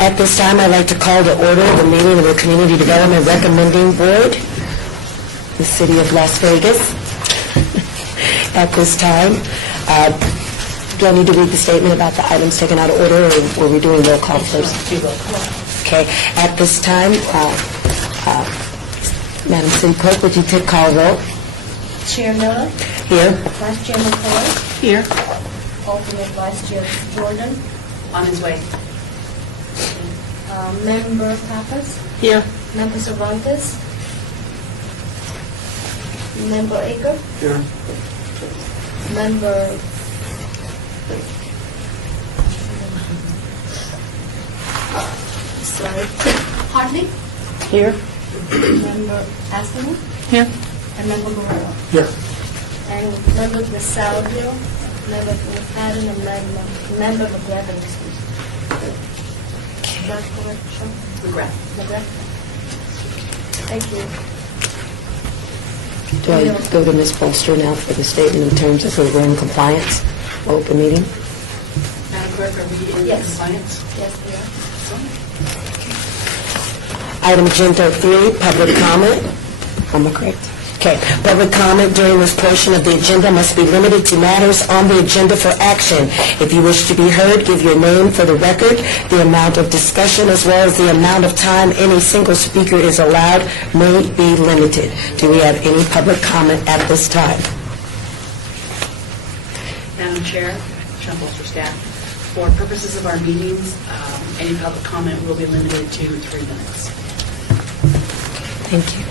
At this time, I'd like to call to order the meeting of the Community Development Recommending Board, the City of Las Vegas. At this time, do I need to read the statement about the items taken out of order, or were we doing roll call first? Okay. At this time, Madam City Clerk, would you take call roll? Chair Miller. Here. Vice Chair McCoy. Here. Alternate Vice Chair Jordan. On his way. Member Pappas. Here. Member Cervantes. Member Aker. Here. Member Hartley. Here. Member Aston. Here. And Member Guerrero. Here. And Member DeSalvio, Member McFadden, and Member McGregor, excuse me. Is that correct, Sean? McGregor. Thank you. Do I go to Ms. Bolster now for the statement in terms of we're in compliance, open meeting? Madam Clerk, are we in Yes. compliance? Yes, we are. Item agenda 3, public comment. Am I correct? Okay. Public comment during this portion of the agenda must be limited to matters on the agenda for action. If you wish to be heard, give your name for the record. The amount of discussion as well as the amount of time any single speaker is allowed may be limited. Do we have any public comment at this time? Madam Chair, Sean Bolster, staff, for purposes of our meetings, any public comment will be limited to 3 minutes. Thank you.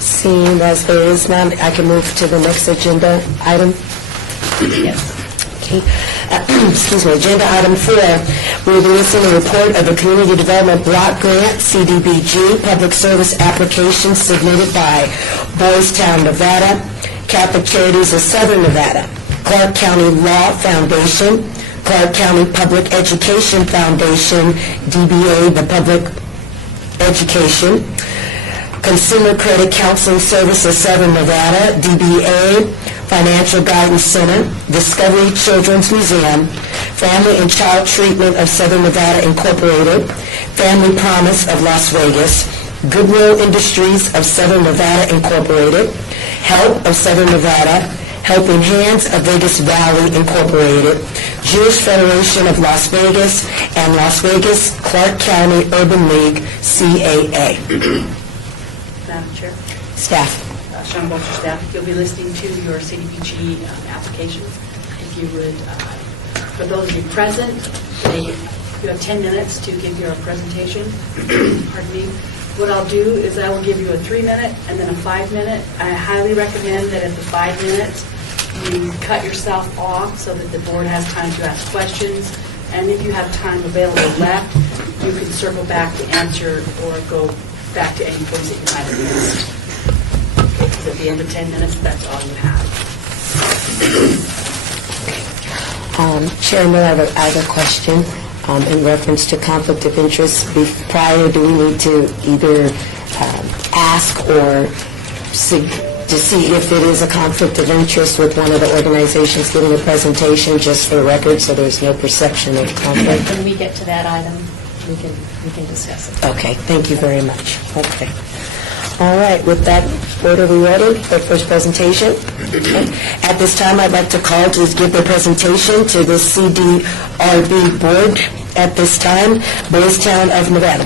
Seeing as there is none, I can move to the next agenda item. Yes. Okay. Excuse me. Agenda item 4. We'll be listening to a report of the Community Development Block Grant, CDBG, public service application submitted by Boys Town, Nevada, Catholic Charities of Southern Nevada, Clark County Law Foundation, Clark County Public Education Foundation, DBA, the Public Education, Consumer Credit Counseling Service of Southern Nevada, DBA, Financial Guidance Center, Discovery Children's Museum, Family and Child Treatment of Southern Nevada Incorporated, Family Promise of Las Vegas, Goodwill Industries of Southern Nevada Incorporated, Help of Southern Nevada, Helping Hands of Vegas Valley Incorporated, Jewish Federation of Las Vegas, and Las Vegas Clark County Urban League, CAA. Madam Chair, Staff. Sean Bolster, staff, you'll be listening to your CDBG applications. If you would, for those of you present, you have 10 minutes to give your presentation. Pardon me. What I'll do is I will give you a 3-minute and then a 5-minute. I highly recommend that at the 5 minutes, you cut yourself off so that the board has time to ask questions. And if you have time available left, you can circle back to answer or go back to any points that you might have missed. Because at the end of 10 minutes, that's all you have. Chair Miller, I have a question in reference to conflict of interest. Prior, do we need to either ask or to see if it is a conflict of interest with one of the organizations giving a presentation, just for the record, so there's no perception of conflict? When we get to that item, we can discuss it. Okay, thank you very much. Okay. All right, with that, order we ready for first presentation? Okay. At this time, I'd like to call to give the presentation to the CDRB board. At this time, Boys Town of Nevada.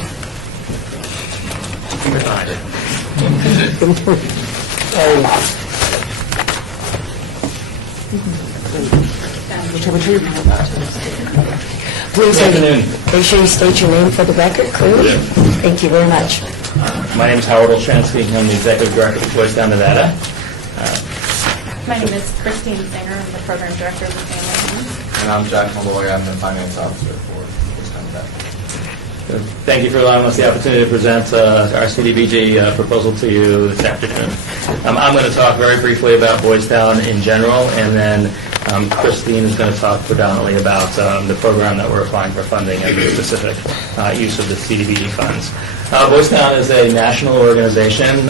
Please, make sure you state your name for the record clearly. Thank you very much. My name is Howard Olshansky. I'm the Executive Director of Boys Town, Nevada. My name is Christine Singer. I'm the Program Director of the Family Home. And I'm Jack Malloy. I'm the Finance Officer for Boys Town, Nevada. Thank you for allowing us the opportunity to present our CDBG proposal to you this afternoon. I'm going to talk very briefly about Boys Town in general, and then Christine is going to talk predominantly about the program that we're applying for funding and the specific use of the CDBG funds. Boys Town is a national organization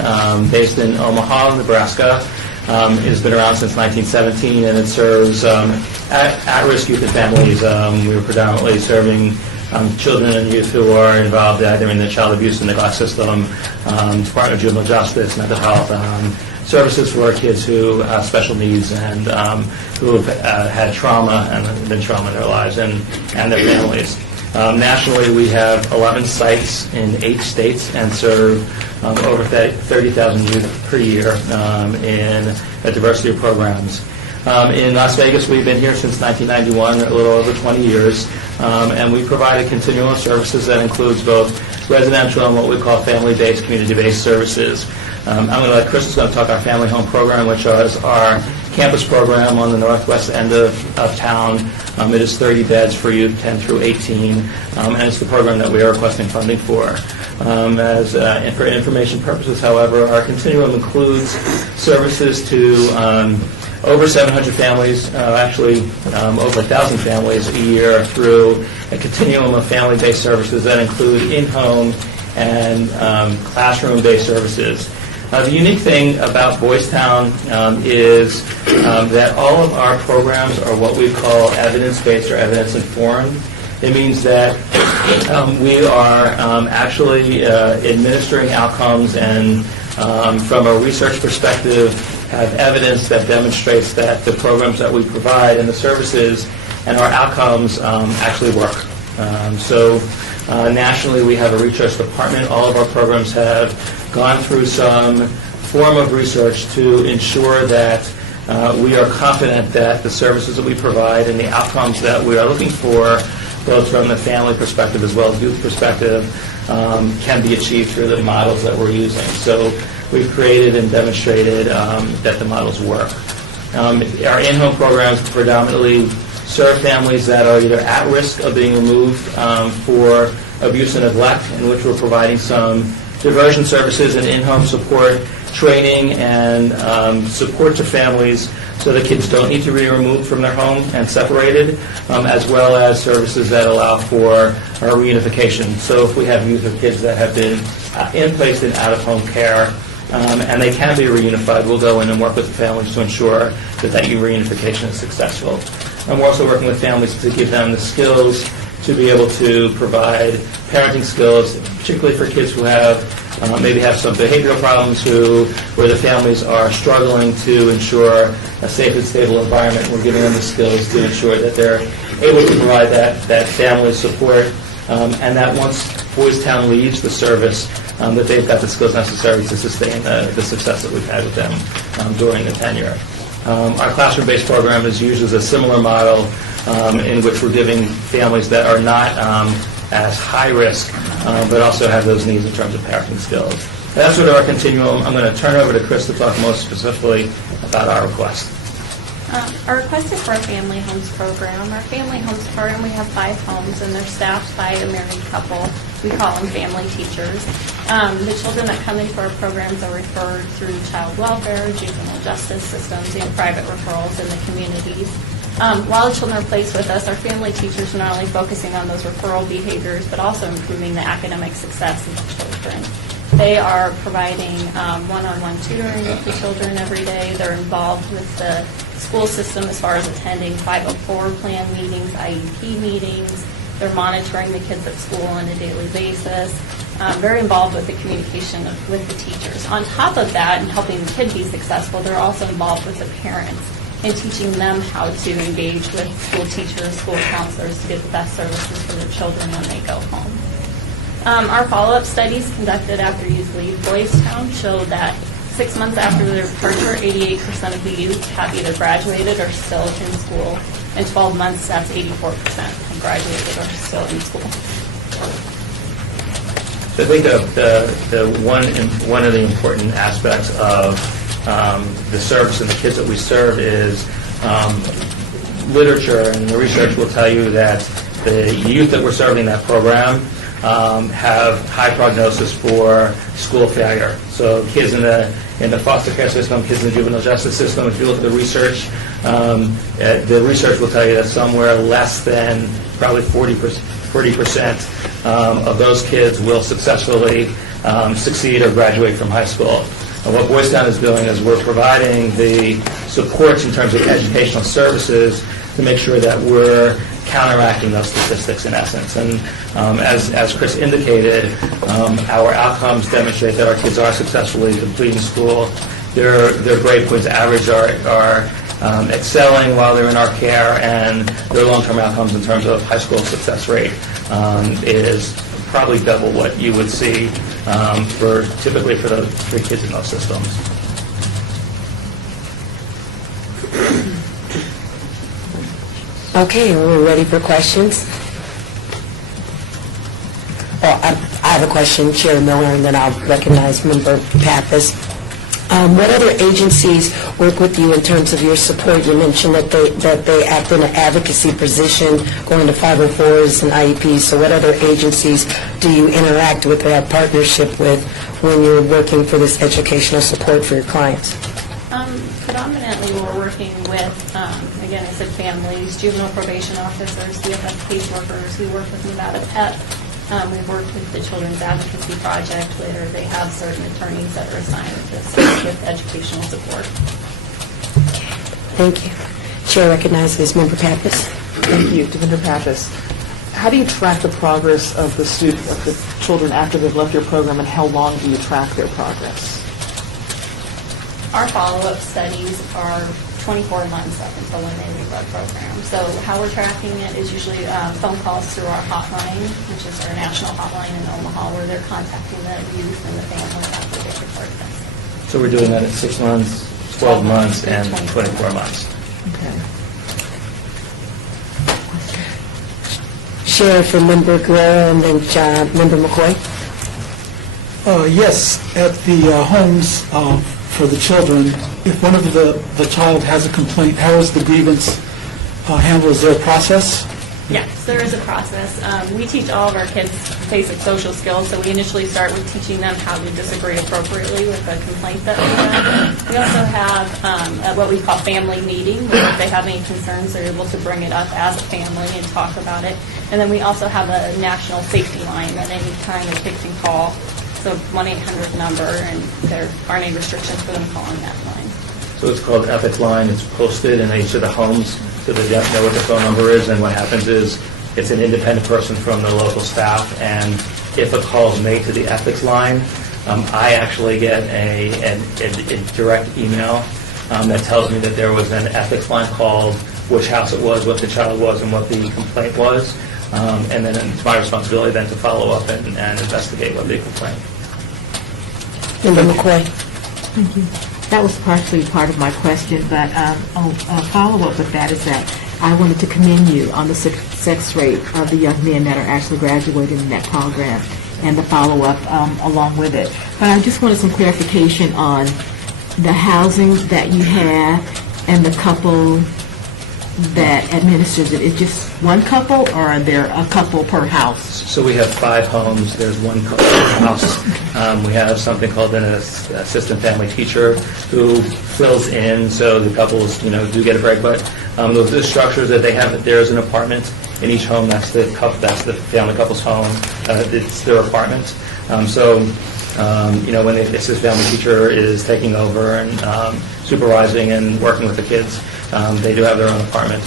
based in Omaha, Nebraska. It has been around since 1917, and it serves at-risk youth and families. We were predominantly serving children and youth who are involved either in the child abuse and neglect system, Department of Juvenile Justice, mental health, services for kids who have special needs and who have had trauma and been trauma in their lives and their families. Nationally, we have 11 sites in 8 states and serve over 30,000 youth per year in a diversity of programs. In Las Vegas, we've been here since 1991, a little over 20 years, and we provide a continuum of services that includes both residential and what we call family-based, community-based services. I'm going to let Chris talk our family home program, which is our campus program on the northwest end of town. It is 30 beds for youth 10 through 18, and it's the program that we are requesting funding for. For information purposes, however, our continuum includes services to over 700 families, actually over 1,000 families a year through a continuum of family-based services that include in-home and classroom-based services. The unique thing about Boys Town is that all of our programs are what we call evidence-based or evidence-informed. It means that we are actually administering outcomes and from a research perspective have evidence that demonstrates that the programs that we provide and the services and our outcomes actually work. Nationally, we have a research department. All of our programs have gone through some form of research to ensure that we are confident that the services that we provide and the outcomes that we are looking for, both from the family perspective as well as youth perspective, can be achieved through the models that we're using. So we've created and demonstrated that the models work. Our in-home programs predominantly serve families that are either at risk of being removed for abuse and neglect, in which we're providing some diversion services and in-home support, training, and support to families so the kids don't need to be removed from their home and separated, as well as services that allow for reunification. So if we have youth or kids that have been placed in out-of-home care, and they can be reunified, we'll go in and work with the families to ensure that reunification is successful. And we're also working with families to give them the skills to be able to provide parenting skills, particularly for kids who have maybe have some behavioral problems, where the families are struggling to ensure a safe and stable environment. We're giving them the skills to ensure that they're able to provide that family support, and that once Boys Town leaves the service, that they've got the skills necessary to sustain the success that we've had with them during the tenure. Our classroom-based program is used as a similar model in which we're giving families that are not as high risk, but also have those needs in terms of parenting skills. And that's sort of our continuum. I'm going to turn over to Chris to talk most specifically about our request. Our request is for a family homes program. Our family homes program, we have 5 homes, and they're staffed by a married couple. We call them family teachers. The children that come into our programs are referred through child welfare, juvenile justice systems, and private referrals in the communities. While the children are placed with us, our family teachers are not only focusing on those referral behaviors, but also improving the academic success of the children. They are providing one-on-one tutoring with the children every day. They're involved with the school system as far as attending 504 plan meetings, IEP meetings. They're monitoring the kids at school on a daily basis. Very involved with the communication with the teachers. On top of that, and helping the kid be successful, they're also involved with the parents and teaching them how to engage with school teachers, school counselors to get the best services for their children when they go home. Our follow-up studies conducted after youth leave Boys Town showed that 6 months after their departure, 88% of the youth have either graduated or still in school. In 12 months, that's 84% have graduated or still in school. So I think one of the important aspects of the service and the kids that we serve is literature, and the research will tell you that the youth that we're serving in that program have high prognosis for school failure. So kids in the foster care system, kids in the juvenile justice system, if you look at the research will tell you that somewhere less than probably 40% of those kids will successfully succeed or graduate from high school. And what Boys Town is doing is we're providing the supports in terms of educational services to make sure that we're counteracting those statistics in essence. And as Chris indicated, our outcomes demonstrate that our kids are successfully completing school. Their grade points average are excelling while they're in our care, and their long-term outcomes in terms of high school success rate is probably double what you would see typically for the 3 kids in those systems. Okay, we're ready for questions. Oh, I have a question, Chair Miller, and then I'll recognize Member Pappas. What other agencies work with you in terms of your support? You mentioned that they act in an advocacy position, going to 504s and IEPs. So what other agencies do you interact with or have partnership with when you're working for this educational support for your clients? Predominantly, we're working with, again, I said families, juvenile probation officers, DFS caseworkers. We work with Nevada PEP. We've worked with the Children's Advocacy Project, where they have certain attorneys that are assigned to assist with educational support. Thank you. Chair recognizes Member Pappas. Thank you, Devendra Pappas. How do you track the progress of the children after they've left your program, and how long do you track their progress? Our follow-up studies are 24 months up until when they leave our program. So how we're tracking it is usually phone calls through our hotline, which is our national hotline in Omaha, where they're contacting the youth and the family after they report this. So we're doing that at 6 months, 12 months, and 24 months. Okay. Chair for Member Guerrero and then Member McCoy. Yes, at the homes for the children, if one of the child has a complaint, how is the grievance handled? Is there a process? Yes, there is a process. We teach all of our kids basic social skills, so we initially start with teaching them how to disagree appropriately with a complaint that we have. We also have what we call family meeting, where if they have any concerns, they're able to bring it up as a family and talk about it. And then we also have a national safety line that any time a kid can call. So 1-800 number, and there aren't any restrictions for them calling that line. So it's called Ethics Line. It's posted in each of the homes so they know what the phone number is. And what happens is it's an independent person from the local staff. And if a call is made to the Ethics Line, I actually get a direct email that tells me that there was an Ethics Line called, which house it was, what the child was, and what the complaint was. And then it's my responsibility then to follow up and investigate what the complaint. Member McCoy. Thank you. That was partially part of my question, but a follow-up with that is that I wanted to commend you on the success rate of the young men that are actually graduating in that program and the follow-up along with it. But I just wanted some clarification on the housing that you have and the couple that administers it. Is just one couple, or are there a couple per house? So we have 5 homes. There's one couple per house. We have something called an assistant family teacher who fills in, so the couples, do get a break. But the structures that they have, there's an apartment in each home. That's the family couple's home. It's their apartment. So when the assistant family teacher is taking over and supervising and working with the kids, they do have their own apartment.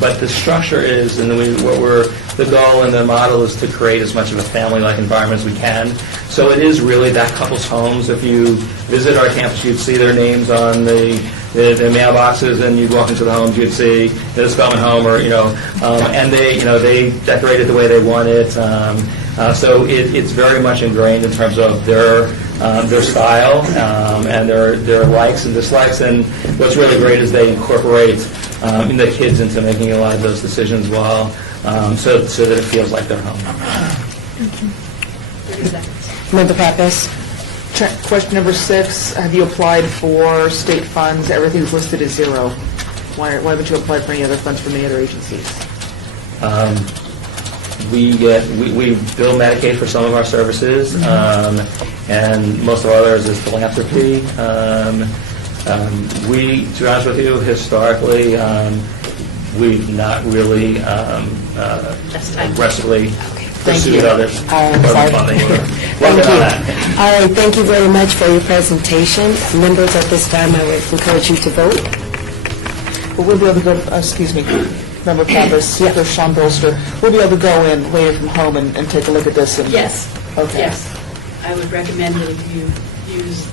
But the structure is, and the goal and the model is to create as much of a family-like environment as we can. So it is really that couple's homes. If you visit our campus, you'd see their names on the mailboxes, and you'd walk into the homes, you'd see the Spelman home, and they decorate it the way they want it. So it's very much ingrained in terms of their style and their likes and dislikes. And what's really great is they incorporate the kids into making a lot of those decisions so that it feels like their home. 30 seconds. Member Pappas. Question number 6, have you applied for state funds? Everything's listed as 0. Why haven't you applied for any other funds from any other agencies? We bill Medicaid for some of our services, and most of others is philanthropy. To be honest with you, historically, we've not really aggressively pursued others. Sorry. Thank you. All right, thank you very much for your presentation. Members, at this time, I would encourage you to vote. Well, we'll be able to go, excuse me, Member Pappas, Dr. Sean Bolster, we'll be able to go in later from home and take a look at this? Yes. Okay. Yes. I would recommend that if you use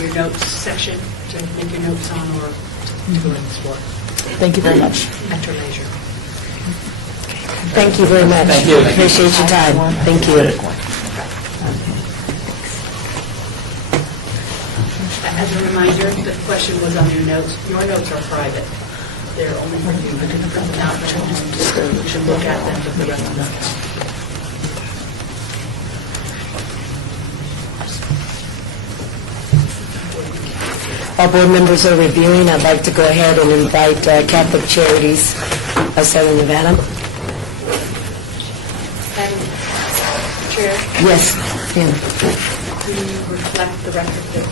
your notes section to make your notes on or to go and explore Thank you very much. at your leisure. Thank you very much. Thank you. Appreciate your time. Thank you. As a reminder, the question was on your notes. Your notes are private. They're only for you. You can print them out, you should look at them, but the rest of them. All board members are reviewing. I'd like to go ahead and invite Catholic Charities of Southern Nevada. And, Chair, Yes, ma'am. can you reflect the record that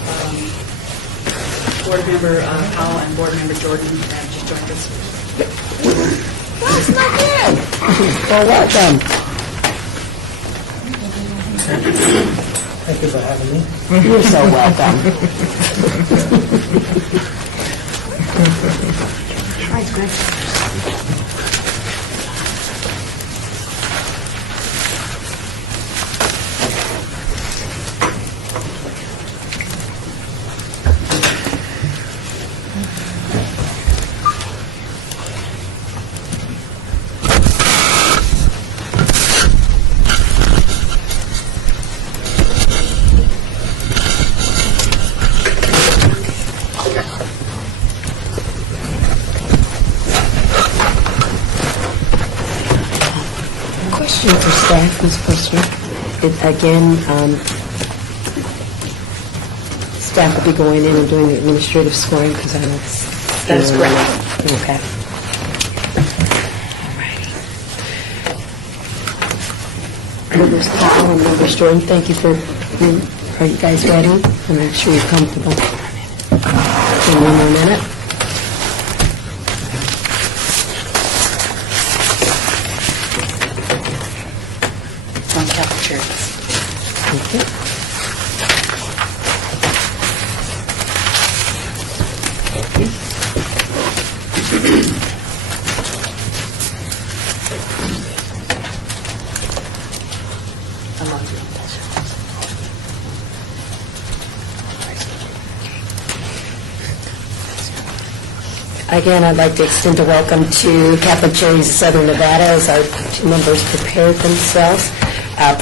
Board Member Powell and Board Member Jordan have just joined us? Well, welcome. Thank you for having me. You're so welcome. Question for staff, Ms. Purser. Again, staff will be going in and doing the administrative scoring because I don't... That's correct. Okay. Members Powell and Members Jordan, thank you for... Are you guys ready? I'm not sure you're comfortable. In one more minute. On Catholic Charities. Thank you. Again, I'd like to extend a welcome to Catholic Charities of Southern Nevada as our two members prepared themselves.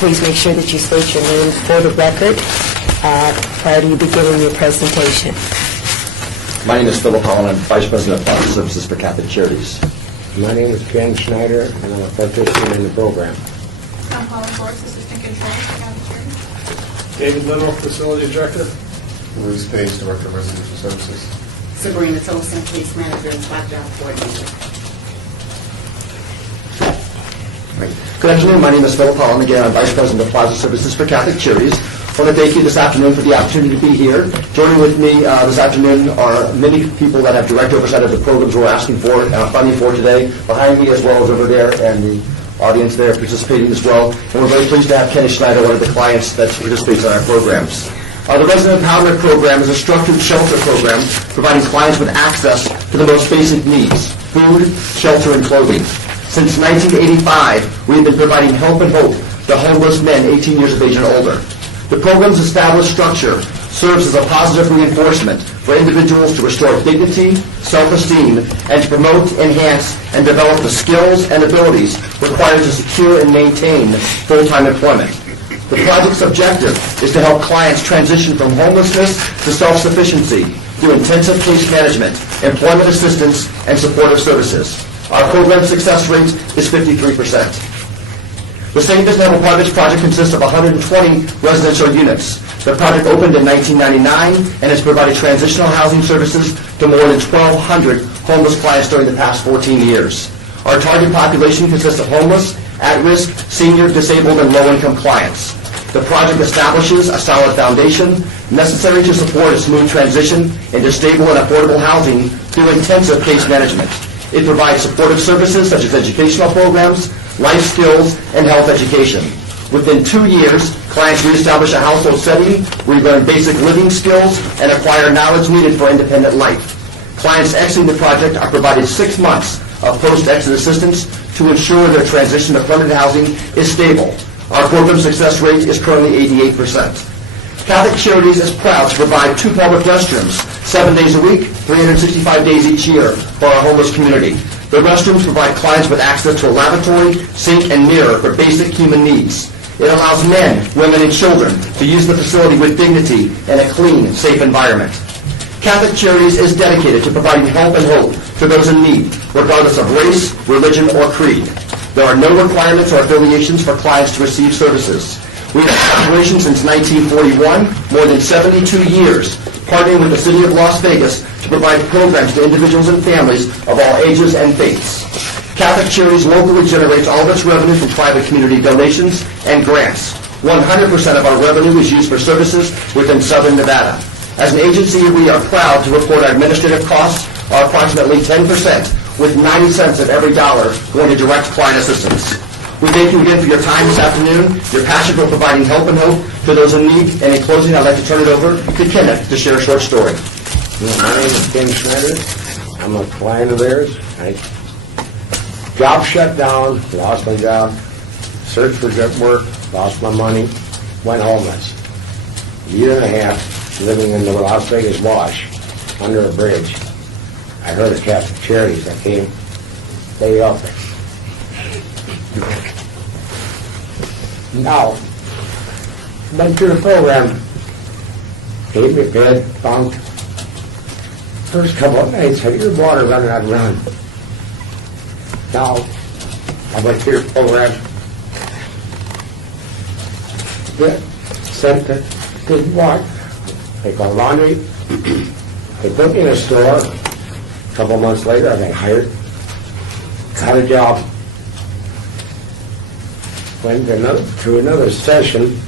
Please make sure that you state your name for the record prior to you beginning your presentation. My name is Philip Holland. I'm Vice President of Foster Services for Catholic Charities. My name is Ken Schneider, and I'm a participant in the program. I'm Paula Forrest, Assistant Controller for Catholic Charities. David Little, Facility Director. Bruce Page, Director of Residential Services. Sabrina Tolson, Case Manager and Lockdown Coordinator. Good afternoon. My name is Philip Holland. Again, I'm Vice President of Plaza Services for Catholic Charities. I want to thank you this afternoon for the opportunity to be here. Joining with me this afternoon are many people that have direct oversight of the programs we're asking for, funding for today, behind me as well as over there, and the audience there participating as well. And we're very pleased to have Kenny Schneider, one of the clients that participates in our programs. The Resident Empowerment Program is a structured shelter program providing clients with access to the most basic needs: food, shelter, and clothing. Since 1985, we have been providing help and hope to homeless men 18 years of age and older. The program's established structure serves as a positive reinforcement for individuals to restore dignity, self-esteem, and to promote, enhance, and develop the skills and abilities required to secure and maintain full-time employment. The project's objective is to help clients transition from homelessness to self-sufficiency through intensive case management, employment assistance, and supportive services. Our program success rate is 53%. The St. Vincent Home Apartments project consists of 120 residential units. The project opened in 1999 and has provided transitional housing services to more than 1,200 homeless clients during the past 14 years. Our target population consists of homeless, at-risk, senior, disabled, and low-income clients. The project establishes a solid foundation necessary to support a smooth transition into stable and affordable housing through intensive case management. It provides supportive services such as educational programs, life skills, and health education. Within 2 years, clients reestablish a household setting where you learn basic living skills and acquire knowledge needed for independent life. Clients exiting the project are provided 6 months of post-exit assistance to ensure their transition to permanent housing is stable. Our program success rate is currently 88%. Catholic Charities is proud to provide 2 public restrooms, 7 days a week, 365 days each year for our homeless community. The restrooms provide clients with access to a lavatory, sink, and mirror for basic human needs. It allows men, women, and children to use the facility with dignity and a clean, safe environment. Catholic Charities is dedicated to providing help and hope to those in need, regardless of race, religion, or creed. There are no requirements or affiliations for clients to receive services. We have been in operation since 1941, more than 72 years, partnering with the City of Las Vegas to provide programs to individuals and families of all ages and faiths. Catholic Charities locally generates all of its revenue from private community donations and grants. 100% of our revenue is used for services within Southern Nevada. As an agency, we are proud to report our administrative costs are approximately 10%, with 90 cents of every dollar going to direct client assistance. We thank you again for your time this afternoon, your passion for providing help and hope to those in need, and in closing, I'd like to turn it over to Kenneth to share a short story. My name is Ken Schneider. I'm a client of theirs. Job shut down, lost my job, searched for good work, lost my money, went homeless. A year and a half living in the Las Vegas Wash under a bridge. I heard of Catholic Charities. I came, stay up there. Now, went through the program, gave me bed, bunk. First couple of nights, I hear water running, I'd run. Now, I went through the program, sent to didn't walk. They got laundry. They put me in a store. A couple months later, I got hired. Got a job. Went to another session.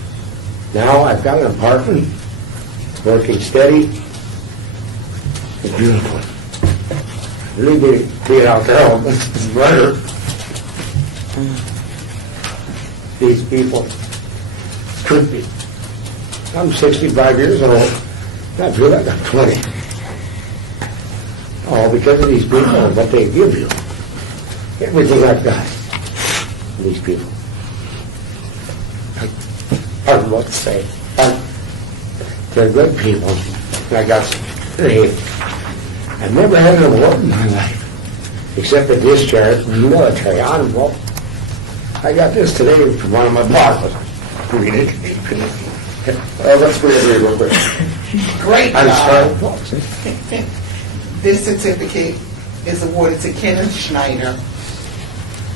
Now I've got an apartment, working steady. It's beautiful. Really being out there all this weather. These people could be. I'm 65 years old. I feel like I'm 20. All because of these people and what they give you. Everything I've got. These people. I don't know what to say. They're good people. I got three. I've never had an award in my life, except a discharge from the military honorable. I got this today from one of my bosses. Read it. Let's read it real quick. Great I'm job. sorry. This certificate is awarded to Kenneth Schneider.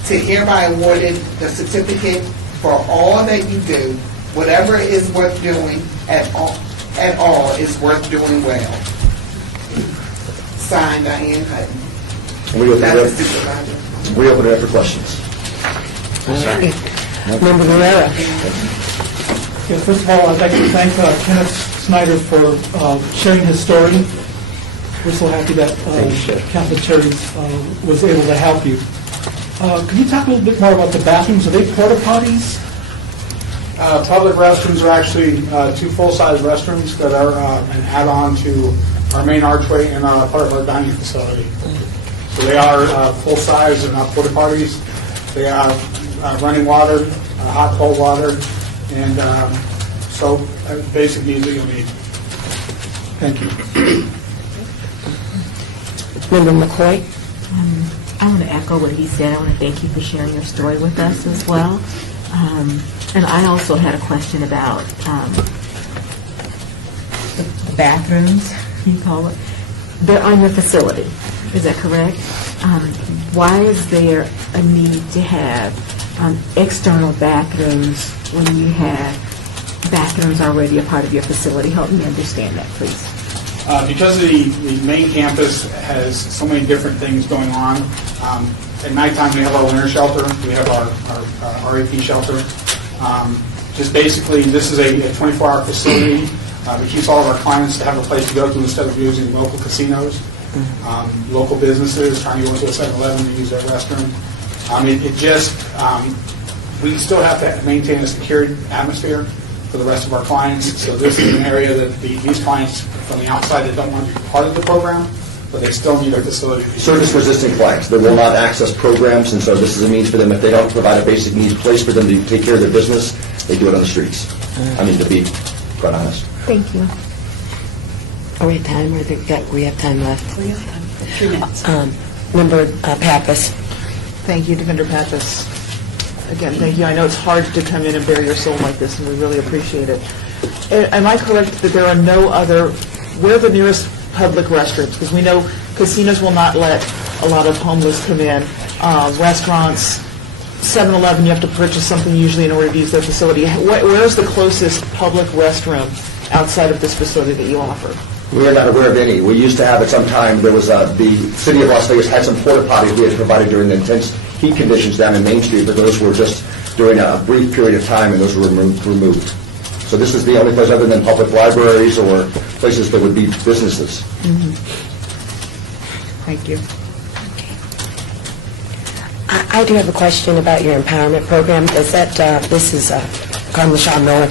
To hereby awarded the certificate for all that you do, whatever is worth doing at all is worth doing well. Signed, Diane Hutton. We open That's it the supervisor. up. We open it up for questions. Member Guerrero. Yeah, first of all, I'd like to thank Kenneth Snyder for sharing his story. We're so happy that Catholic Charities was able to help you. Can you talk a little bit more about the bathrooms? Are they porta potties? Public restrooms are actually two full-size restrooms that are an add-on to our main archway and part of our dining facility. So they are full-size and not porta potties. They have running water, hot, cold water, and basic needs that you'll need. Thank you. Member McCoy. I want to echo what he said. I want to thank you for sharing your story with us as well. And I also had a question about the bathrooms, you call it. They're on your facility, is that correct? Why is there a need to have external bathrooms when you have bathrooms already a part of your facility? Help me understand that, please. Because the main campus has so many different things going on, at nighttime we have our winter shelter, we have our RAP shelter. Just basically, this is a 24-hour facility that keeps all of our clients to have a place to go to instead of using local casinos, local businesses, trying to go into a 7-Eleven to use their restroom. We still have to maintain a secured atmosphere for the rest of our clients. So this is an area that these clients from the outside that don't want to be part of the program but they still need a facility. Service-resistant clients that will not access programs, and so this is a means for them, if they don't provide a basic needs place for them to take care of their business, they do it on the streets. I mean, to be quite honest. Thank you. Are we at time, or we have time left? We have time, 3 minutes. Member Pappas. Thank you, Defender Pappas. Again, thank you. I know it's hard to come in and bare your soul like this, and we really appreciate it. Am I correct that there are no other, where are the nearest public restrooms? Because we know casinos will not let a lot of homeless come in. Restaurants, 7-Eleven, you have to purchase something usually in order to use their facility. Where is the closest public restroom outside of this facility that you offer? We are not aware of any. We used to have at some time, there was, the city of Las Vegas had some porta potties we had provided during the intense heat conditions down in Main Street, but those were just during a brief period of time, and those were removed. So this is the only place other than public libraries or places that would be businesses. Thank you. I do have a question about your empowerment program. Does that, this is Carmen Shaw Miller,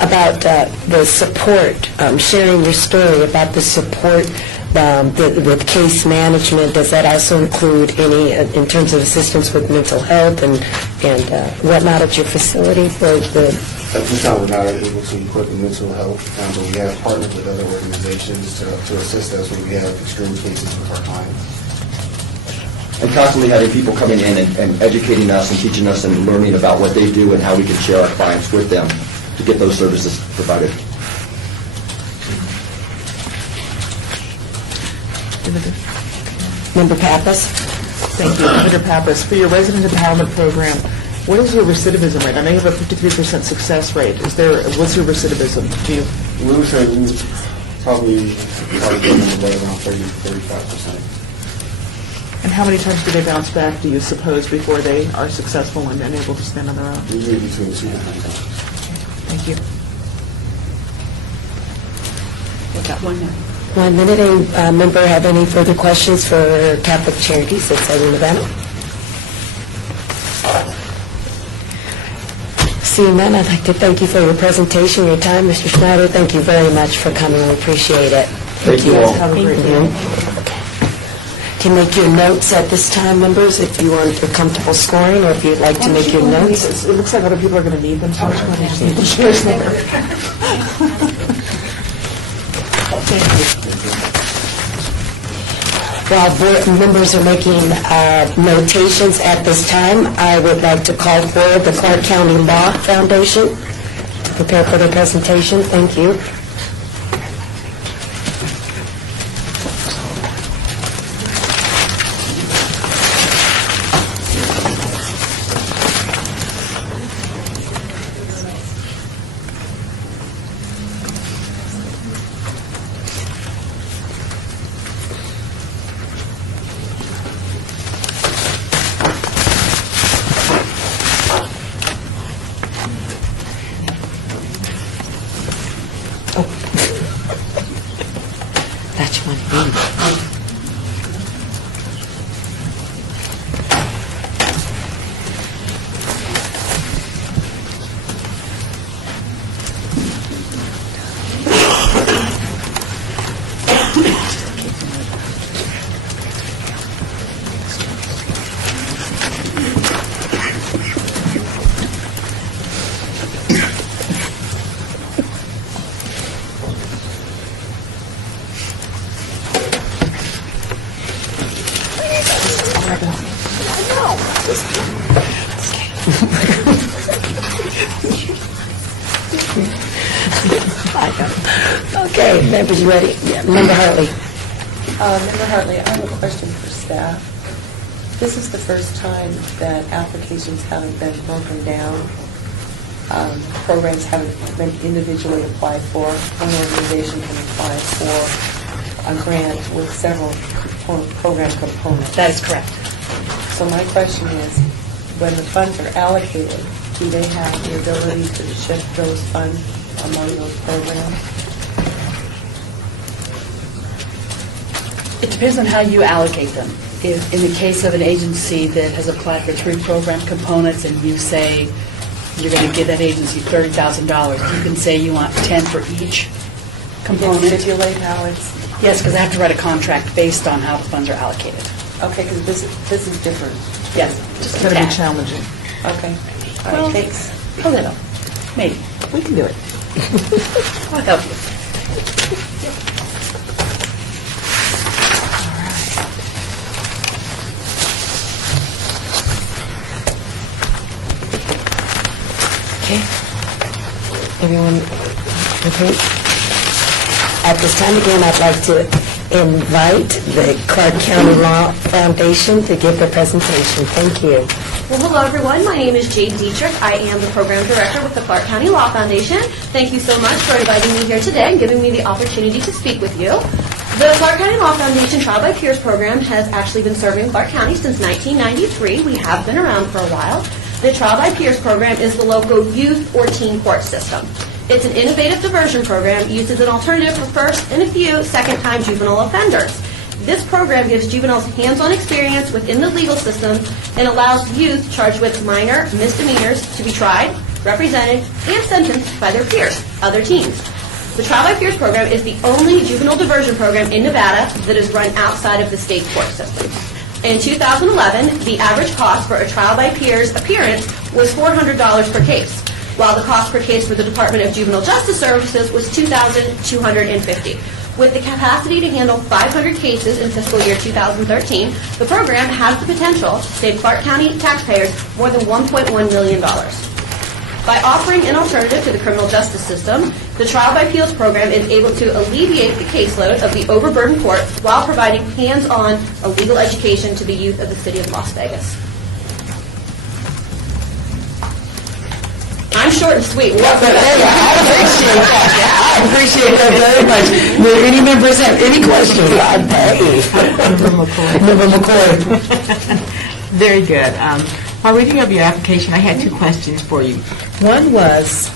about the support, sharing your story about the support with case management. Does that also include any, in terms of assistance with mental health and whatnot at your facility for the... At this time, we're not able to equip the mental health, but we have partnered with other organizations to assist us when we have extreme cases with our clients. And constantly having people coming in and educating us and teaching us and learning about what they do and how we can share our clients with them to get those services provided. Member Pappas? Thank you. Senator Pappas, for your resident empowerment program, what is your recidivism rate? I know you have a 53% success rate. What's your recidivism? Do you? We would say we probably right around 30-35%. And how many times do they bounce back, do you suppose, before they are successful and able to stand on their own? Usually between 2 and 3 times. Thank you. We've got 1 minute. 1 minute. Any member have any further questions for Catholic Charities at Southern Nevada? Seeing none, I'd like to thank you for your presentation, your time. Mr. Schneider, thank you very much for coming. We appreciate it. Thank you all. Have a great day. To make your notes at this time, members, if you are comfortable scoring, or if you'd like to make your notes. It looks like other people are going to need them, so much fun. I just need the chairs there. Thank you. While board members are making notations at this time, I would like to call forward the Clark County Law Foundation to prepare for their presentation. Thank you. That's one thing. Okay, members, you ready? Yeah, Member Hartley. Member Hartley, I have a question for staff. This is the first time that applications haven't been broken down. Programs haven't been individually applied for. One organization can apply for a grant with several program components. That is correct. So my question is, when the funds are allocated, do they have the ability to shift those funds among those programs? It depends on how you allocate them. If, in the case of an agency that has applied for 3 program components and you say you're going to give that agency $30,000, you can say you want 10 for each, component. Stipulate how it's, Yes, because I have to write a contract based on how the funds are allocated. okay, because this is different. Yes. It's Just going a to be tad. challenging. Okay. All Well, right, thanks. A little, maybe. We can do it. I'll help you. Okay. Everyone, okay? At this time, again, I'd like to invite the Clark County Law Foundation to give their presentation. Thank you. Well, hello, everyone. My name is Jade Dietrich. I am the Program Director with the Clark County Law Foundation. Thank you so much for inviting me here today and giving me the opportunity to speak with you. The Clark County Law Foundation Trial by Peers program has actually been serving Clark County since 1993. We have been around for a while. The Trial by Peers program is the local youth or teen court system. It's an innovative diversion program used as an alternative for first and a few second-time juvenile offenders. This program gives juveniles hands-on experience within the legal system and allows youth charged with minor misdemeanors to be tried, represented, and sentenced by their peers, other teens. The Trial by Peers program is the only juvenile diversion program in Nevada that is run outside of the state court system. In 2011, the average cost for a Trial by Peers appearance was $400 per case, while the cost per case for the Department of Juvenile Justice Services was $2,250. With the capacity to handle 500 cases in fiscal year 2013, the program has the potential to save Clark County taxpayers more than $1.1 million. By offering an alternative to the criminal justice system, the Trial by Peers program is able to alleviate the caseload of the overburdened courts while providing hands-on legal education to the youth of the city of Las Vegas. I'm short and sweet. I appreciate that very much. Do any members have any questions? Member McCoy. Very good. While reading over your application, I had two questions for you. One was,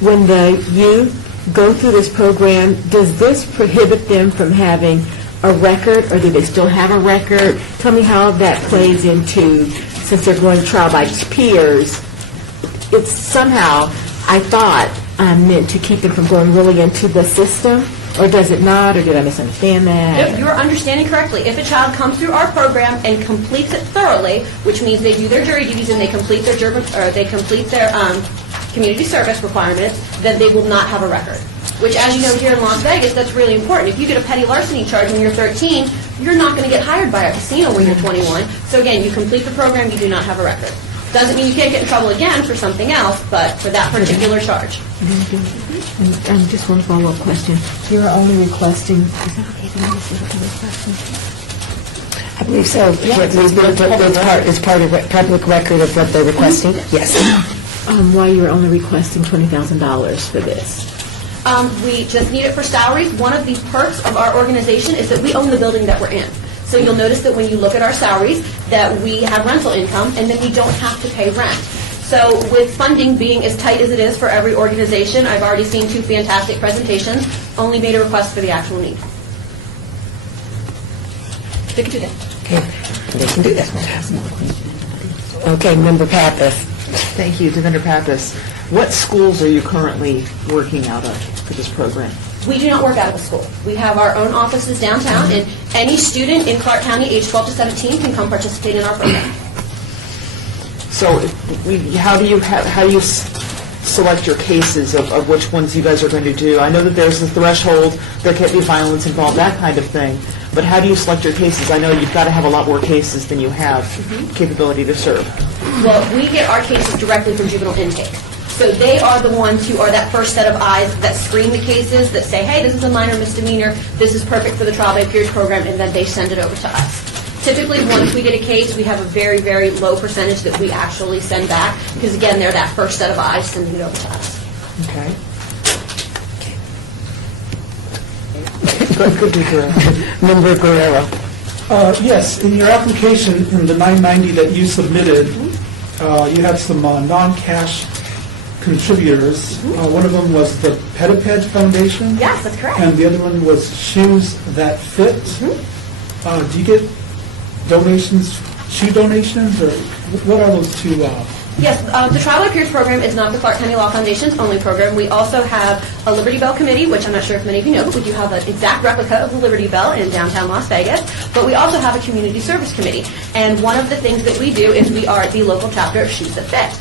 when the youth go through this program, does this prohibit them from having a record, or do they still have a record? Tell me how that plays into, since they're going trial by peers, it's somehow, I thought, meant to keep them from going really into the system, or does it not, or did I misunderstand that? Nope, you are understanding correctly. If a child comes through our program and completes it thoroughly, which means they do their jury duties and they complete their community service requirements, then they will not have a record. Which, as you know, here in Las Vegas, that's really important. If you get a petty larceny charge when you're 13, you're not going to get hired by a casino when you're 21. So again, you complete the program, you do not have a record. Doesn't mean you can't get in trouble again for something else, but for that particular charge. Just one follow-up question. You're only requesting, is that okay to ask a question? I believe so. It's part of public record of what they're requesting. Yes. Why you're only requesting $20,000 for this? We just need it for salaries. One of the perks of our organization is that we own the building that we're in. So you'll notice that when you look at our salaries, that we have rental income, and then we don't have to pay rent. So with funding being as tight as it is for every organization, I've already seen two fantastic presentations, only made a request for the actual need. They can do that. Okay, they can do that. Okay, Member Pappas. Thank you, Devendra Pappas. What schools are you currently working out of for this program? We do not work out of a school. We have our own offices downtown, and any student in Clark County age 12 to 17 can come participate in our program. So how do you select your cases of which ones you guys are going to do? I know that there's a threshold, there can't be violence involved, that kind of thing. But how do you select your cases? I know you've got to have a lot more cases than you have capability to serve. Well, we get our cases directly from juvenile intake. So they are the ones who are that first set of eyes that screen the cases, that say, hey, this is a minor misdemeanor, this is perfect for the Trial by Peers program, and then they send it over to us. Typically, once we get a case, we have a very, very low percentage that we actually send back, because again, they're that first set of eyes sending it over to us. Okay. Good to hear. Member Guerrero. Yes, in your application, in the 990 that you submitted, you had some non-cash contributors. One of them was the Petiped Foundation. Yes, that's correct. And the other one was Shoes That Fit. Do you get donations, shoe donations, or what are those two Yes, the Trial by Peers program is not the Clark County Law Foundation's only program. We also have a Liberty Bell committee, which I'm not sure if many of you know, but we do have an exact replica of the Liberty Bell in downtown Las Vegas. But we also have a community service committee. And one of the things that we do is we are the local chapter of Shoes That Fit.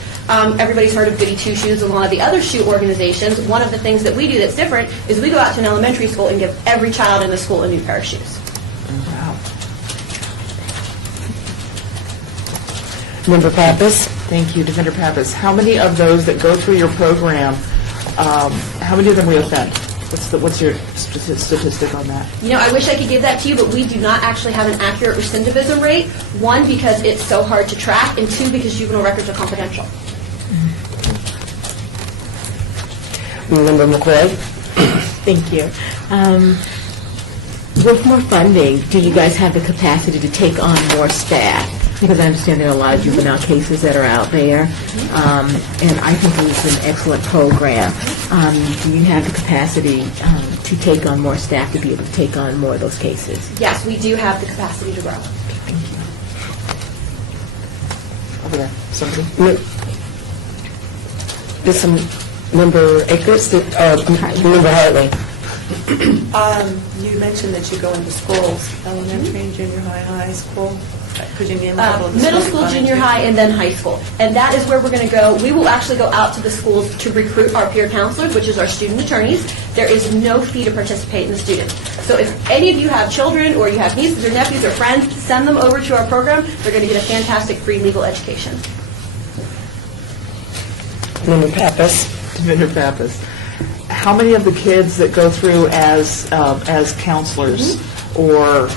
Everybody's heard of Goody Two Shoes and a lot of the other shoe organizations. One of the things that we do that's different is we go out to an elementary school and give every child in the school a new pair of shoes. Wow. Member Pappas? Thank you, Defender Pappas. How many of those that go through your program, how many of them reoffend? What's your statistic on that? You know, I wish I could give that to you, but we do not actually have an accurate recidivism rate. One, because it's so hard to track, and two, because juvenile records are confidential. Member McCoy? Thank you. With more funding, do you guys have the capacity to take on more staff? Because I understand there are a lot of juvenile cases that are out there, and I think it is an excellent program. Do you have the capacity to take on more staff to be able to take on more of those cases? Yes, we do have the capacity to grow. Over there, somebody? There's some Member Akers, Member Hartley. You mentioned that you go into schools, elementary and junior high school. Could you name a couple of the Middle schools school, you've gone junior into? high, and then high school. And that is where we're going to go. We will actually go out to the schools to recruit our peer counselors, which is our student attorneys. There is no fee to participate in the student. So if any of you have children or you have nieces or nephews or friends, send them over to our program. They're going to get a fantastic free legal education. Member Pappas? Defender Pappas. How many of the kids that go through as counselors or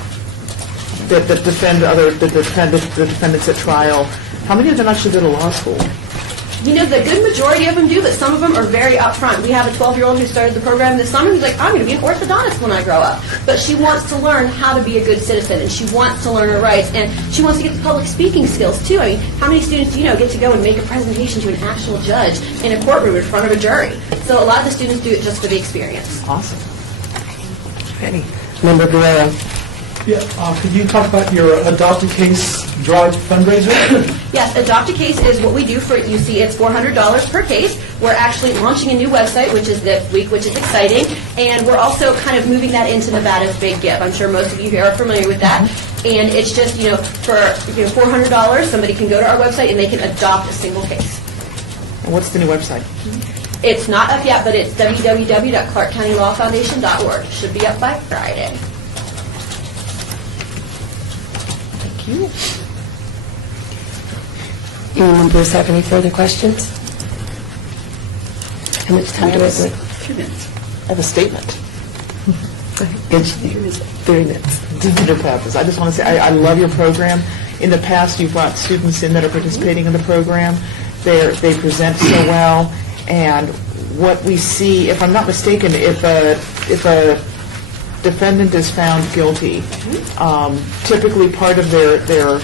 that defend the defendants at trial, how many of them actually go to law school? You know, the good majority of them do, but some of them are very upfront. We have a 12-year-old who started the program this summer who's like, I'm going to be an orthodontist when I grow up. But she wants to learn how to be a good citizen, and she wants to learn her rights, and she wants to get the public speaking skills, too. I mean, how many students do you know get to go and make a presentation to an actual judge in a courtroom in front of a jury? So a lot of the students do it just for the experience. Awesome. Ready. Member Guerrero? Yeah, could you talk about your Adopt a Case Drive fundraiser? Yes, Adopt a Case is what we do for UC. It's $400 per case. We're actually launching a new website, which is this week, which is exciting. And we're also kind of moving that into Nevada's Big Give. I'm sure most of you here are familiar with that. And it's just, for $400, somebody can go to our website and they can adopt a single case. And what's the new website? It's not up yet, but it's www.clarkcountylawfoundation.org. Should be up by Friday. Any members have any further questions? How much time do we have? 2 minutes. I have a statement. 30 minutes. Defender Pappas. I just want to say, I love your program. In the past, you've brought students in that are participating in the program. They present so well, and what we see, if I'm not mistaken, if a defendant is found guilty, typically part of their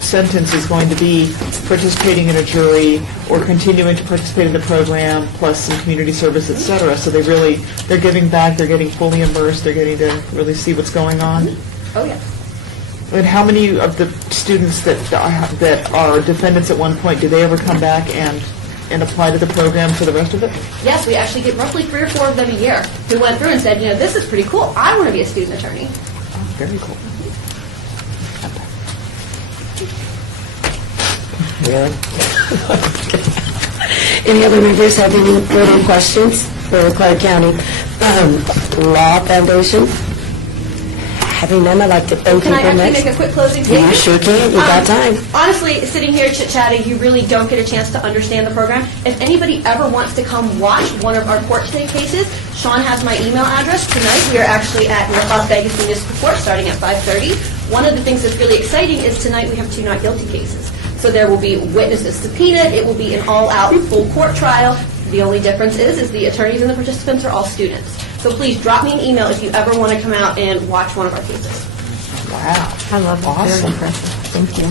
sentence is going to be participating in a jury or continuing to participate in the program, plus some community service, et cetera. So they're giving back, they're getting fully immersed, they're getting to really see what's going on. Oh, yeah. And how many of the students that are defendants at one point, do they ever come back and apply to the program for the rest of it? Yes, we actually get roughly 3 or 4 of them a year who went through and said, this is pretty cool. I want to be a student attorney. Oh, very cool. Really? Any other members have any further questions for Clark County Law Foundation? Having none, I'd like to thank you Can I very actually much. make a quick closing Yeah, statement? you sure can. You got time. Honestly, sitting here chit-chatting, you really don't get a chance to understand the program. If anybody ever wants to come watch one of our court day cases, Sean has my email address. Tonight, we are actually at North Las Vegas Municipal Court starting at 5:30. One of the things that's really exciting is tonight we have 2 not guilty cases. So there will be witnesses subpoenaed. It will be an all-out full court trial. The only difference is the attorneys and the participants are all students. So please drop me an email if you ever want to come out and watch one of our cases. Wow. I love that. Very Awesome. impressive. Thank you.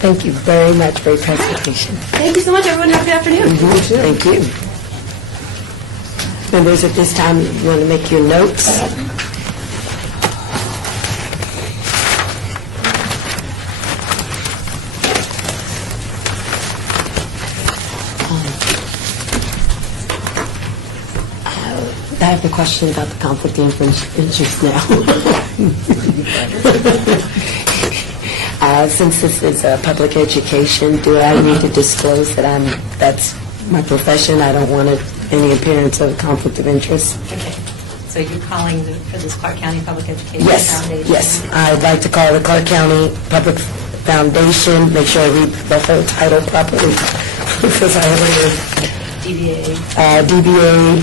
Thank you very much for your presentation. Thank you so much, everyone. Have a good afternoon. Thank you. Members, at this time, you want to make your notes. I have a question about the conflict of interest now. Since this is public education, do I need to disclose that that's my profession? I don't want any appearance of conflict of interest. Okay. So you're calling for this Clark County Public Education Yes, Foundation? yes. I'd like to call the Clark County Public Foundation, make sure I read the whole title properly, because I have DBA? DBA,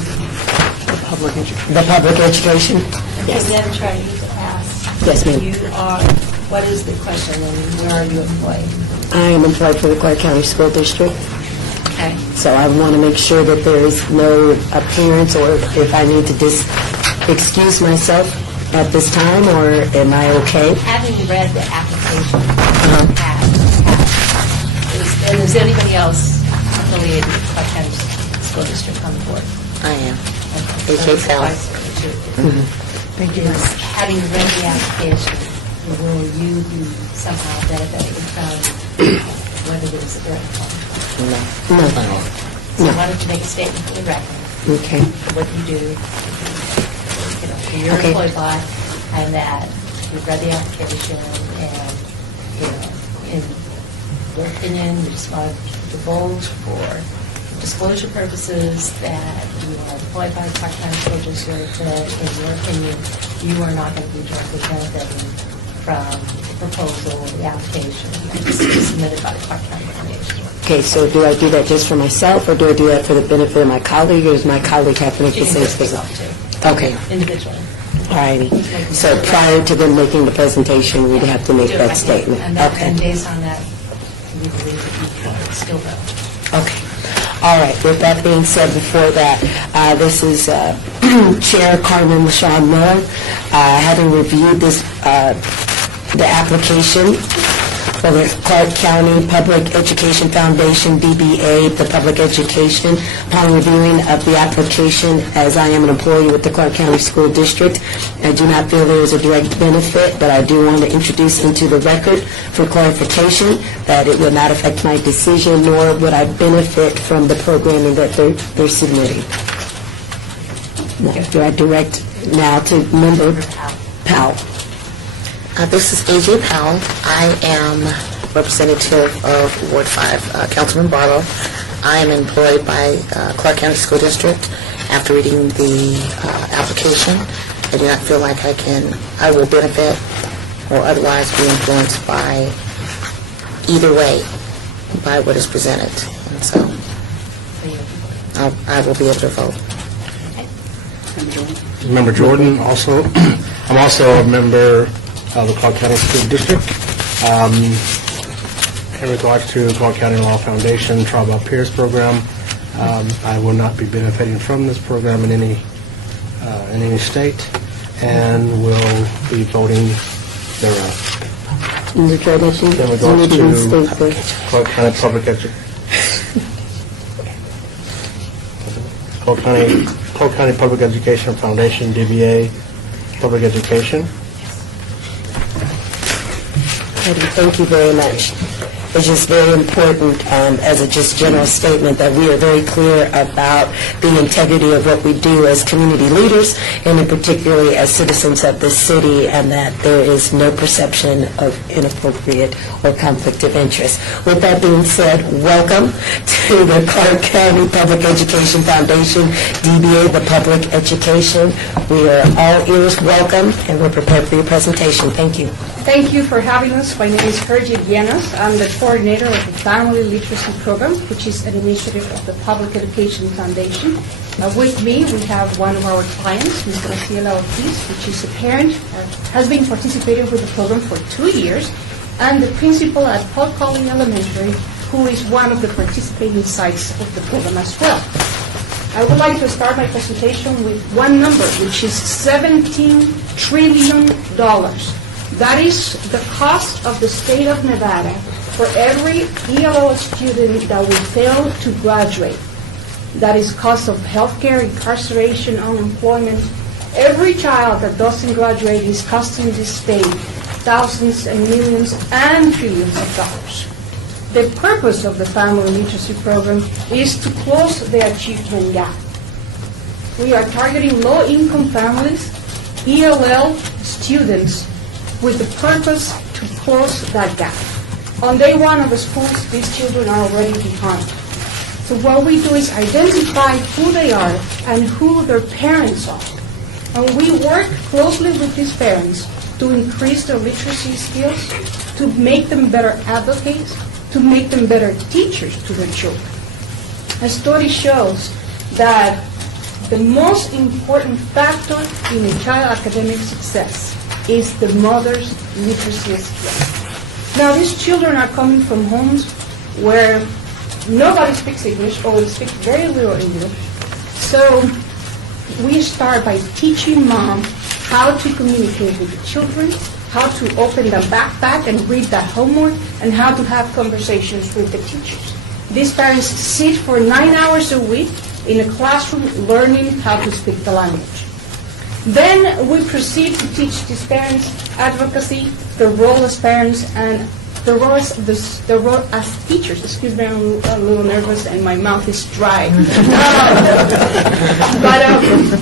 The public education. the public education. Okay, then try to ask. Yes, ma'am. You are, what is the question and where are you employed? I am employed for the Clark County School District, Okay. so I want to make sure that there is no appearance, or if I need to excuse myself at this time, or am I okay? Having read the application, and is anybody else affiliated with Clark County School District on the board? I am. Okay. A.K. Sal. Thank you. Having read the application, will you be somehow benefiting from whether there was a direct conflict? No. So why don't you make a statement for the record? Okay. What you do, you know, who you're Okay. employed by, and that you've read the application, and, you know, in your opinion, you just want to divulge for disclosure purposes that you are employed by Clark County School District, that in your opinion, you are not going to be directly benefiting from the proposal, the application that's submitted by the Clark County Foundation. Okay, so do I do that just for myself, or do I do that for the benefit of my colleague, or does my colleague have to make the You can same do it yourself, statement? too. Okay. Individually. All righty. So prior to them making the presentation, we'd have to make Do it that right statement? now. And that- Okay. and based on that, we believe that you can still go. Okay. All right. With that being said, before that, this is Chair Carmen LaShawn Miller. Having reviewed this, the application for the Clark County Public Education Foundation, DBA, the public education, upon reviewing of the application, as I am an employee with the Clark County School District, I do not feel there is a direct benefit, but I do want to introduce into the record for clarification that it would not affect my decision, nor would I benefit from the programming that they're submitting. Now, do I direct now to Member Powell? This is A.J. Powell. I am representative of Ward 5, Councilman Barlow. I am employed by Clark County School District. After reading the application, I do not feel like I will benefit or otherwise be influenced by either way by what is presented. And so I will be able to vote. Member Jordan, also. I'm also a member of the Clark County School District. In regards to Clark County Law Foundation Trial by Peers program, I will not be benefiting from this program in any state, and will be voting thereof. In regards to Clark County Clark County Public Education Foundation, DBA, Public Education. Thank you very much. It's just very important, as a just general statement, that we are very clear about the integrity of what we do as community leaders, and in particularly as citizens of this city, and that there is no perception of inappropriate or conflict of interest. With that being said, welcome to the Clark County Public Education Foundation, DBA, the public education. We are all ears, welcome, and we're prepared for your presentation. Thank you. Thank you for having us. My name is Hergie Llanos. I'm the coordinator of the Family Literacy Program, which is an initiative of the Public Education Foundation. With me, we have one of our clients, Ms. Graciela Ortiz, which is a parent, has been participating with the program for 2 years, and the principal at Paul Colley Elementary, who is one of the participating sites of the program as well. I would like to start my presentation with one number, which is $17 trillion. That is the cost of the state of Nevada for every ELO student that will fail to graduate. That is cost of healthcare, incarceration, unemployment. Every child that doesn't graduate is costing the state thousands and millions and trillions of dollars. The purpose of the Family Literacy Program is to close the achievement gap. we are targeting low-income families, ELL students, with the purpose to close that gap. On day one of the schools, these children are already behind. So what we do is identify who they are and who their parents are. And we work closely with these parents to increase their literacy skills, to make them better advocates, to make them better teachers to their children. A study shows that the most important factor in a child's academic success is the mother's literacy skills. Now, these children are coming from homes where nobody speaks English or speaks very little English. So we start by teaching mom how to communicate with the children, how to open the backpack and read the homework, and how to have conversations with the teachers. These parents sit for 9 hours a week in a classroom learning how to speak the language. Then we proceed to teach these parents advocacy, the role as parents, and the role as teachers. Excuse me, I'm a little nervous and my mouth is dry. But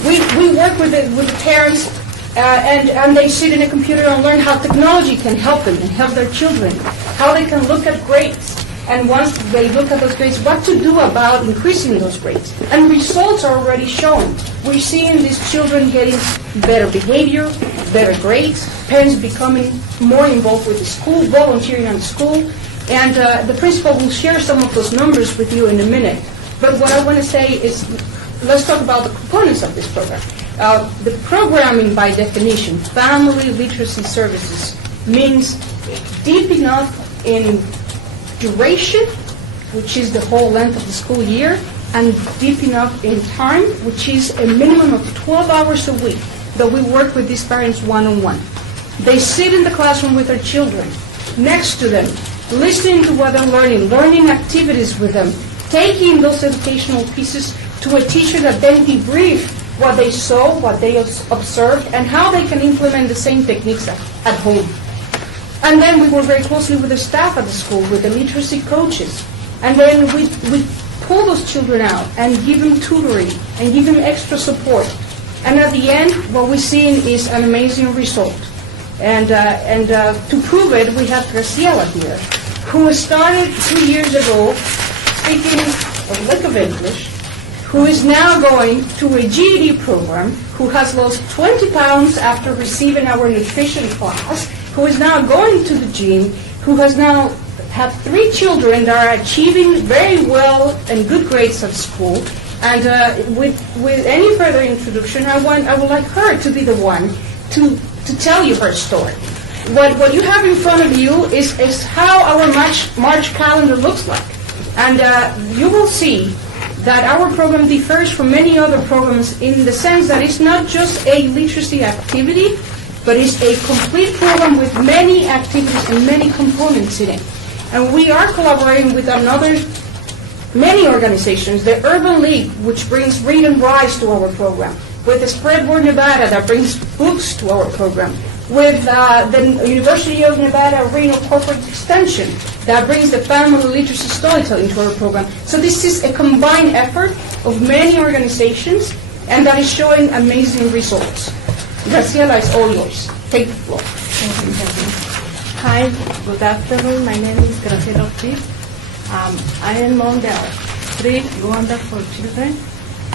we work with the parents, and they sit in a computer and learn how technology can help them and help their children, how they can look at grades. And once they look at those grades, what to do about increasing those grades. And results are already showing. We're seeing these children getting better behavior, better grades, parents becoming more involved with the school, volunteering on the school, and the principal will share some of those numbers with you in a minute. But what I want to say is, let's talk about the components of this program. The programming, by definition, family literacy services, means deep enough in duration, which is the whole length of the school year, and deep enough in time, which is a minimum of 12 hours a week that we work with these parents one-on-one. They sit in the classroom with their children, next to them, listening to what they're learning activities with them, taking those educational pieces to a teacher that then debrief what they saw, what they observed, and how they can implement the same techniques at home. And then we work very closely with the staff at the school, with the literacy coaches. And then we pull those children out and give them tutoring and give them extra support. And at the end, what we're seeing is an amazing result. And to prove it, we have Graciela here, who started 2 years ago speaking a lick of English, who is now going to a GED program, who has lost 20 pounds after receiving our nutrition class, who is now going to the gym, who has now have 3 children that are achieving very well and good grades at school. And with any further introduction, I would like her to be the one to tell you her story. What you have in front of you is how our March calendar looks like. And you will see that our program differs from many other programs in the sense that it's not just a literacy activity, but it's a complete program with many activities and many components in it. And we are collaborating with many organizations, the Urban League, which brings Read and Rise to our program, with the Spreadboard Nevada that brings books to our program, with the University of Nevada Reno Corporate Extension that brings the family literacy storytelling to our program. So this is a combined effort of many organizations, and that is showing amazing results. Graciela, it's all yours. Take the floor. Hi, good afternoon. My name is Graciela Ortiz. I am mom of 3 wonderful children.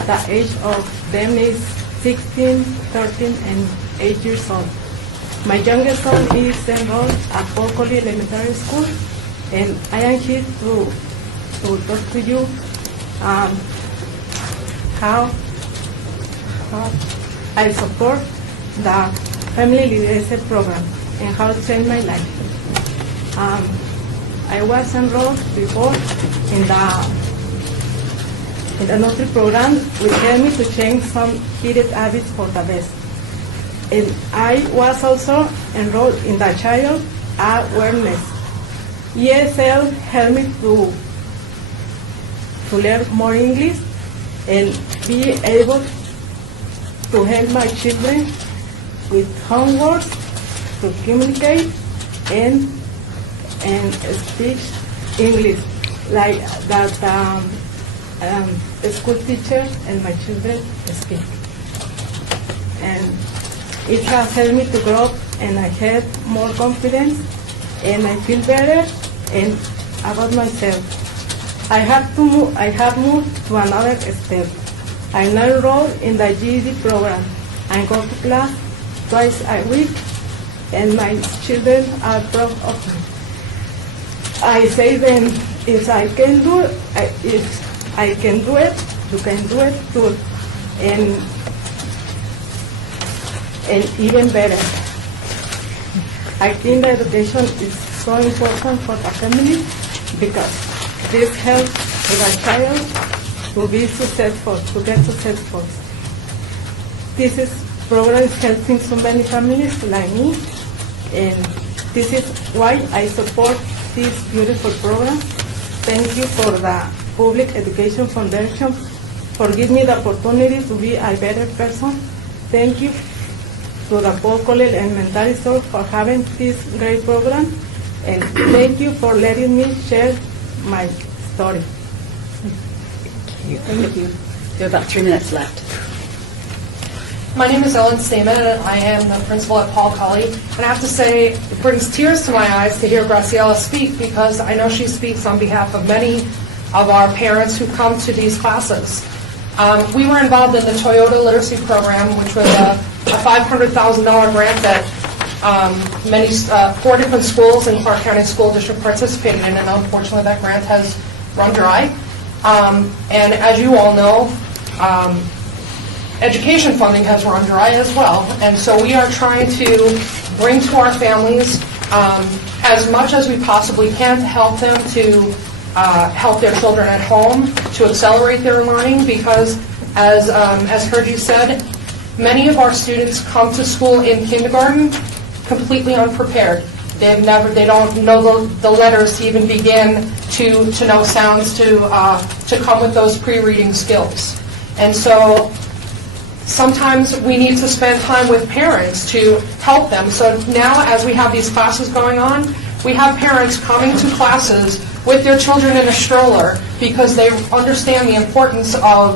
The age of them is 16, 13, and 8 years old. My youngest son is enrolled at Paul Coley Elementary School, and I am here to talk to you how I support the Family Literacy Program and how it changed my life. I was enrolled before in the Notary program, which helped me to change some heated habits for the best. And I was also enrolled in the Child Awareness. ESL helped me to learn more English and be able to help my children with homework, to communicate and speak English. Like that, school teacher and my children speak. And it has helped me to grow, and I have more confidence, and I feel better and about myself. I have moved to another step. I'm now enrolled in the GED program. I go to class twice a week, and my children are proud of me. I say them, if I can do it, you can do it too. And even better. I think that education is so important for the family because this helps the child to be successful, to get successful. This program is helping so many families like me, and this is why I support this beautiful program. Thank you for the Public Education Foundation for giving me the opportunity to be a better person. Thank you to the Paul College Elementary School for having this great program, and thank you for letting me share my story. Thank you. You have about 3 minutes left. My name is Ellen Stamen, and I am the principal at Paul Colley. And I have to say, it brings tears to my eyes to hear Graciela speak because I know she speaks on behalf of many of our parents who come to these classes. We were involved in the Toyota Literacy Program, which was a $500,000 grant that 4 different schools in Clark County School District participated in, and unfortunately that grant has run dry. And as you all know, education funding has run dry as well. And so we are trying to bring to our families as much as we possibly can to help them to help their children at home, to accelerate their learning, because as Hergy said, many of our students come to school in kindergarten completely unprepared. They don't know the letters to even begin to know sounds to come with those pre-reading skills. And so sometimes we need to spend time with parents to help them. So now as we have these classes going on, we have parents coming to classes with their children in a stroller because they understand the importance of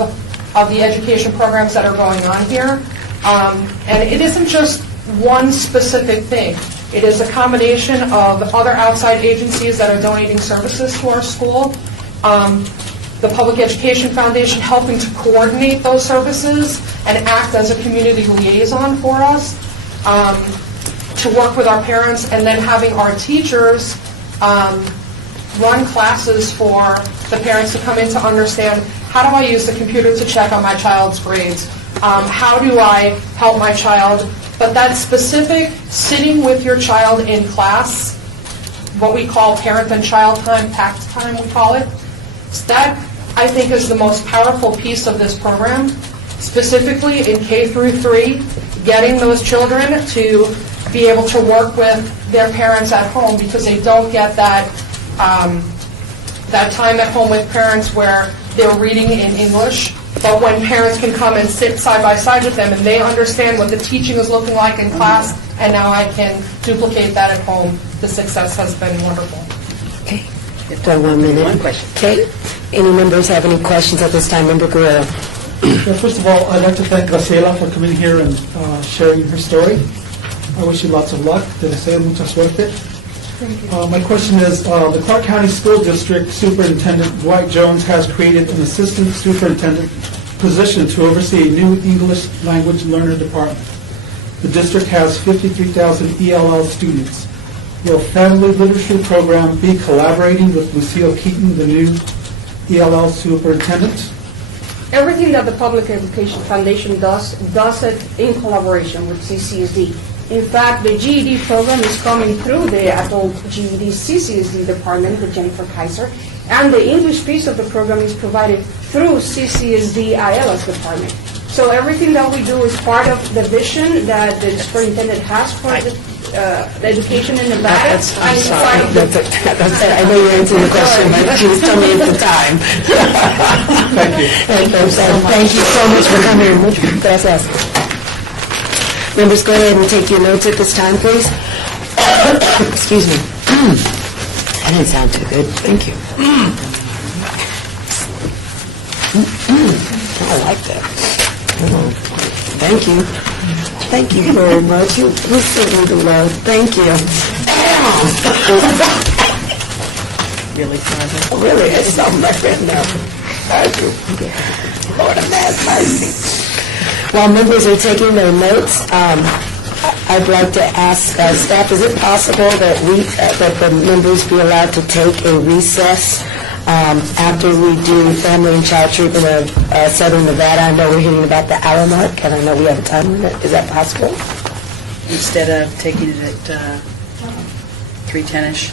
the education programs that are going on here. And it isn't just one specific thing. It is a combination of other outside agencies that are donating services to our school. The Public Education Foundation helping to coordinate those services and act as a community liaison for us, to work with our parents, and then having our teachers run classes for the parents to come in to understand, how do I use the computer to check on my child's grades? How do I help my child? But that specific sitting with your child in class, what we call parent and child time, PACT time we call it, that I think is the most powerful piece of this program, specifically in K through 3, getting those children to be able to work with their parents at home because they don't get that time at home with parents where they're reading in English. But when parents can come and sit side by side with them and they understand what the teaching is looking like in class, and now I can duplicate that at home, the success has been wonderful. Okay. For 1 minute. One question. Okay. Any members have any questions at this time? Member Guerrero. Yeah, first of all, I'd like to thank Graciela for coming here and sharing her story. I wish you lots of luck. Te deseo mucha suerte. My question is, the Clark County School District Superintendent Dwight Jones has created an assistant superintendent position to oversee a new English language learner department. The district has 53,000 ELL students. Will Family Literacy Program be collaborating with Lucille Keaton, the new ELL superintendent? Everything that the Public Education Foundation does it in collaboration with CCSD. In fact, the GED program is coming through the adult GED CCSD department with Jennifer Kaiser, and the English piece of the program is provided through CCSD ILS department. So everything that we do is part of the vision that the superintendent has for the education in Nevada. I'm sorry. That's it. I know you're answering the question, but please tell me at the time. Thank you. Thank you so much for coming. Gracias. Members, go ahead and take your notes at this time, please. Excuse me. That didn't sound too good. Thank you. I like that. Thank you. Thank you very much. You sent me the love. Thank you. Really, Sandra? Really, it's something like that now. Thank you. Lord have mercy. While members are taking their notes, I'd like to ask staff, is it possible that that the members be allowed to take a recess after we do family and child treatment of Southern Nevada? I know we're hitting about the hour mark, and I know we have a time limit. Is that possible? Instead of taking it at 3:10-ish.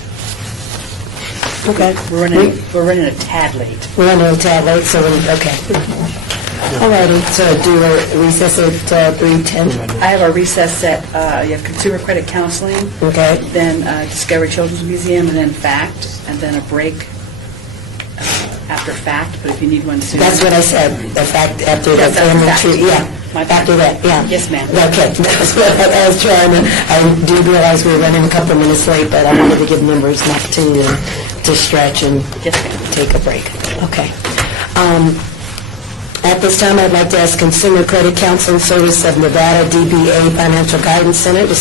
Okay. We're running a tad late. We're running a tad late, so okay. All righty, so do a recess at 3:10? I have our recess at, you have Consumer Credit Counseling. Okay. Then Discovery Children's Museum, and then FACT, and then a break after FACT, but if you need one sooner. That's what I said, the fact, after the Yes, that's family fact. tree, yeah. My bad. After that, yeah. Yes, ma'am. Okay, that's what I was trying to, I do realize we're running a couple of minutes late, but I wanted to give members an opportunity to stretch and take a break. Okay. At this time, I'd like to ask Consumer Credit Counseling Service of Nevada, DBA Financial Guidance Center, to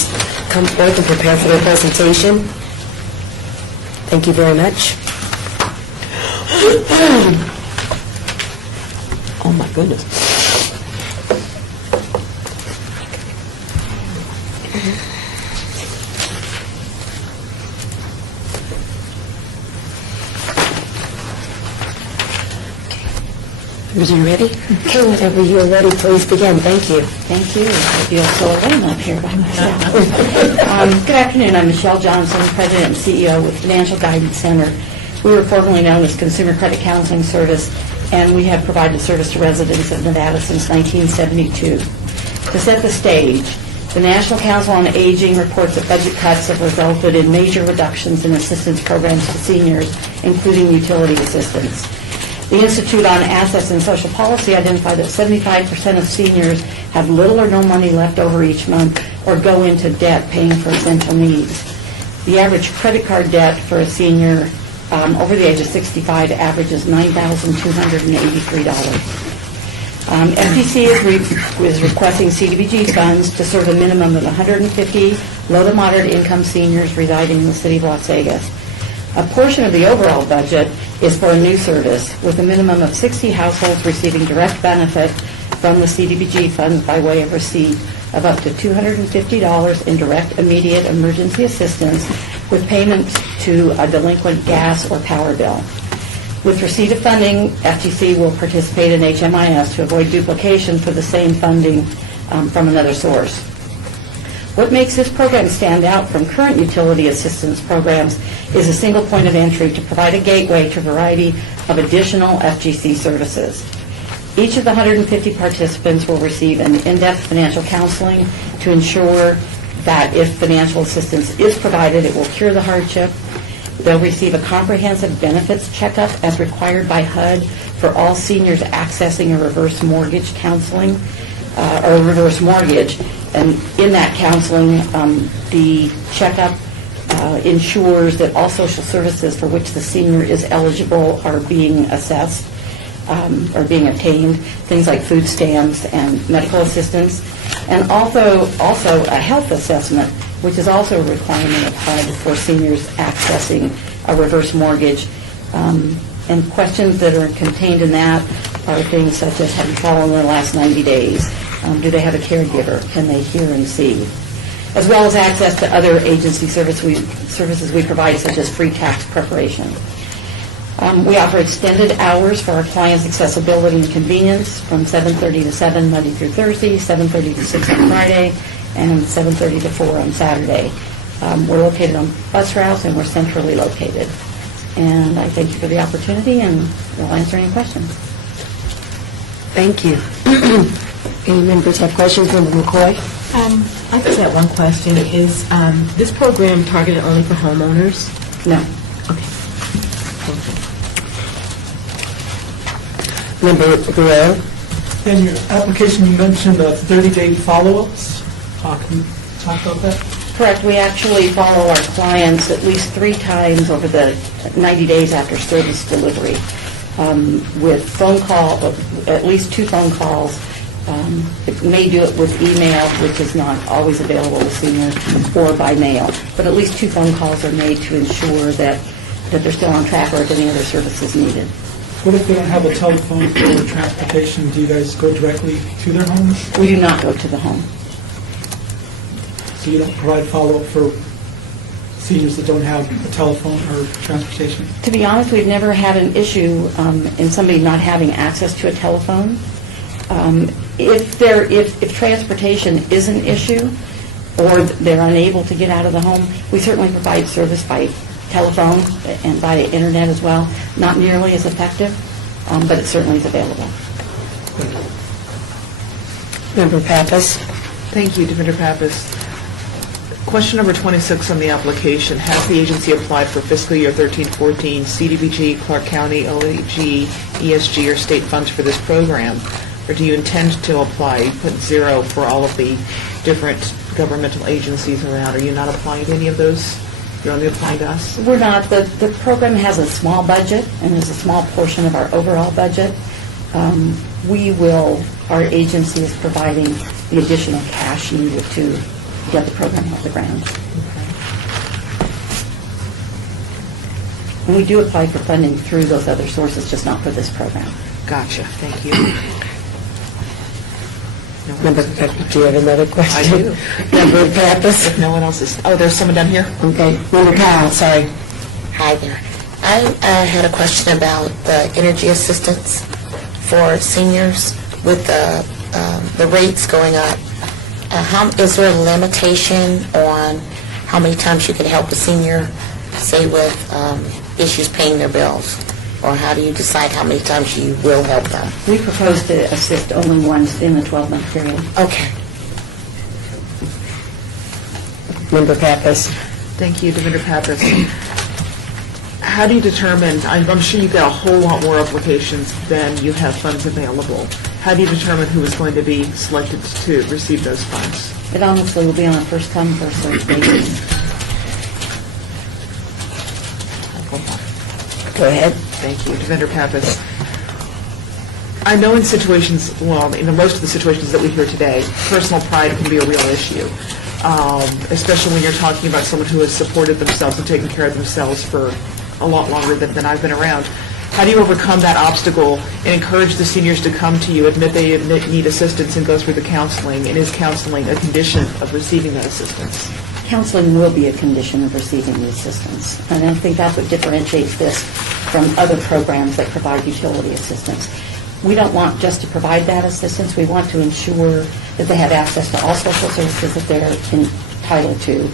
come forth and prepare for their presentation. Thank you very much. Oh, my goodness. Are you ready? Okay, whenever you're ready, please begin. Thank you. Thank you. I feel so alone up here by myself. Good afternoon. I'm Michelle Johnson, President and CEO with Financial Guidance Center. We were formerly known as Consumer Credit Counseling Service, and we have provided service to residents of Nevada since 1972. To set the stage, the National Council on Aging reports that budget cuts have resulted in major reductions in assistance programs to seniors, including utility assistance. The Institute on Assets and Social Policy identified that 75% of seniors have little or no money left over each month or go into debt paying for essential needs. The average credit card debt for a senior over the age of 65 averages $9,283. FGC is requesting CDBG funds to serve a minimum of 150 low to moderate income seniors residing in the city of Las Vegas. A portion of the overall budget is for a new service, with a minimum of 60 households receiving direct benefit from the CDBG funds by way of receipt of up to $250 in direct immediate emergency assistance with payments to a delinquent gas or power bill. With receipt of funding, FGC will participate in HMIS to avoid duplication for the same funding from another source. What makes this program stand out from current utility assistance programs is a single point of entry to provide a gateway to a variety of additional FGC services. Each of the 150 participants will receive an in-depth financial counseling to ensure that if financial assistance is provided, it will cure the hardship. They'll receive a comprehensive benefits checkup as required by HUD for all seniors accessing a reverse mortgage counseling or a reverse mortgage. And in that counseling, the checkup ensures that all social services for which the senior is eligible are being assessed or being obtained, things like food stamps and medical assistance, and also a health assessment, which is also a requirement of HUD for seniors accessing a reverse mortgage. And questions that are contained in that are things such as, have you fallen in the last 90 days? Do they have a caregiver? Can they hear and see? As well as access to other agency services we provide, such as free tax preparation. We offer extended hours for our clients' accessibility and convenience from 7:30 to 7 Monday through Thursday, 7:30 to 6 on Friday, and 7:30 to 4 on Saturday. We're located on bus routes, and we're centrally located. And I thank you for the opportunity, and we'll answer any questions. Thank you. Any members have questions? Member McCoy? I just have one question. Is this program targeted only for homeowners? No. Okay. Member Guerrero? In your application, you mentioned 30-day follow-ups. Can you talk about that? Correct. We actually follow our clients at least 3 times over the 90 days after service delivery. with phone call, at least 2 phone calls. It may do it with email, which is not always available to seniors, or by mail. But at least 2 phone calls are made to ensure that they're still on track or if any other services needed. What if they don't have a telephone or transportation? Do you guys go directly to their homes? We do not go to the home. So you don't provide follow-up for seniors that don't have a telephone or transportation? To be honest, we've never had an issue in somebody not having access to a telephone. If transportation is an issue or they're unable to get out of the home, we certainly provide service by telephone and by internet as well. Not nearly as effective, but it certainly is available. Member Pappas? Thank you, Defender Pappas. Question number 26 on the application. Has the agency applied for fiscal year 13-14 CDBG, Clark County, OAG, ESG, or state funds for this program? Or do you intend to apply? You put 0 for all of the different governmental agencies around. Are you not applying to any of those? You're only applying to us? We're not. The program has a small budget and is a small portion of our overall budget. Our agency is providing the additional cash needed to get the program off the ground. And we do apply for funding through those other sources, just not for this program. Gotcha. Thank you. Member Pappas, do you have another question? I do. Member Pappas? If no one else is... Oh, there's someone down here? Okay. Member Powell, sorry. Hi there. I had a question about the energy assistance for seniors with the rates going up. Is there a limitation on how many times you can help a senior, say with issues paying their bills? Or how do you decide how many times you will help them? We propose to assist only once in the 12-month period. Okay. Member Pappas? Thank you, Defender Pappas. How do you determine, I'm sure you've got a whole lot more applications than you have funds available. How do you determine who is going to be selected to receive those funds? It honestly will be on a first-come, first-served basis. Go ahead. Thank you, Defender Pappas. I know in situations, well, in most of the situations that we hear today, personal pride can be a real issue, especially when you're talking about someone who has supported themselves and taken care of themselves for a lot longer than I've been around. How do you overcome that obstacle and encourage the seniors to come to you, admit they need assistance, and go through the counseling? And is counseling a condition of receiving that assistance? Counseling will be a condition of receiving the assistance. And I think that's what differentiates this from other programs that provide utility assistance. We don't want just to provide that assistance. We want to ensure that they have access to all social services that they're entitled to.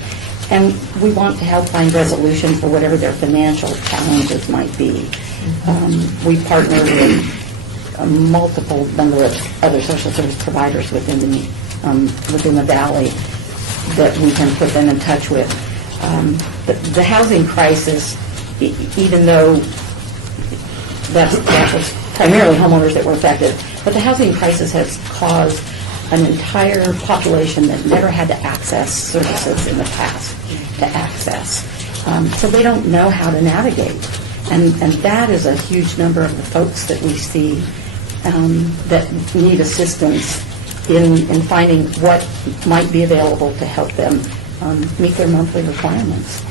And we want to help find resolution for whatever their financial challenges might be. We partner with a multiple number of other social service providers within the valley that we can put them in touch with. The housing crisis, even though that was primarily homeowners that were affected, but the housing crisis has caused an entire population that never had to access services in the past to access. So they don't know how to navigate. And that is a huge number of the folks that we see that need assistance in finding what might be available to help them meet their monthly requirements.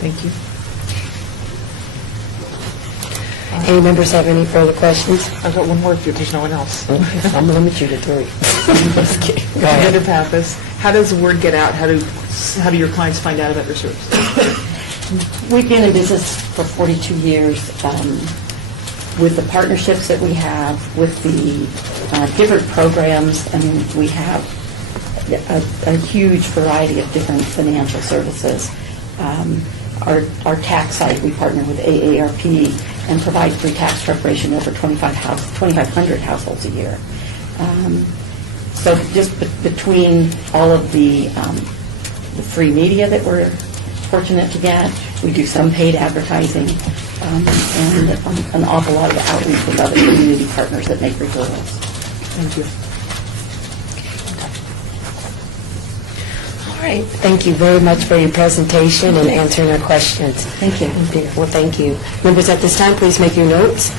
Thank you. Any members have any further questions? I've got one more if there's no one else. I'm going to limit you to 3. Just kidding. Go ahead. Defender Pappas, how does the word get out? How do your clients find out about your services? We've been in business for 42 years. With the partnerships that we have, with the different programs, I mean, we have a huge variety of different financial services. Our tax side, we partner with AARP and provide free tax preparation to over 2,500 households a year. So just between all of the free media that we're fortunate to get, we do some paid advertising, and an awful lot of outreach with other community partners that make referrals. Thank you. All right. Thank you very much for your presentation and answering our questions. Thank you. Well, thank you. Members, at this time, please make your notes.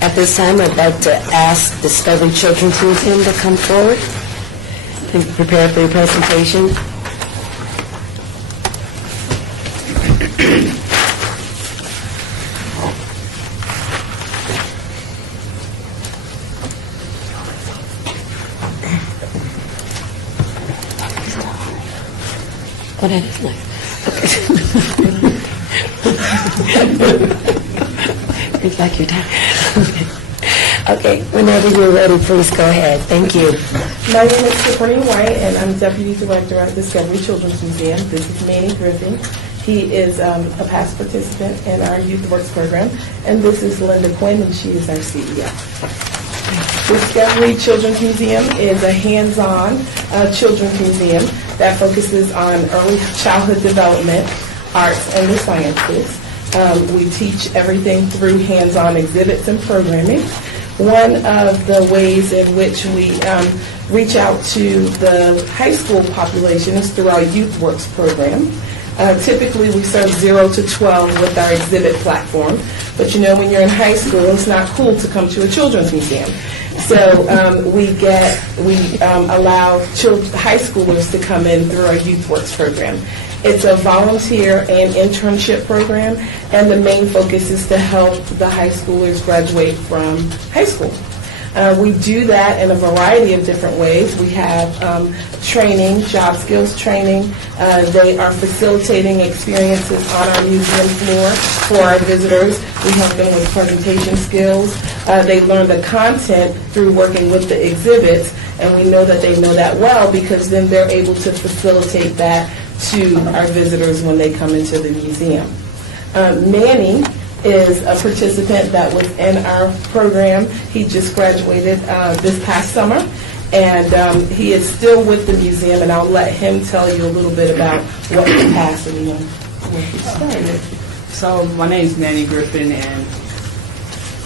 At this time, I'd like to ask Discovery Children's Museum to come forward and prepare for your presentation. Oh, that is nice. It's like your time. Okay, whenever you're ready, please go ahead. Thank you. My name is Tiffany White, and I'm Deputy Director at Discovery Children's Museum. This is Manny Griffin. He is a past participant in our Youth Works program, and this is Linda Quinn, and she is our CEO. Discovery Children's Museum is a hands-on children's museum that focuses on early childhood development, arts, and the sciences. We teach everything through hands-on exhibits and programming. One of the ways in which we reach out to the high school population is through our Youth Works program. Typically, we serve 0 to 12 with our exhibit platform, but you know, when you're in high school, it's not cool to come to a children's museum. So we allow high schoolers to come in through our Youth Works program. It's a volunteer and internship program, and the main focus is to help the high schoolers graduate from high school. We do that in a variety of different ways. We have training, job skills training. They are facilitating experiences on our museum floor for our visitors. We help them with presentation skills. They learn the content through working with the exhibits, and we know that they know that well because then they're able to facilitate that to our visitors when they come into the museum. Manny is a participant that was in our program. He just graduated this past summer, and he is still with the museum, and I'll let him tell you a little bit about what capacity and where he started. So my name is Manny Griffin, and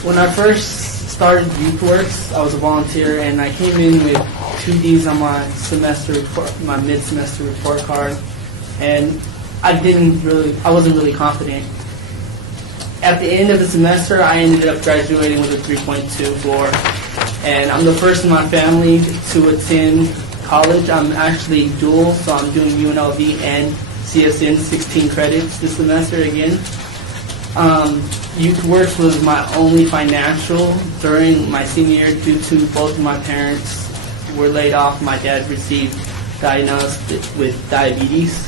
when I first started Youth Works, I was a volunteer, and I came in with 2 Ds on my my mid-semester report card, and I wasn't really confident. At the end of the semester, I ended up graduating with a 3.24, and I'm the first in my family to attend college. I'm actually dual, so I'm doing UNLV and CSN 16 credits this semester again. Youth Works was my only financial during my senior year due to both of my parents were laid off. My dad received diagnosed with diabetes.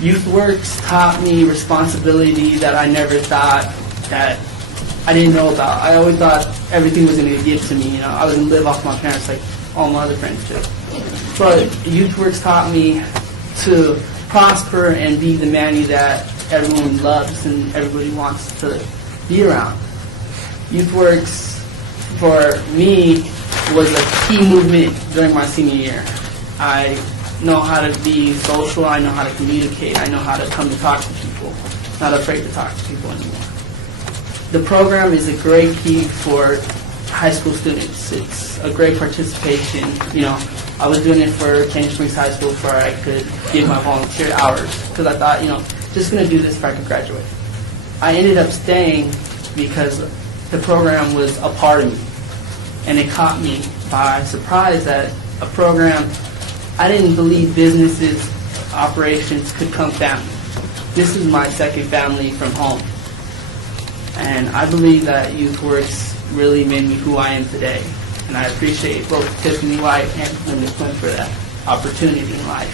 Youth Works taught me responsibility that I never thought that I didn't know about. I always thought everything was going to get to me. You know, I was going to live off my parents like all my other friends did. But Youth Works taught me to prosper and be the Manny that everyone loves and everybody wants to be around. Youth Works, for me, was a key movement during my senior year. I know how to be social, I know how to communicate, I know how to come to talk to people. Not afraid to talk to people anymore. The program is a great key for high school students. It's a great participation. You know, I was doing it for Canyon Springs High School before I could give my volunteer hours because I thought, you know, just going to do this if I could graduate. I ended up staying because the program was a part of me, and it caught me by surprise that a program I didn't believe businesses, operations could come family. This is my second family from home. And I believe that Youth Works really made me who I am today. And I appreciate both Tiffany White and Linda Quinn for that opportunity in life.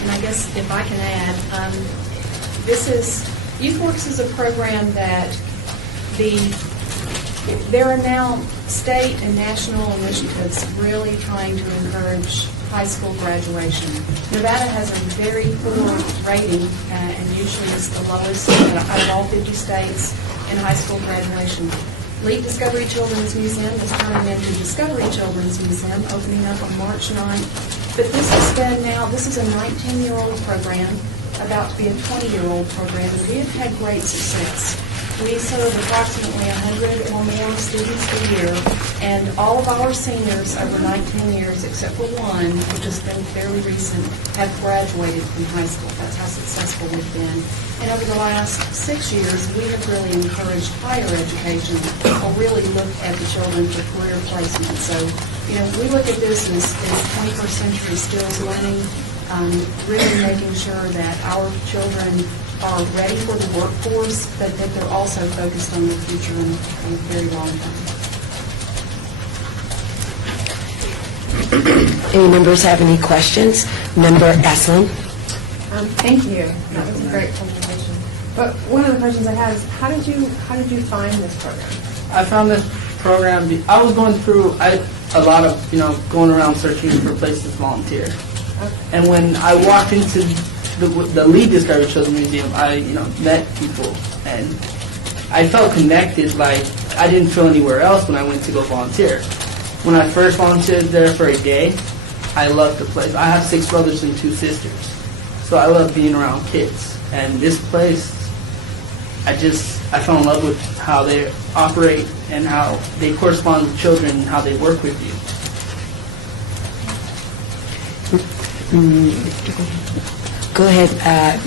And I guess if I can add, this is YouthWorks is a program that there are now state and national initiatives really trying to encourage high school graduation. Nevada has a very poor rating, and usually it's the lowest out of all 50 states in high school graduation. Lead Discovery Children's Museum is turning into Discovery Children's Museum, opening up on March 9th. But this is a 19-year-old program, about to be a 20-year-old program, and we have had great success. We serve approximately 100 or more students a year, and all of our seniors over 19 years, except for one, which has been fairly recent, have graduated from high school. That's how successful we've been. And over the last 6 years, we have really encouraged higher education, or really looked at the children for career placement. So, we look at this as 21st century skills learning, really making sure that our children are ready for the workforce, but that they're also focused on the future in a very long time. Any members have any questions? Member Eslin? Thank you. That was a great presentation. But one of the questions I had is, how did you find this program? I found this program, I was going through a lot of, going around searching for places to volunteer. Okay. And when I walked into the Lead Discovery Children's Museum, I, met people, and I felt connected like I didn't feel anywhere else when I went to go volunteer. When I first volunteered there for a day, I loved the place. I have 6 brothers and 2 sisters, so I love being around kids. And this place, I fell in love with how they operate and how they correspond with children and how they work with you. Go ahead,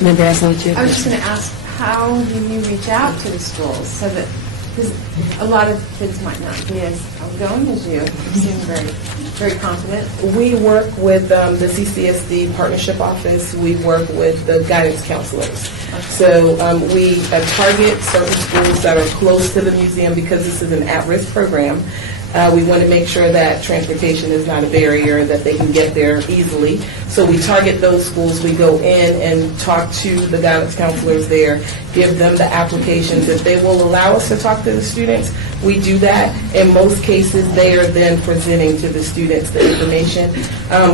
Member Eslin. I was just going to ask, how do you reach out to the schools so that, because a lot of kids might not be as outgoing as you. You seem very, very confident. We work with the CCSD Partnership Office. We work with the guidance counselors. So we target certain schools that are close to the museum because this is an at-risk program. We want to make sure that transportation is not a barrier, that they can get there easily. So we target those schools. We go in and talk to the guidance counselors there, give them the applications. If they will allow us to talk to the students, we do that. In most cases, they are then presenting to the students the information.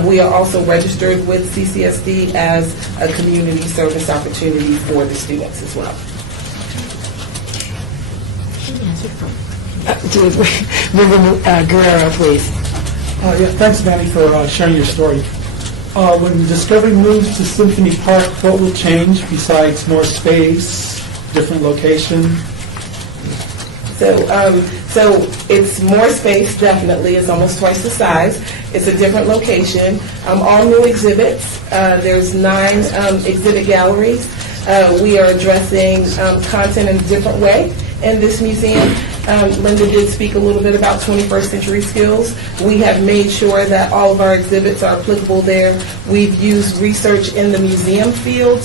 We are also registered with CCSD as a community service opportunity for the students as well. Member Guerrero, please. Thanks, Manny, for sharing your story. When Discovery moves to Symphony Park, what will change besides more space, different location? So it's more space, definitely. It's almost twice the size. It's a different location. All new exhibits. There's 9 exhibit galleries. We are addressing content in a different way in this museum. Linda did speak a little bit about 21st century skills. We have made sure that all of our exhibits are applicable there. We've used research in the museum field,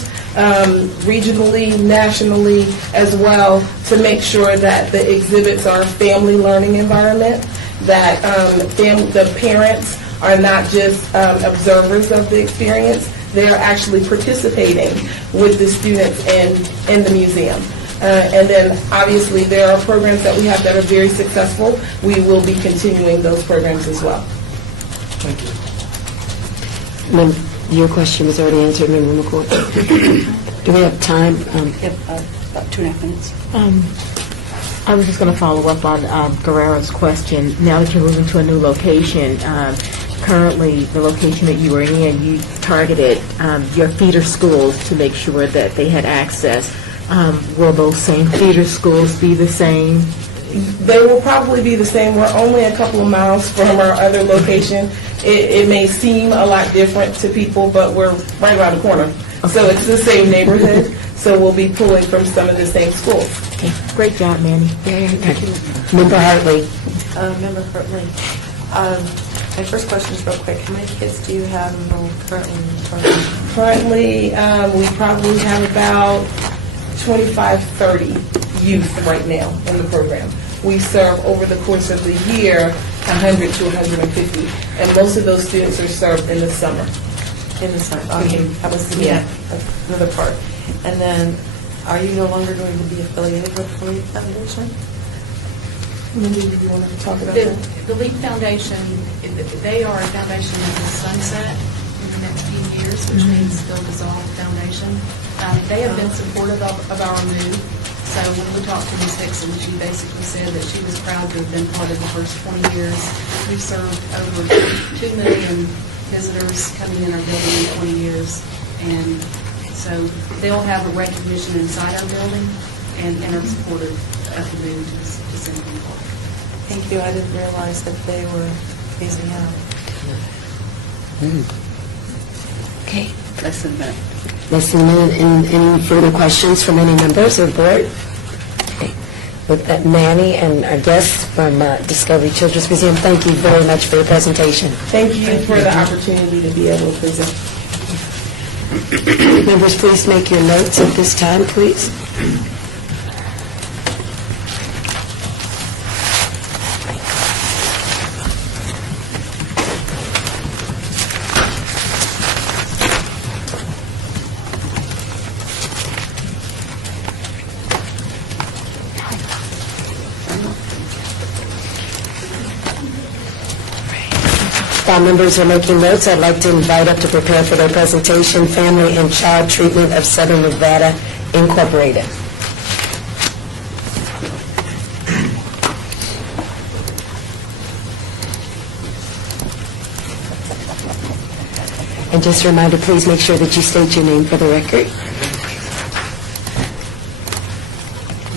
regionally, nationally as well, to make sure that the exhibits are a family learning environment, that the parents are not just observers of the experience, they are actually participating with the students in the museum. And then, obviously, there are programs that we have that are very successful. We will be continuing those programs as well. Thank you. Your question was already answered, Member McCoy. Do we have time? About 2.5 minutes. I was just going to follow up on Guerrero's question. Now that you're moving to a new location, currently the location that you were in, you targeted your feeder schools to make sure that they had access. Will those same feeder schools be the same? They will probably be the same. We're only a couple of miles from our other location. It may seem a lot different to people, but we're right around the corner. Okay. So it's the same neighborhood, so we'll be pulling from some of the same schools. Okay. Great job, Manny. Thank you. Member Hartley. Member Hartley. My first question is real quick. How many kids do you have enrolled currently in the program? Currently, we probably have about 25, 30 youth right now in the program. We serve over the course of the year 100 to 150, and most of those students are served in the summer. In the summer, okay. That was another part. And then Are you no longer going to be affiliated with the Leap Foundation? Mindy, do you want to talk about The that? the Leap Foundation, they are a foundation that will sunset in the next few years, which means they'll dissolve the foundation. They have been supportive of our move. So when we talked to Ms. Dixon, she basically said that she was proud to have been part of the first 20 years. We've served over 2 million visitors coming in our building in 20 years. And so they'll have a recognition inside our building and are supportive of the move to Central Park. Thank you. I didn't realize that they were phasing out. Okay. Less than that. Less than a minute. Any further questions from any members of the board? Okay. With that, Manny and our guests from Discovery Children's Museum, thank you very much for your presentation. Thank you for the opportunity to be able to present. Members, please make your notes at this time, please. While members are making notes, I'd like to invite up to prepare for their presentation, Family and Child Treatment of Southern Nevada, Incorporated. And just a reminder, please make sure that you state your name for the record.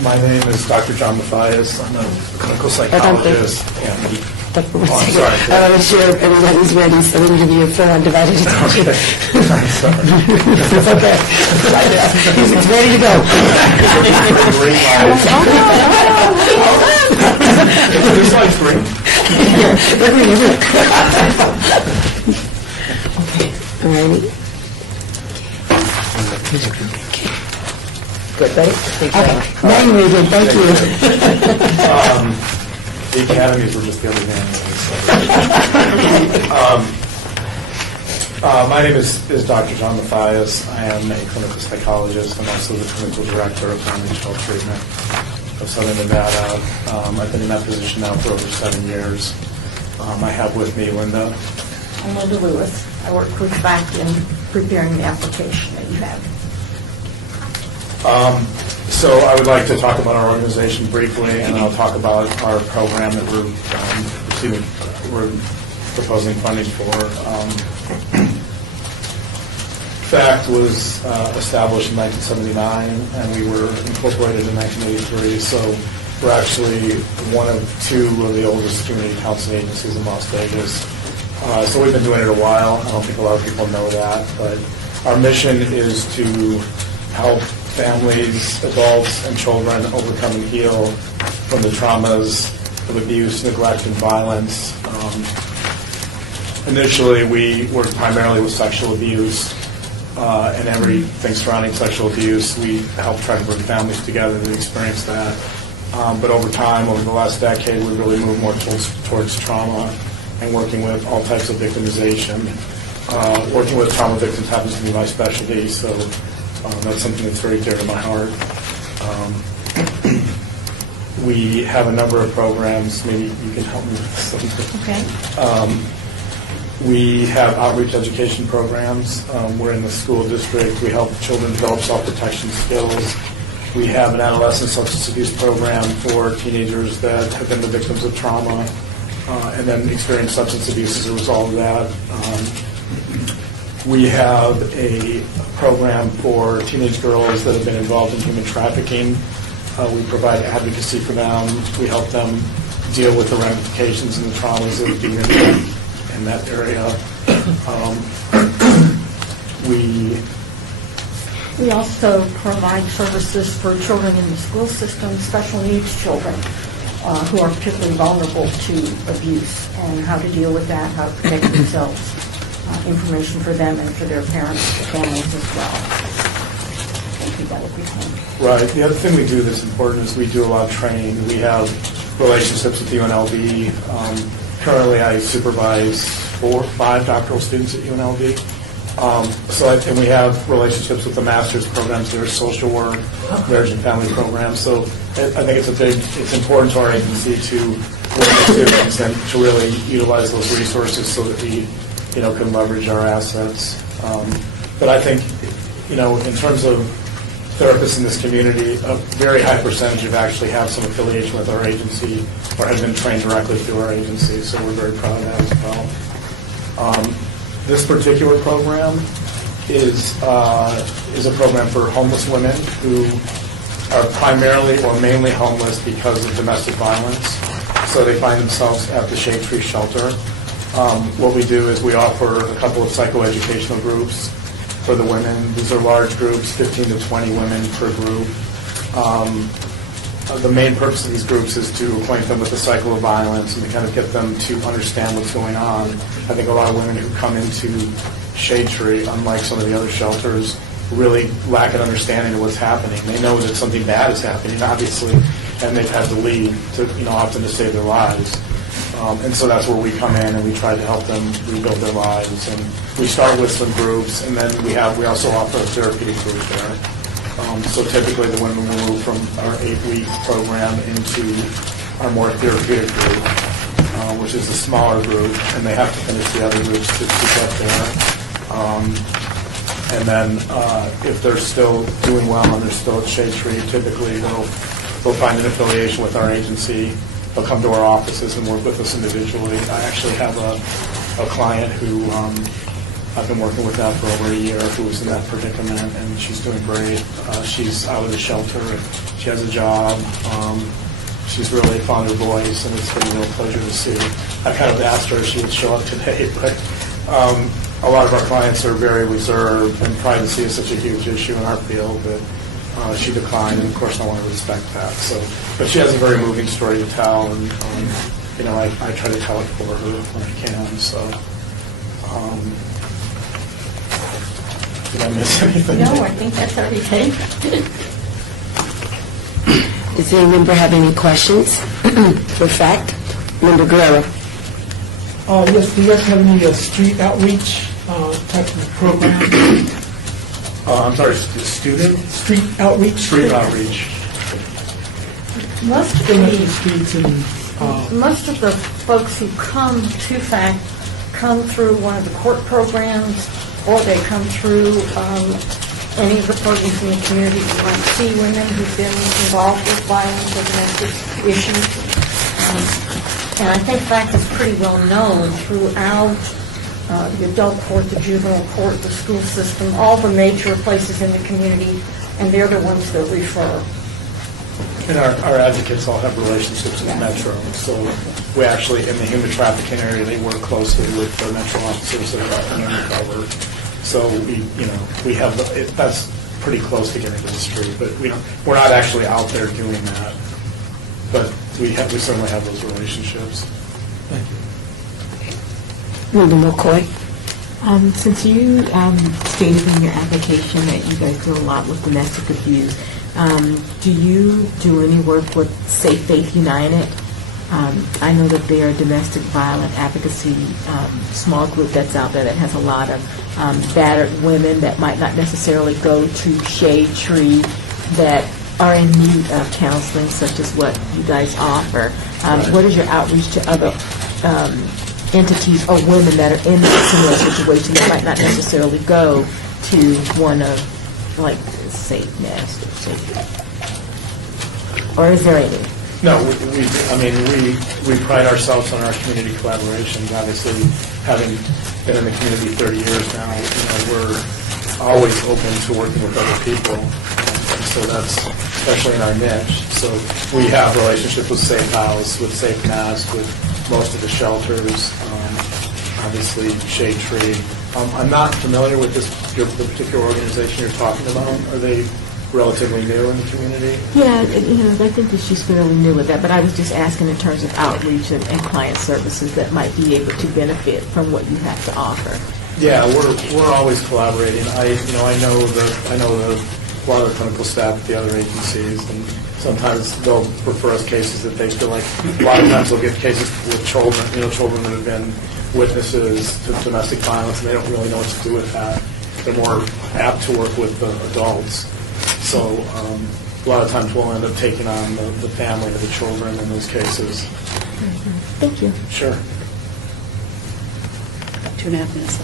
My name is Dr. John Mathias. I'm a clinical psychologist. I wasn't sure if everybody's ready, so we can give you a full undivided attention. I'm sorry. It's okay. He's ready to go. Is this like green? All righty. Good, ready? Okay. Now you're good. Thank you. The academies were just the other day. My name is Dr. John Mathias. I am a clinical psychologist. I'm also the clinical director of Family and Child Treatment of Southern Nevada. I've been in that position now for over 7 years. I have with me Linda. I'm Linda Lewis. I work with back in preparing the application that you have. So I would like to talk about our organization briefly, and I'll talk about our program that we're proposing funding for. FACT was established in 1979, and we were incorporated in 1983. So we're actually one of 2 of the oldest community counseling agencies in Las Vegas. So we've been doing it a while. I don't think a lot of people know that, but our mission is to help families, adults, and children overcome and heal from the traumas of abuse, neglect, and violence. Initially, we worked primarily with sexual abuse and everything surrounding sexual abuse. We helped try to bring families together to experience that. But over time, over the last decade, we really moved more towards trauma and working with all types of victimization. Working with trauma victims happens to be my specialty, so that's something that's very dear to my heart. We have a number of programs. Maybe you can help me with something. Okay. We have outreach education programs. We're in the school district. We help children develop self-protection skills. We have an adolescent substance abuse program for teenagers that have been the victims of trauma and then experience substance abuse as a result of that. We have a program for teenage girls that have been involved in human trafficking. We provide advocacy for them. We help them deal with the ramifications and the traumas of being in that area. We also provide services for children in the school system, special needs children who are particularly vulnerable to abuse, and how to deal with that, how to protect themselves. Information for them and for their parents, families as well. I think that would be fun. Right. The other thing we do that's important is we do a lot of training. We have relationships with UNLV. Currently, I supervise 4 or 5 doctoral students at UNLV, And we have relationships with the master's programs, there's social work, marriage and family programs. So I think it's important to our agency to work with students and to really utilize those resources so that we, can leverage our assets. But I think, in terms of therapists in this community, a very high percentage of actually have some affiliation with our agency or have been trained directly through our agency, so we're very proud of that as well. This particular program is a program for homeless women who are primarily or mainly homeless because of domestic violence. So they find themselves at the Shade Tree Shelter. What we do is we offer a couple of psychoeducational groups for the women. These are large groups, 15 to 20 women per group. The main purpose of these groups is to acquaint them with the cycle of violence and to kind of get them to understand what's going on. I think a lot of women who come into Shade Tree, unlike some of the other shelters, really lack an understanding of what's happening. They know that something bad is happening, obviously, and they've had to leave to, often to save their lives. And so that's where we come in and we try to help them rebuild their lives. And we start with some groups, and then we also offer a therapeutic group there. So typically the women will move from our 8-week program into our more therapeutic group, which is a smaller group, and they have to finish the other groups to get there. And then if they're still doing well and they're still at Shade Tree, typically they'll find an affiliation with our agency. They'll come to our offices and work with us individually. I actually have a client who I've been working with now for over a year who was in that predicament, and she's doing great. She's out of the shelter. She has a job. She's really found her voice, and it's been a real pleasure to see. I kind of asked her if she would show up today, but a lot of our clients are very reserved, and privacy is such a huge issue in our field that she declined, and of course I want to respect that. But she has a very moving story to tell, and I try to tell it for her when I can. So, did I miss anything? No, I think that's everything. Does any member have any questions? For fact, Member Guerrero. Yes, do you guys have any street outreach type of program? I'm sorry, student? Street outreach? Street outreach. Most of Going up to the the, streets and, most of the folks who come to FACT come through one of the court programs, or they come through any of the programs in the community who might see women who've been involved with violence or domestic issues. And I think FACT is pretty well known throughout the adult court, the juvenile court, the school system, all the major places in the community, and they're the ones that refer. And our advocates all have relationships with Metro, so we actually, in the human trafficking area, they work closely with the Metro officers that are undercover. So we have, that's pretty close to getting to the street, but we're not actually out there doing that. But we certainly have those relationships. thank you. Member McCoy. Since you stated in your application that you guys do a lot with domestic abuse, do you do any work with Safe Faith United? I know that they're a domestic violence advocacy small group that's out there that has a lot of battered women that might not necessarily go to Shade Tree that are in need of counseling, such as what you guys offer. What is your outreach to other entities or women that are in a similar situation that might not necessarily go to one of, like, Safe Nest or Safe? Or is there any? No, we pride ourselves on our community collaborations. Obviously, having been in the community 30 years now, we're always open to working with other people. And so that's especially in our niche. So we have relationships with Safe House, with Safe Nest, with most of the shelters, obviously Shade Tree. I'm not familiar with the particular organization you're talking about. Are they relatively new in the community? Yeah, I think that she's fairly new with that, but I was just asking in terms of outreach and client services that might be able to benefit from what you have to offer. Yeah, we're always collaborating. I know a lot of the clinical staff at the other agencies, and Sometimes they'll refer us cases that they feel like, a lot of times they'll get cases with children, children that have been witnesses to domestic violence, and they don't really know what to do with that. They're more apt to work with the adults. So a lot of times we'll end up taking on the family or the children in those cases. Thank you. Sure. 2.5 minutes.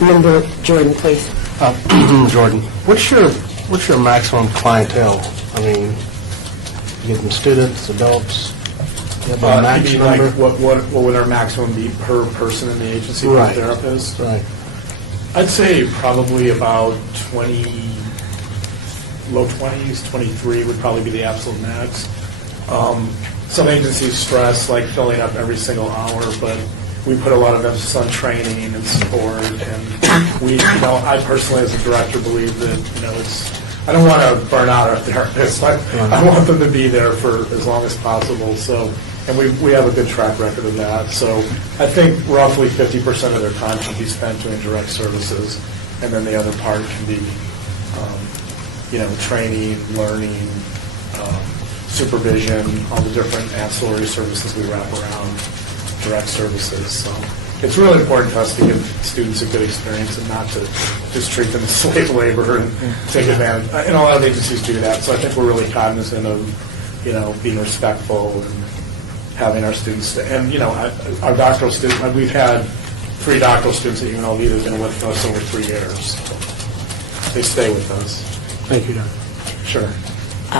Member Jordan, please. Jordan, what's your maximum clientele? I mean, you get them students, adults, you have a max You mean, like, number? what would our maximum be per person in the agency per Right. therapist? Right. I'd say probably about 20, low 20s, 23 would probably be the absolute max. Some agencies stress like filling up every single hour, but we put a lot of emphasis on training and support, and we, I personally as a director believe that, I don't want to burn out our therapists. I want them to be there for as long as possible. So, and we have a good track record of that. So I think roughly 50% of their time should be spent doing direct services, and then the other part can be, training, learning, supervision, all the different ancillary services we wrap around direct services. So it's really important to us to give students a good experience and not to just treat them as slave labor and take advantage. And a lot of agencies do that. So I think we're really cognizant of, being respectful and having our students. And, our doctoral students, we've had 3 doctoral students at UNLV that have been with us over 3 years. They stay with us. Thank you, Don. Sure.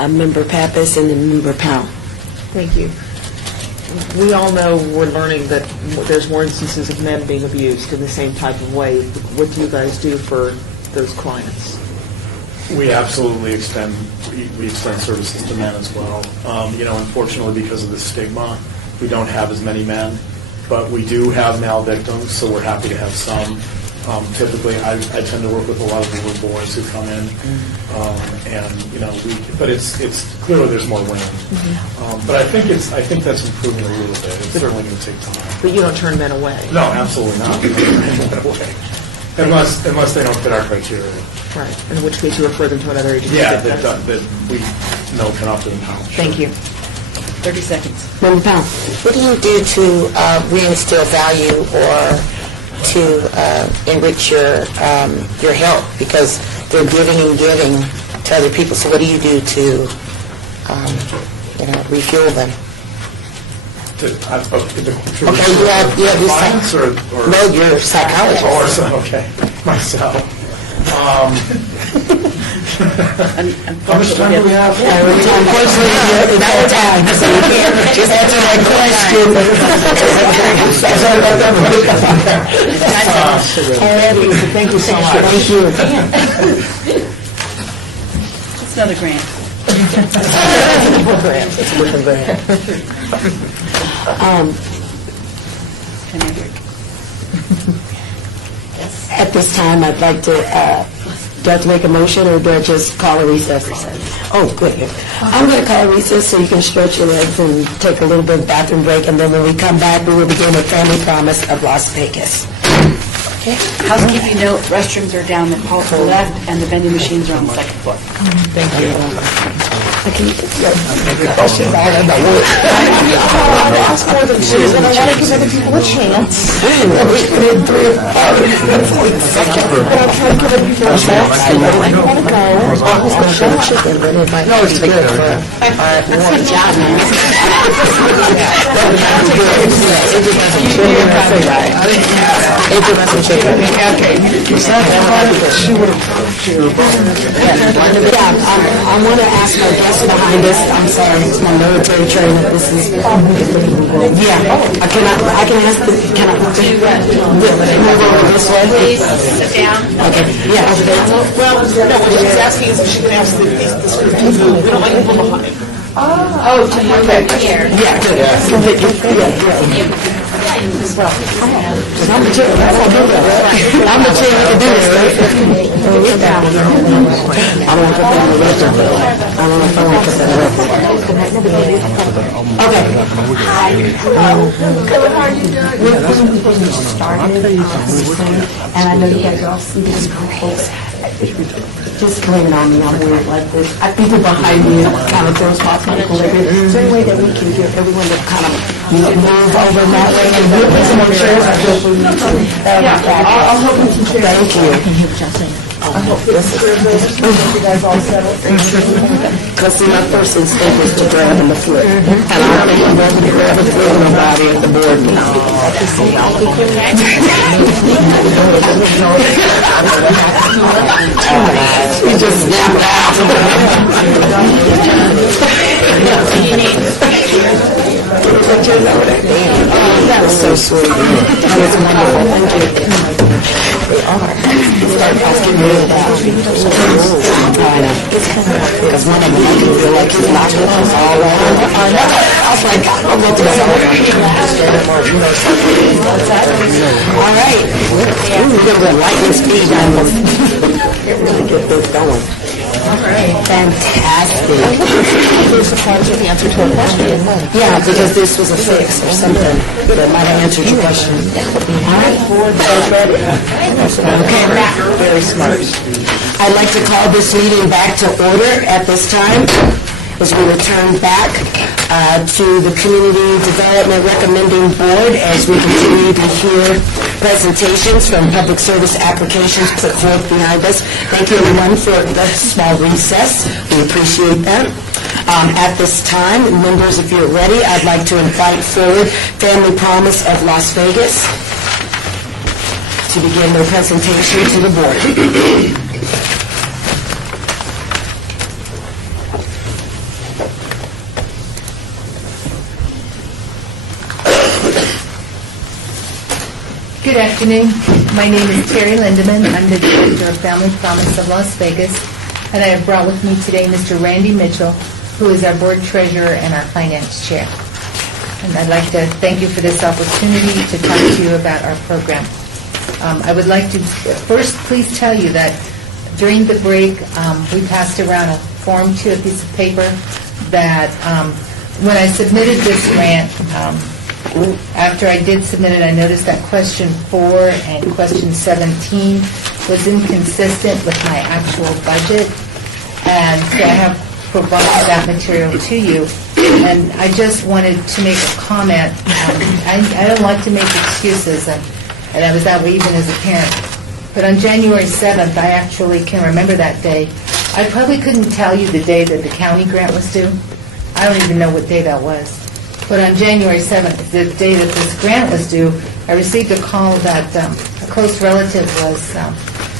Member Pappas and then Member Powell. Thank you. We all know we're learning that there's more instances of men being abused in the same type of way. What do you guys do for those clients? We absolutely extend services to men as well. Unfortunately, because of the stigma, we don't have as many men, but we do have male victims, so we're happy to have some. Typically, I tend to work with a lot of the little boys who come in, but it's clearly there's more women. But I think that's improving a little bit. It's certainly going to take time. But you don't turn men away. No, absolutely not. We don't turn men away. Unless they don't fit our criteria. Right, in which case you refer them to another agency. Yeah, that we know can often help. Thank you. 30 seconds. Member Powell. What do you do to reinstill value or to enrich your health? Because they're giving and giving to other people. So what do you do to, refuel them? Okay, you have your clients or no, you're a psychologist. Okay, myself. How much time do we have? Unfortunately, you're out of time, so you can't just answer my question. Thank you so much. Thank you. It's another grant. At this time, I'd like to, do I have to make a motion, or do I just call a recess? Oh, good. I'm going to call a recess so you can stretch your legs and take a little bit of bathroom break, and then when we come back, we will begin with Family Promise of Las Vegas. Okay. Housekeeping note, restrooms are down the hall to the left, and the vending machines are on the second floor. Thank you. Questions? I don't know. Ask more than she is, and I want to give other people a chance. We put in 3 or 4 seconds, but I'm trying to give other people a chance. I want to go. No, it's good. Good job, man. I want to ask my guests behind us. I'm sorry, it's my military training. This is, I can ask, can I move over this way? Please sit down. Okay, yeah. Well, no, what she's asking is if she can ask the sort of people, we don't like people behind. Oh, to move over here. Yeah, good. I'm the chair. I'm the chair. We can do this, right? I don't want to put that in the record. I don't know if I want to put that in the record. Okay. Hi. Good. How are you doing? We're started, and I know you guys all see this. just blame it on me, I'm weird like this. People behind me kind of throws off my equilibrium. Is there any way that we can get everyone to kind of move over that way and get some more chairs? Yeah, I'll help you some chairs. Thank you. I hope this is you guys all settled. Because see, my first instinct was to grab in the foot. And I don't even know to grab the foot of nobody at the board meeting. We just snap out. That was so sweet. That was wonderful. Thank you. They are. Start asking me about because one of them I can feel like he's not with us all right. I was like, I don't know what to say. All right. We're going to go lightning speed on this. Really get this going. All right. Fantastic. The answer to a question. Yeah, because this was a fix or something that might have answered your question. All right. Okay, very smart. I'd like to call this meeting back to order at this time as we return back to the Community Development Recommending Board as we continue to hear presentations from public service applications put forth behind us. Thank you everyone for the small recess. We appreciate that. At this time, members, if you're ready, I'd like to invite forward Family Promise of Las Vegas to begin their presentation to the board. Good afternoon. My name is Terry Lindeman. I'm the Director of Family Promise of Las Vegas, and I have brought with me today Mr. Randy Mitchell, who is our Board Treasurer and our Finance Chair. And I'd like to thank you for this opportunity to talk to you about our program. I would like to first please tell you that during the break, we passed around a form to a piece of paper that when I submitted this grant, after I did submit it, I noticed that question 4 and question 17 was inconsistent with my actual budget, and so I have provided that material to you. And I just wanted to make a comment. I don't like to make excuses, and I was that way even as a parent. But on January 7th, I actually can remember that day. I probably couldn't tell you the day that the county grant was due. I don't even know what day that was. But on January 7th, the day that this grant was due, I received a call that a close relative was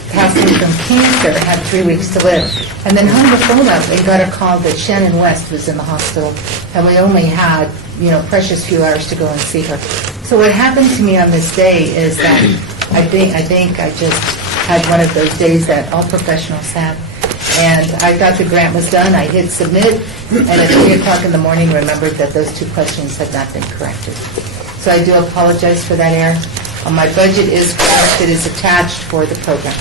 passing from cancer, had 3 weeks to live, and then hung the phone up and got a call that Shannon West was in the hospital, and we only had, precious few hours to go and see her. So what happened to me on this day is that I think I just had one of those days that all professionals have. And I thought the grant was done. I hit submit, and at 3 o'clock in the morning remembered that those 2 questions had not been corrected. So I do apologize for that error. My budget is correct. It is attached for the program.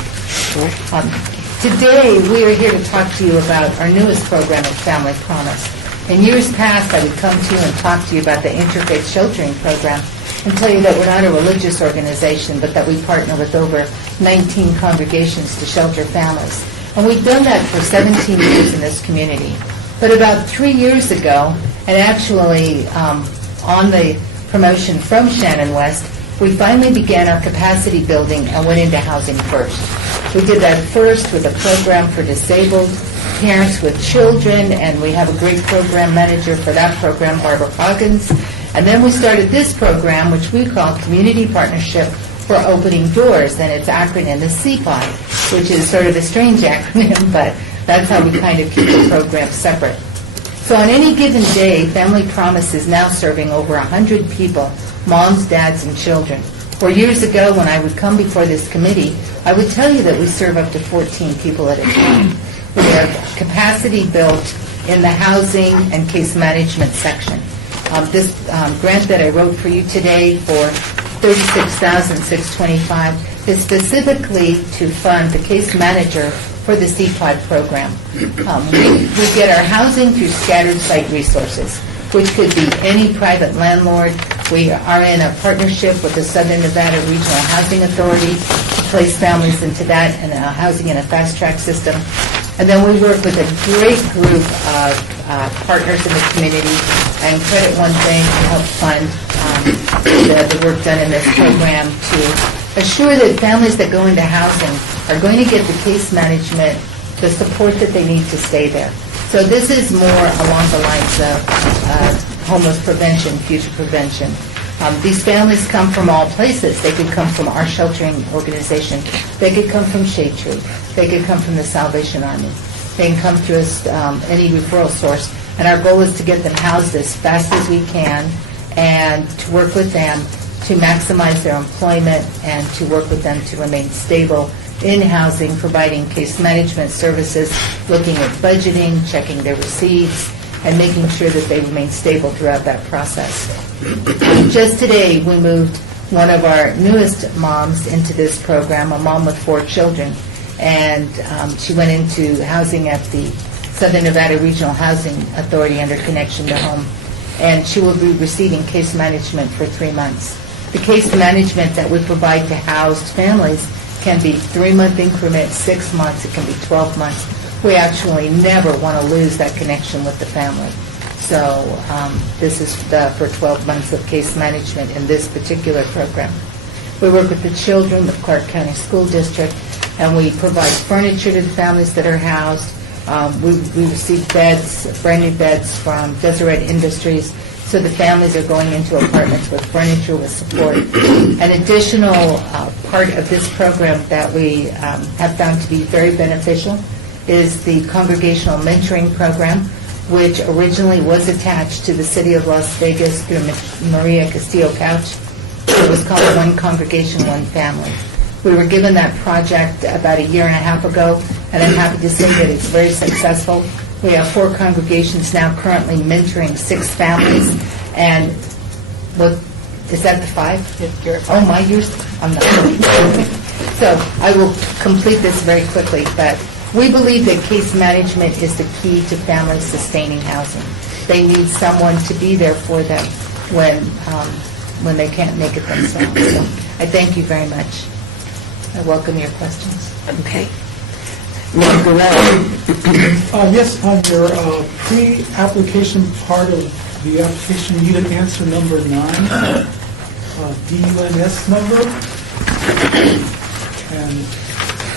Today, we are here to talk to you about our newest program at Family Promise. In years past, I would come to you and talk to you about the Interfaith Sheltering Program and tell you that we're not a religious organization, but that we partner with over 19 congregations to shelter families. And we've done that for 17 years in this community. But about 3 years ago, and actually on the promotion from Shannon West, we finally began our capacity building and went into Housing First. We did that first with a program for disabled parents with children, and we have a great program manager for that program, Barbara Hawkins. And then we started this program, which we call Community Partnership for Opening Doors, and its acronym is CPOD, which is sort of a strange acronym, but that's how we kind of keep the program separate. So on any given day, Family Promise is now serving over 100 people, moms, dads, and children. Where years ago, when I would come before this committee, I would tell you that we serve up to 14 people at a time. We have capacity built in the housing and case management section. This grant that I wrote for you today for $36,625 is specifically to fund the case manager for the CPOD program. We get our housing through scattered site resources, which could be any private landlord. We are in a partnership with the Southern Nevada Regional Housing Authority to place families into that and housing in a fast track system. And then we work with a great group of partners in the community, and credit one thing to help fund the work done in this program to assure that families that go into housing are going to get the case management, the support that they need to stay there. So this is more along the lines of homeless prevention, future prevention. These families come from all places. They could come from our sheltering organization. They could come from Shade Tree. They could come from the Salvation Army. They can come through us, any referral source. And our goal is to get them housed as fast as we can and to work with them to maximize their employment and to work with them to remain stable in housing, providing case management services, looking at budgeting, checking their receipts, and making sure that they remain stable throughout that process. Just today, we moved one of our newest moms into this program, a mom with 4 children, and she went into housing at the Southern Nevada Regional Housing Authority under Connection to Home, and she will be receiving case management for 3 months. The case management that we provide to housed families can be 3-month increments, 6 months, it can be 12 months. We actually never want to lose that connection with the family. So this is for 12 months of case management in this particular program. We work with the children, the Clark County School District, and we provide furniture to the families that are housed. We receive beds, brand new beds from Deseret Industries, so the families are going into apartments with furniture, with support. An additional part of this program that we have found to be very beneficial is the Congregational Mentoring Program, which originally was attached to the City of Las Vegas through Maria Castillo Couch. It was called One Congregation, One Family. We were given that project about a year and a half ago, and I'm happy to say that it's very successful. We have 4 congregations now currently mentoring 6 families, and what, is that the 5? You're at 5. Oh, my years? I'm not. So I will complete this very quickly, but we believe that case management is the key to families sustaining housing. They need someone to be there for them when they can't make it themselves. So I thank you very much. I welcome your questions. Okay. Mayor Guerrero. Yes, on your pre-application part of the application, you needed answer number 9, DUNS number, and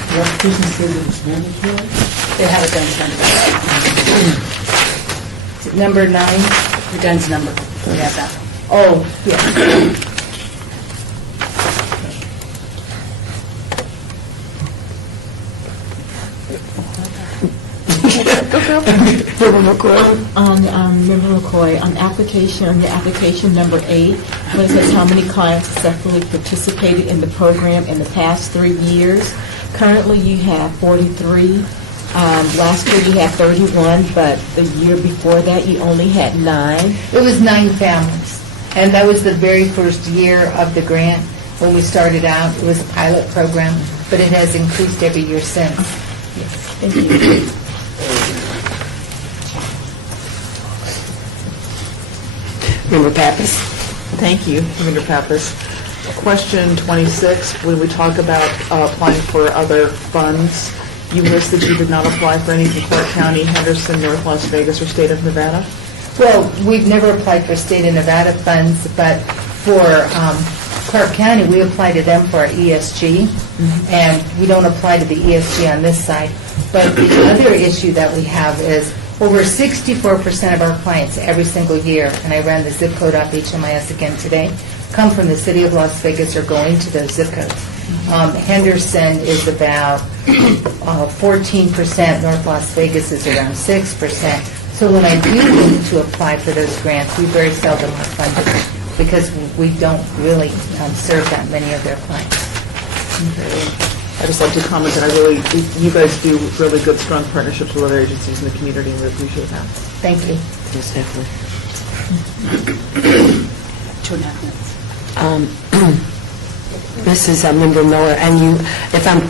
the application says it was mandatory. They have a DUNS number. Number 9? The DUNS number. We have that. Oh, yes. Member McCoy, on your application number 8, when it says how many clients successfully participated in the program in the past 3 years, currently you have 43. Last year you had 31, but the year before that you only had 9. It was 9 families, and that was the very first year of the grant. When we started out, it was a pilot program, but it has increased every year since. Yes, thank you. Member Pappas. Thank you, Member Pappas. Question 26, when we talk about applying for other funds, you listed you did not apply for any from Clark County, Henderson, North Las Vegas, or State of Nevada? Well, we've never applied for state of Nevada funds, but for Clark County, we apply to them for our ESG, and we don't apply to the ESG on this side. But the other issue that we have is over 64% of our clients every single year, and I ran the zip code off HMIS again today, come from the City of Las Vegas or going to those zip codes. Henderson is about 14%, North Las Vegas is around 6%. So when I do need to apply for those grants, we very seldom are funded because we don't really serve that many of their clients. I'd just like to comment that you guys do really good, strong partnerships with other agencies in the community, and we appreciate that. Thank you. Yes, definitely. 2.5 minutes. This is Member Miller, and you, if I'm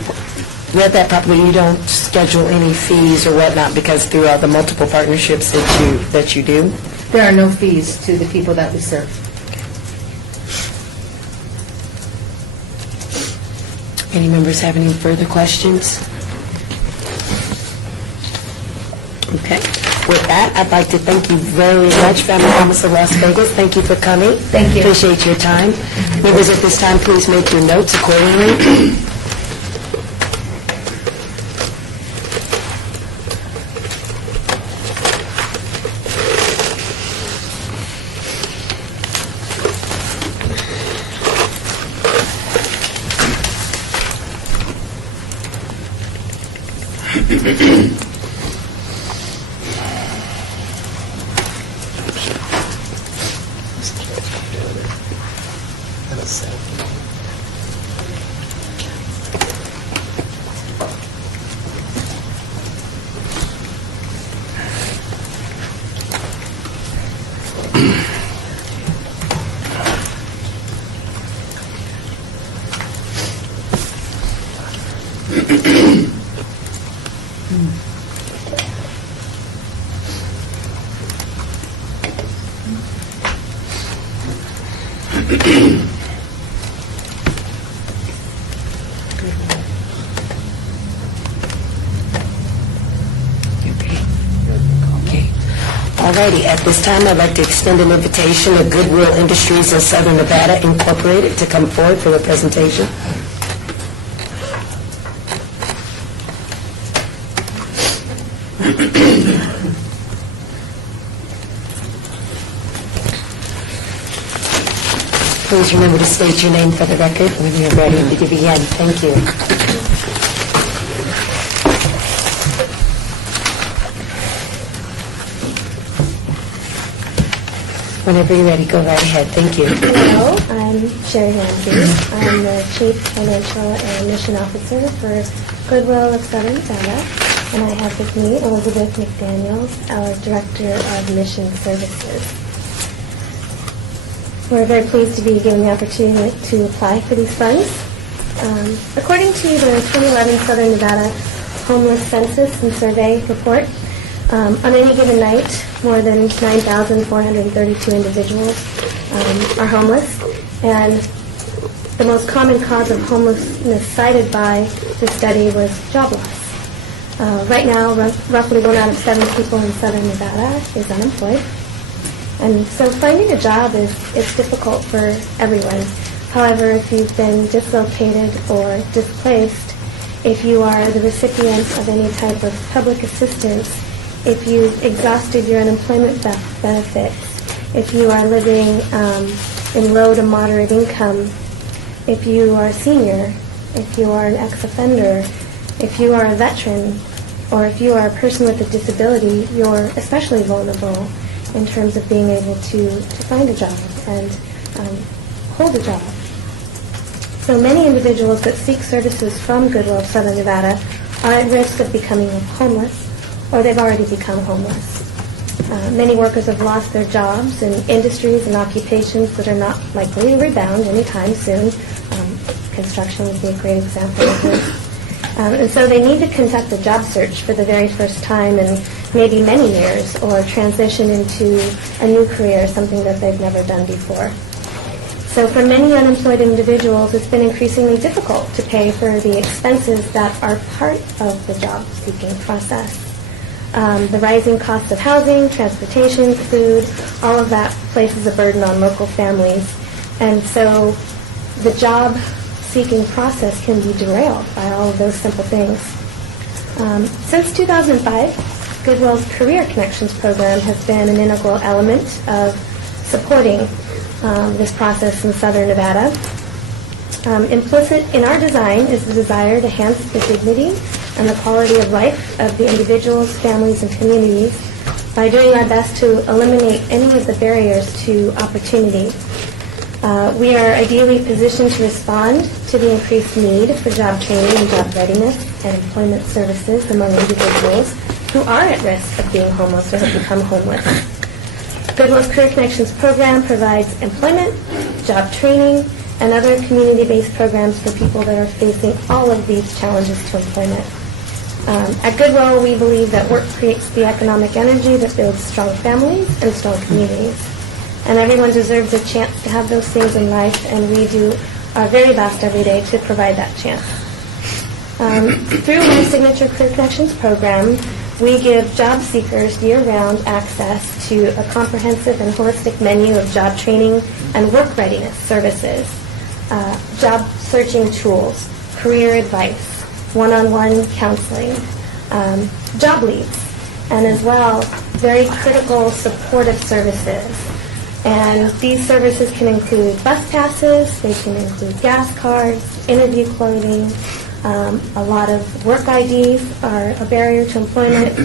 read that properly, you don't schedule any fees or whatnot because through all the multiple partnerships that you do? There are no fees to the people that we serve. Any members have any further questions? Okay. With that, I'd like to thank you very much, Family Promise of Las Vegas. Thank you for coming. Thank you. Appreciate your time. Members, at this time, please make your notes accordingly. Alrighty, at this time, I'd like to extend an invitation to Goodwill Industries of Southern Nevada Incorporated to come forward for the presentation. Please remember to state your name for the record when you're ready to begin. Thank you. Whenever you're ready, go right ahead. Thank you. Hello, I'm Sherry Ramsey. I'm the Chief Financial and Mission Officer for Goodwill of Southern Nevada, and I have with me Elizabeth McDaniels, our Director of Mission Services. We're very pleased to be given the opportunity to apply for these funds. According to the 2011 Southern Nevada Homeless Census and Survey Report, on any given night, more than 9,432 individuals are homeless, and the most common cause of homelessness cited by the study was job loss. Right now, roughly 1 out of 7 people in Southern Nevada is unemployed, and so finding a job is difficult for everyone. However, if you've been dislocated or displaced, if you are the recipient of any type of public assistance, if you've exhausted your unemployment benefits, if you are living in low to moderate income, if you are a senior, if you are an ex-offender, if you are a veteran, or if you are a person with a disability, you're especially vulnerable in terms of being able to find a job and hold a job. So many individuals that seek services from Goodwill of Southern Nevada are at risk of becoming homeless, or they've already become homeless. Many workers have lost their jobs in industries and occupations that are not likely to rebound anytime soon. Construction would be a great example of this. And so they need to conduct a job search for the very first time in maybe many years, or transition into a new career, something that they've never done before. So for many unemployed individuals, it's been increasingly difficult to pay for the expenses that are part of the job-seeking process. The rising cost of housing, transportation, food, all of that places a burden on local families. And so the job-seeking process can be derailed by all of those simple things. Since 2005, Goodwill's Career Connections program has been an integral element of supporting this process in Southern Nevada. Implicit in our design is the desire to enhance the dignity and the quality of life of the individuals, families, and communities by doing our best to eliminate any of the barriers to opportunity. We are ideally positioned to respond to the increased need for job training and job readiness and employment services among individuals who are at risk of being homeless or have become homeless. Goodwill's Career Connections program provides employment, job training, and other community-based programs for people that are facing all of these challenges to employment. At Goodwill, we believe that work creates the economic energy that builds strong families and strong communities. And everyone deserves a chance to have those things in life, and we do our very best every day to provide that chance. Through my signature Career Connections program, We give job seekers year-round access to a comprehensive and holistic menu of job training and work readiness services, job searching tools, career advice, one-on-one counseling, job leads, and as well, very critical supportive services. And these services can include bus passes, they can include gas cards, interview clothing, a lot of work IDs are a barrier to employment,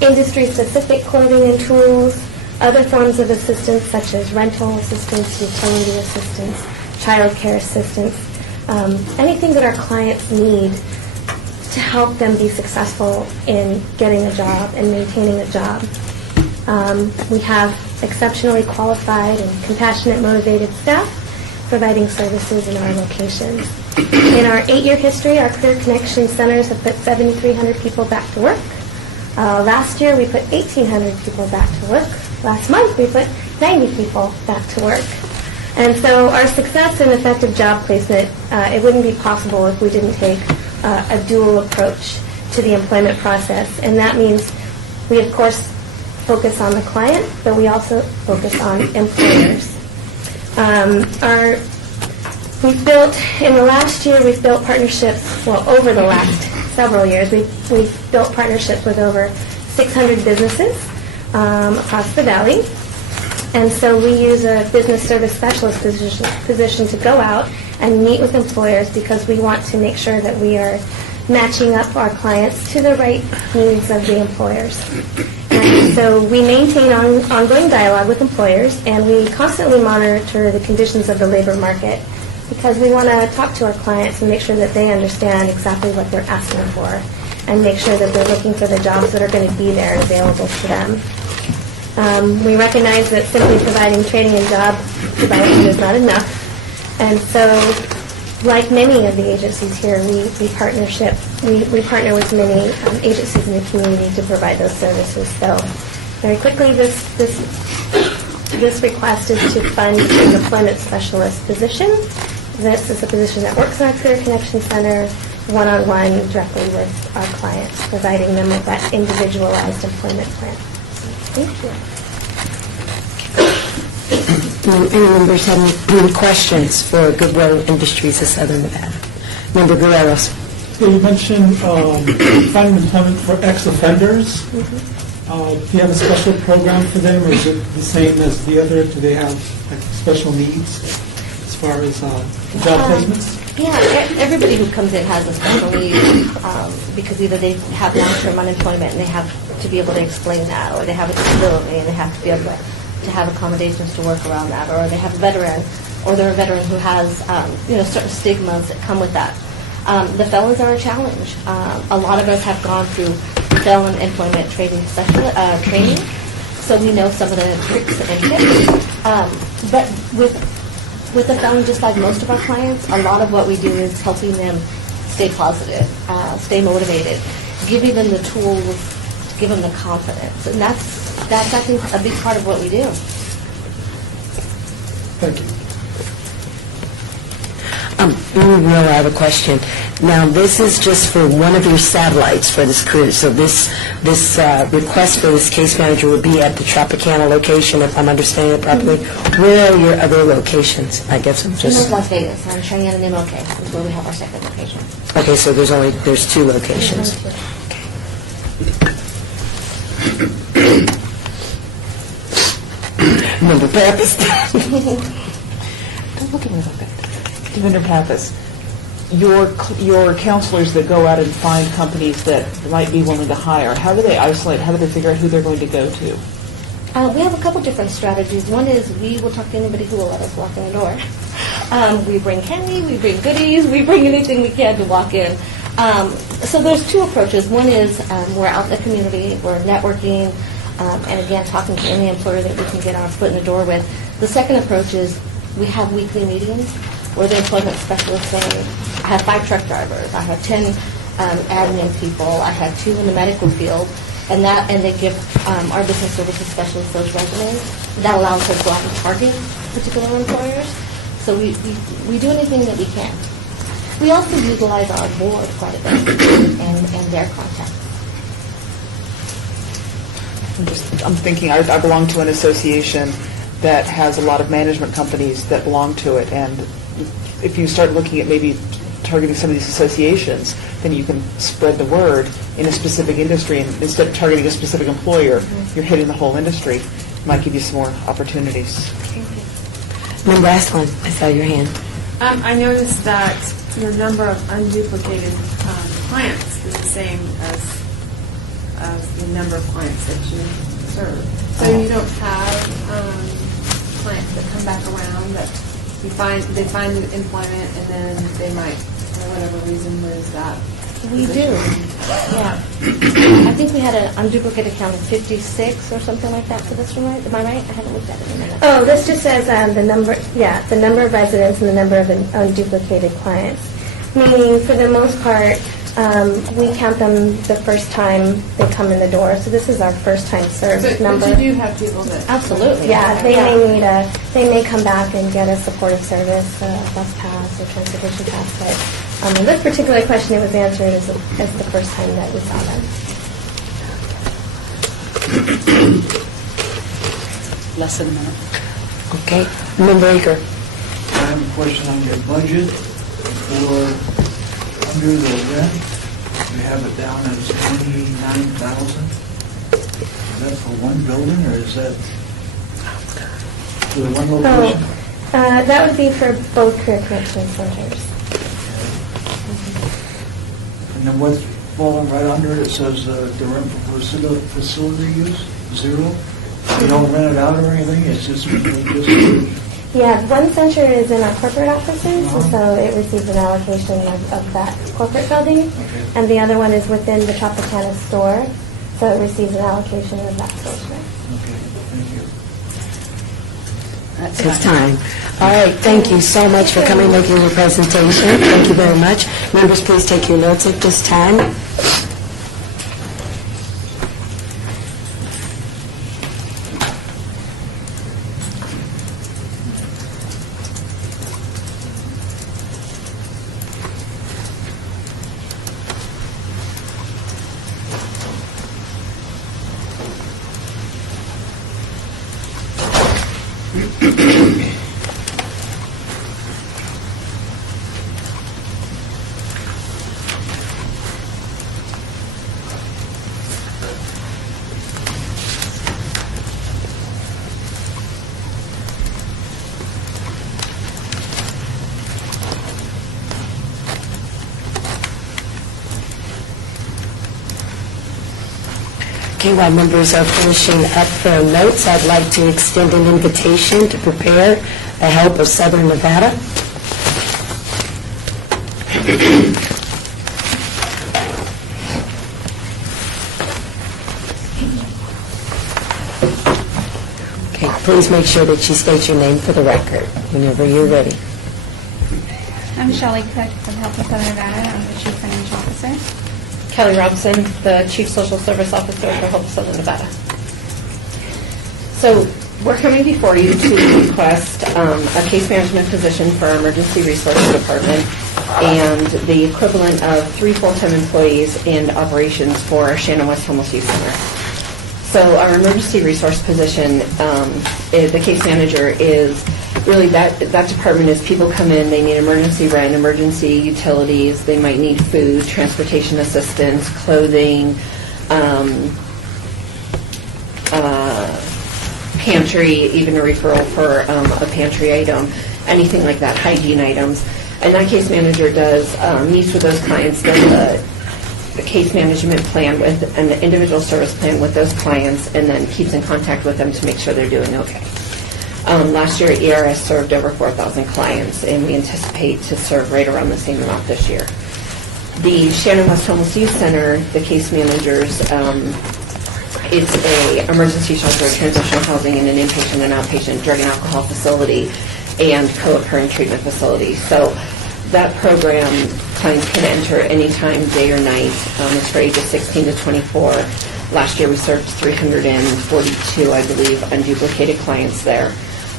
industry-specific clothing and tools, other forms of assistance such as rental assistance, utility assistance, child care assistance, anything that our clients need to help them be successful in getting a job and maintaining a job. We have exceptionally qualified and compassionate, motivated staff providing services in our locations. In our 8-year history, our Career Connection centers have put 7,300 people back to work. Last year, we put 1,800 people back to work. Last month, we put 90 people back to work. And so our success in effective job placement, it wouldn't be possible if we didn't take a dual approach to the employment process. And that means we, of course, focus on the client, but we also focus on employers. We've built, in the last year, we've built partnerships, well, over the last several years, we've built partnerships with over 600 businesses across the valley. And so we use a business service specialist position to go out and meet with employers because we want to make sure that we are matching up our clients to the right needs of the employers. And so we maintain ongoing dialogue with employers, and we constantly monitor the conditions of the labor market because we want to talk to our clients and make sure that they understand exactly what they're asking for and make sure that they're looking for the jobs that are going to be there and available to them. We recognize that simply providing training and job development is not enough, and so like many of the agencies here, we partner with many agencies in the community to provide those services. So very quickly, this request is to fund an employment specialist position. This is a position that works in our Career Connection Center one-on-one directly with our clients, providing them with that individualized employment plan. Thank you. Any members have any questions for Goodwill Industries of Southern Nevada? Member Guerreros. You mentioned finding employment for ex-offenders. Do you have a special program for them, or is it the same as the other? Do they have special needs as far as job placements? Yeah, everybody who comes in has a special need because either they have long-term unemployment and they have to be able to explain that, or they have a disability and they have to be able to have accommodations to work around that, or they have a veteran, or they're a veteran who has certain stigmas that come with that. The felons are a challenge. A lot of us have gone through felon employment training, so we know some of the tricks and tips. But with the felon, just like most of our clients, a lot of what we do is helping them stay positive, stay motivated, giving them the tools, give them the confidence, and that's I think a big part of what we do. Thank you. I have a question. Now, this is just for one of your satellites for this career. So this request for this case manager would be at the Tropicana location, if I'm understanding it properly. Where are your other locations? I guess I'm just... In Las Vegas, on Cheyenne and MLK, is where we have our second location. Okay, so there's two locations. Member Pappas. Don't look at me like that. Commander Pappas, your counselors that go out and find companies that might be willing to hire, how do they isolate, how do they figure out who they're going to go to? We have a couple different strategies. One is we will talk to anybody who will let us walk in the door. We bring candy, we bring goodies, we bring anything we can to walk in. So there's two approaches. One is we're out in the community, we're networking, and again, talking to any employer that we can get our foot in the door with. The second approach is we have weekly meetings where the employment specialists say, I have 5 truck drivers, I have 10 admin people, I have 2 in the medical field, and they give our business services specialists those resumes. That allows us to go out and target particular employers. So we do anything that we can. We also utilize our board quite a bit and their contacts. I'm thinking, I belong to an association that has a lot of management companies that belong to it, and if you start looking at maybe targeting some of these associations, then you can spread the word in a specific industry, and instead of targeting a specific employer, you're hitting the whole industry. It might give you some more opportunities. And the last one, I saw your hand. I noticed that your number of unduplicated clients is the same as the number of clients that you serve. So you don't have clients that come back around that they find employment and then they might, for whatever reason, lose that. We do, yeah. I think we had an unduplicated count of 56 or something like that for this one, right? Am I right? I haven't looked at it in a minute. Oh, this just says the number of residents and the number of unduplicated clients. Meaning, for the most part, we count them the first time they come in the door. So this is our first time served number. But you do have people that... Absolutely. Yeah, they may come back and get a supportive service, a bus pass or transportation pass, but in this particular question, it was answered as the first time that we saw them. Less than a minute. Okay. Member Aker. I have a question on your budget for under the rent. You have it down as $29,000. Is that for one building or is that for one location? That would be for both career correction centers. And then what's falling right under it? It says the rent for facility use, 0. You don't rent it out or anything? It's just Yeah, one center is in our corporate offices, and so it receives an allocation of that corporate building, and the other one is within the Tropicana store, so it receives an allocation of that station. That's his time. All right, thank you so much for coming and making your presentation. Thank you very much. Members, please take your notes at this time. Okay, while members are finishing up their notes, I'd like to extend an invitation to prepare the help of Southern Nevada. Okay, please make sure that you state your name for the record whenever you're ready. I'm Shelley Cook from Help of Southern Nevada. I'm the Chief Financial Officer. Kelly Robson, the Chief Social Service Officer for Hope of Southern Nevada. So we're coming before you to request a case management position for our Emergency Resource Department and the equivalent of 3 full-time employees in operations for our Shannon West Homeless Youth Center. So our emergency resource position, the case manager is really that department is people come in, they need emergency rent, emergency utilities, they might need food, transportation assistance, clothing, pantry, even a referral for a pantry item, anything like that, hygiene items. And that case manager does meets with those clients, does a case management plan with an individual service plan with those clients, and then keeps in contact with them to make sure they're doing okay. Last year, ERS served over 4,000 clients, and we anticipate to serve right around the same amount this year. The Shannon West Homeless Youth Center, the case managers, it's a emergency shelter, transitional housing, and an inpatient and outpatient drug and alcohol facility and co-occurring treatment facility. So that program, clients can enter anytime, day or night. It's for ages 16 to 24. Last year we served 342, I believe, unduplicated clients there.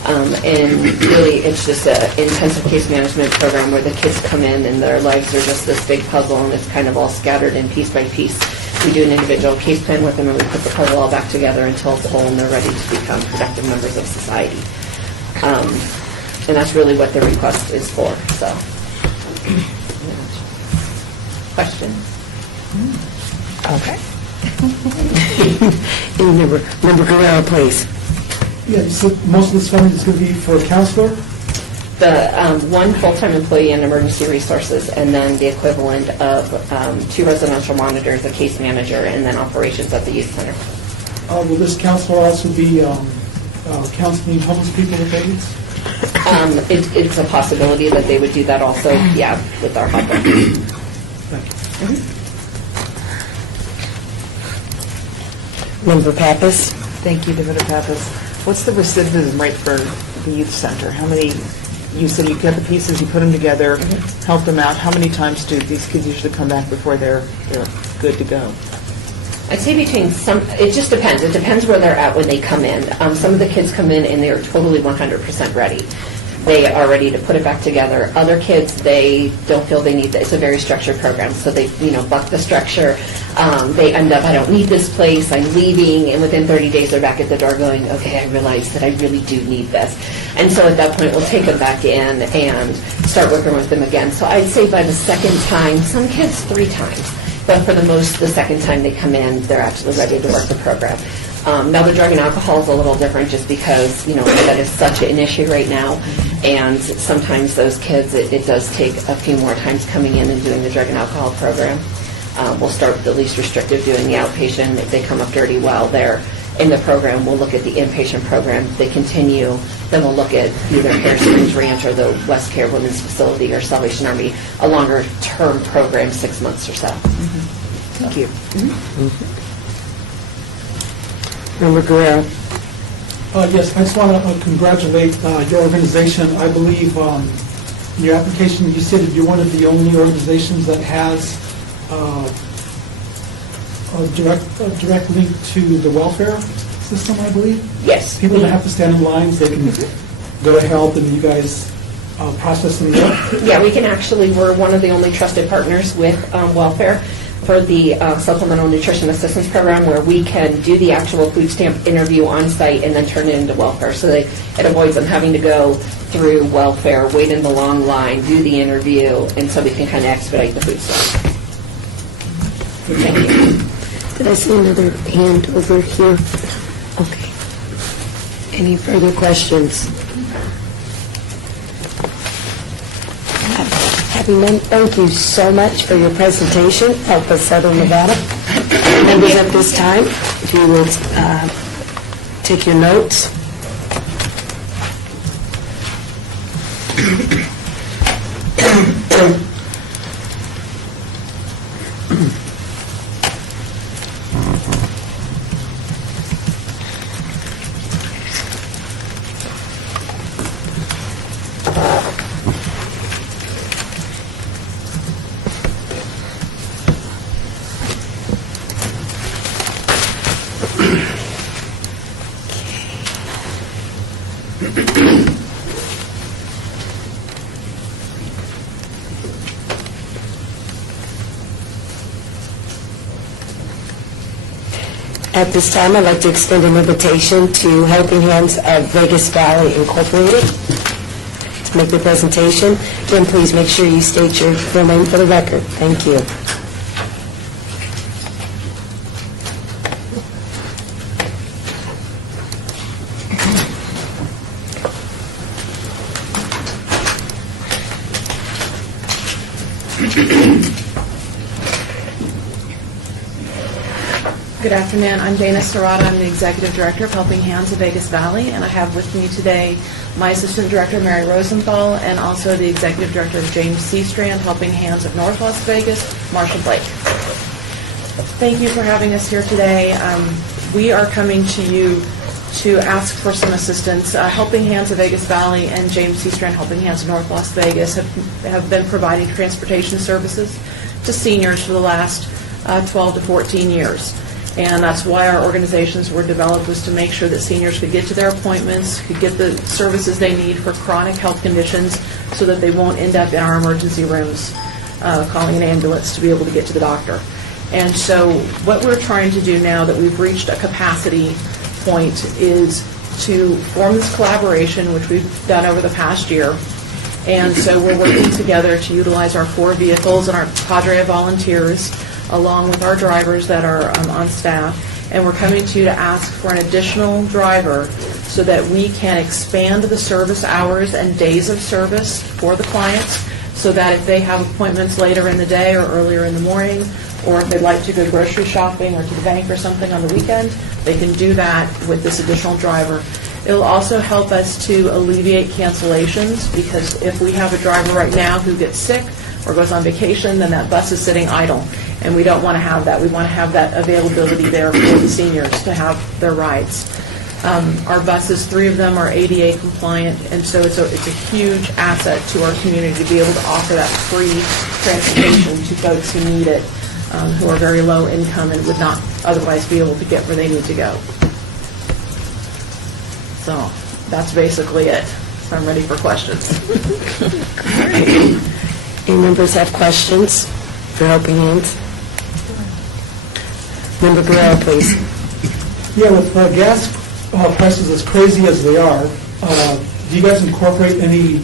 And really it's just an intensive case management program where the kids come in and their lives are just this big puzzle and it's kind of all scattered in piece by piece we do an individual case plan with them, and we put the puzzle all back together until it's whole and they're ready to become productive members of society. And that's really what the request is for, so. Questions? Okay. Member Guerrero, please. Yeah, so most of this funding is going to be for a counselor? The one full-time employee in emergency resources, and then the equivalent of 2 residential monitors, a case manager, and then operations at the youth center. Will this counselor also be counseling homeless people with AIDS? It's a possibility that they would do that also, yeah, with our help. Member Pappas. Thank you, Divinder Pappas. What's the recidivism rate for the youth center? How many, you said you get the pieces, you put them together, help them out. How many times do these kids usually come back before they're good to go? I'd say between some, it just depends. It depends where they're at when they come in. Some of the kids come in and they're totally 100% ready. They are ready to put it back together. Other kids, they don't feel they need that. It's a very structured program, so they, buck the structure. They end up, I don't need this place, I'm leaving, and within 30 days they're back at the door going, okay, I realize that I really do need this. And so at that point, we'll take them back in and start working with them again. So I'd say by the second time, some kids 3 times, but for the most, the second time they come in, they're actually ready to work the program. Now the drug and alcohol is a little different just because, that is such an issue right now. And sometimes those kids, it does take a few more times coming in and doing the drug and alcohol program. We'll start with the least restrictive, doing the outpatient. If they come up dirty while they're in the program, we'll look at the inpatient program. If they continue, then we'll look at either Harris Springs Ranch or the West Care Women's Facility or Salvation Army, a longer term program, 6 months or so. Thank you. Member Guerrero. Yes, I just want to congratulate your organization. I believe in your application you said that you're one of the only organizations that has a direct link to the welfare system, I believe? Yes. People don't have to stand in lines, they can go to help and you guys process them there? Yeah, we can actually, we're one of the only trusted partners with welfare for the Supplemental Nutrition Assistance Program, where we can do the actual food stamp interview on site and then turn it into welfare. So it avoids them having to go through welfare, wait in the long line, do the interview, and so we can kind of expedite the food stamp. Thank you. Did I see another hand over here? Okay. Any further questions? Having none, thank you so much for your presentation, Help Us Southern Nevada. Members at this time, if you would take your notes. At this time, I'd like to extend an invitation to Helping Hands of Vegas Valley Incorporated to make the presentation. Again, please make sure you state your full name for the record. Thank you. Good afternoon. I'm Dana Serrata. I'm the Executive Director of Helping Hands of Vegas Valley, and I have with me today my Assistant Director, Mary Rosenthal, and also the Executive Director of James C. Strand, Helping Hands of North Las Vegas, Marshall Blake. Thank you for having us here today. We are coming to you to ask for some assistance. Helping Hands of Vegas Valley and James C. Strand Helping Hands of North Las Vegas have been providing transportation services to seniors for the last 12 to 14 years. And that's why our organizations were developed, was to make sure that seniors could get to their appointments, could get the services they need for chronic health conditions so that they won't end up in our emergency rooms calling an ambulance to be able to get to the doctor. And so what we're trying to do now that we've reached a capacity point is to form this collaboration, which we've done over the past year. And so we're working together to utilize our 4 vehicles and our cadre of volunteers, along with our drivers that are on staff. And we're coming to you to ask for an additional driver so that we can expand the service hours and days of service for the clients, so that if they have appointments later in the day or earlier in the morning, or if they'd like to go grocery shopping or to the bank or something on the weekend, they can do that with this additional driver. It'll also help us to alleviate cancellations, because if we have a driver right now who gets sick or goes on vacation, then that bus is sitting idle, and we don't want to have that. We want to have that availability there for the seniors to have their rides. Our buses, 3 of them are ADA compliant, and so it's a huge asset to our community to be able to offer that free transportation to folks who need it, who are very low income and would not otherwise be able to get where they need to go. So that's basically it. So I'm ready for questions. Any members have questions for Helping Hands? Member Guerrero, please. Yeah, with gas prices as crazy as they are, do you guys incorporate any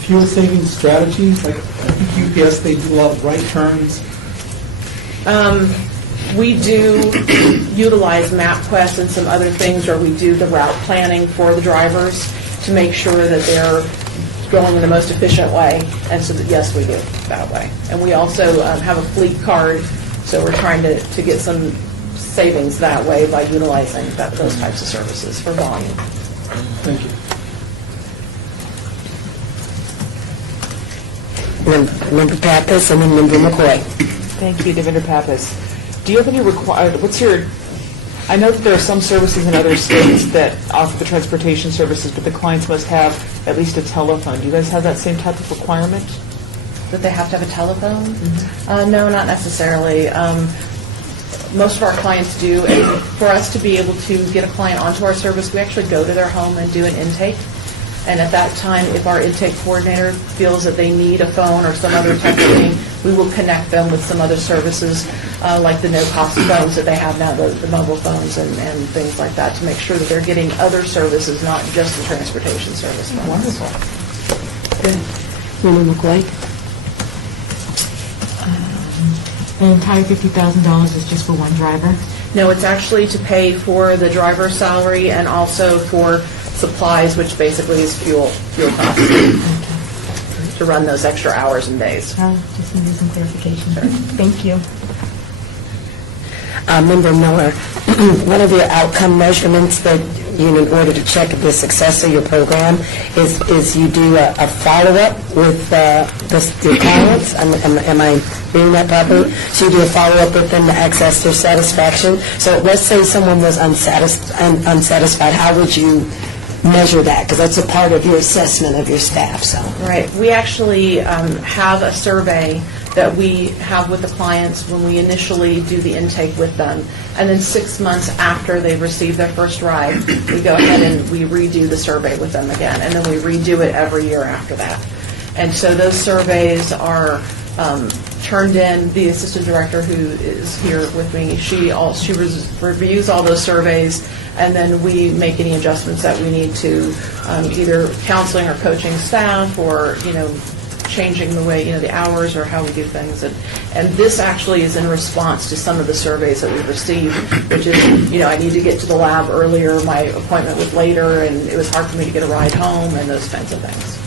fuel-saving strategies? Like, I think UPS, they do a lot of right turns. We do utilize MapQuest and some other things, or we do the route planning for the drivers to make sure that they're going in the most efficient way. And so, that, yes, we do that way. And we also have a fleet card, so we're trying to get some savings that way by utilizing those types of services for volume. Thank you. Member Pappas and then Member McCoy. Thank you, Devendra Pappas. Do you have any I know that there are some services in other states that offer the transportation services, but the clients must have at least a telephone. Do you guys have that same type of requirement? That they have to have a telephone? No, not necessarily. Most of our clients do, and for us to be able to get a client onto our service, we actually go to their home and do an intake. And at that time, if our intake coordinator feels that they need a phone or some other type of thing, we will connect them with some other services, like the no-cost phones that they have now, the mobile phones and things like that, to make sure that they're getting other services, not just the transportation service. Wonderful. Good. Member McCoy? The entire $50,000 is just for one driver? No, it's actually to pay for the driver's salary and also for supplies, which basically is fuel costs, to run those extra hours and days. Just needed some clarification. Thank you. Member Miller, one of your outcome measurements that in order to check the success of your program is you do a follow-up with your clients. Am I reading that properly? So you do a follow-up with them to access their satisfaction. So let's say someone was unsatisfied. How would you measure that? Because that's a part of your assessment of your staff. So right. We actually have a survey that we have with the clients when we initially do the intake with them. And then 6 months after they've received their first ride, we go ahead and we redo the survey with them again. And then we redo it every year after that. And so those surveys are turned in. The assistant director who is here with me, she reviews all those surveys, and then we make any adjustments that we need to, either counseling or coaching staff, or changing the way, the hours or how we do things. And this actually is in response to some of the surveys that we've received, which is, I need to get to the lab earlier, my appointment was later, and it was hard for me to get a ride home, and those kinds of things.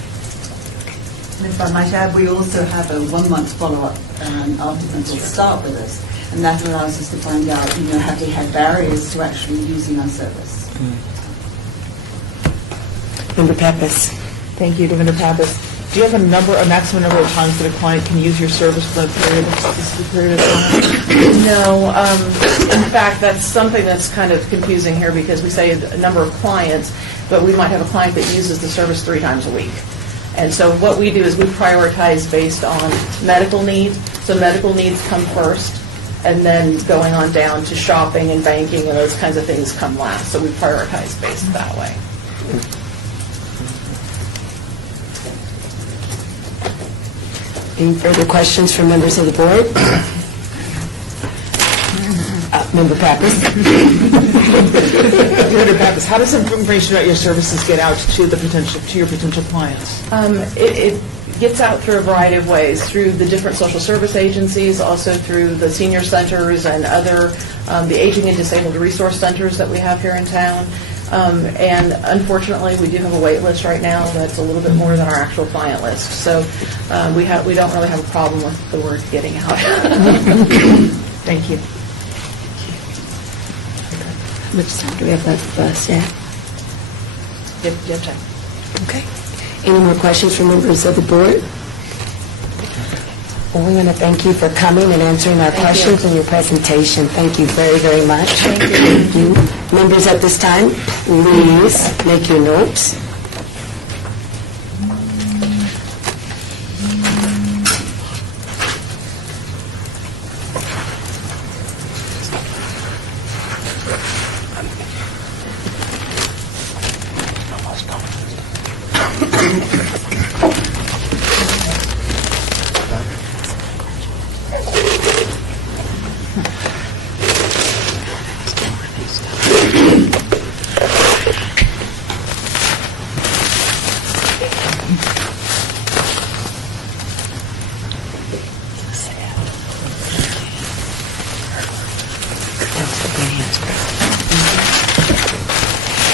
If I might add, we also have a 1-month follow-up after people start with us, and that allows us to find out, have they had barriers to actually using our service. Member Pappas. Thank you, Devendra Pappas. Do you have a maximum number of times that a client can use your service within a specific period of time? No. In fact, that's something that's kind of confusing here, because we say a number of clients, but we might have a client that uses the service 3 times a week. And so what we do is we prioritize based on medical needs. So medical needs come first, and then going on down to shopping and banking and those kinds of things come last. So we prioritize based that way. Any further questions from members of the board? Member Pappas. Director Pappas, how does information about your services get out to your potential clients? It gets out through a variety of ways, through the different social service agencies, also through the senior centers and other, the aging and disabled resource centers that we have here in town. And unfortunately, we do have a wait list right now that's a little bit more than our actual client list. So we don't really have a problem with the word getting out. Thank you. Which time do we have left, staff? You have time. Okay. Any more questions from members of the board? Well, we want to thank you for coming and answering our questions and your presentation. Thank you very, very much. Thank you. Members, at this time, please make your notes.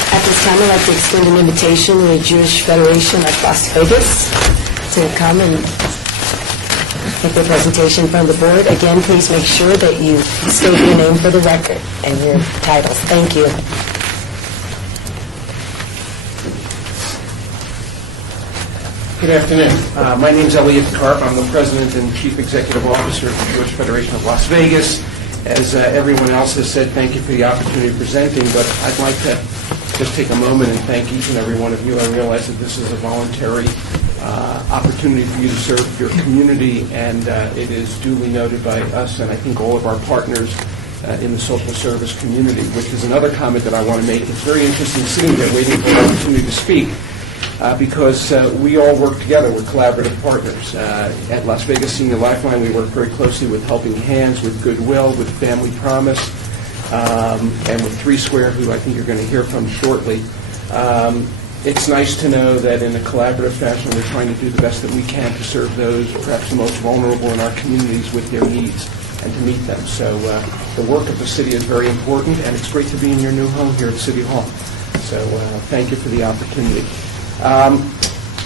At this time, I'd like to extend an invitation to the Jewish Federation of Las Vegas to come and make their presentation from the board. Again, please make sure that you state your name for the record and your titles. Thank you. Good afternoon. My name is Elliot Karp. I'm the President and Chief Executive Officer of the Jewish Federation of Las Vegas. As everyone else has said, thank you for the opportunity of presenting, but I'd like to just take a moment and thank each and every one of you. I realize that this is a voluntary opportunity for you to serve your community, and it is duly noted by us and I think all of our partners in the social service community, which is another comment that I want to make. It's very interesting sitting there waiting for an opportunity to speak. Because we all work together. We're collaborative partners. At Las Vegas Senior Lifeline, we work very closely with Helping Hands, with Goodwill, with Family Promise, and with 3 Square, who I think you're going to hear from shortly. It's nice to know that in a collaborative fashion, we're trying to do the best that we can to serve those perhaps the most vulnerable in our communities with their needs and to meet them. So the work of the city is very important, and it's great to be in your new home here at City Hall. So thank you for the opportunity.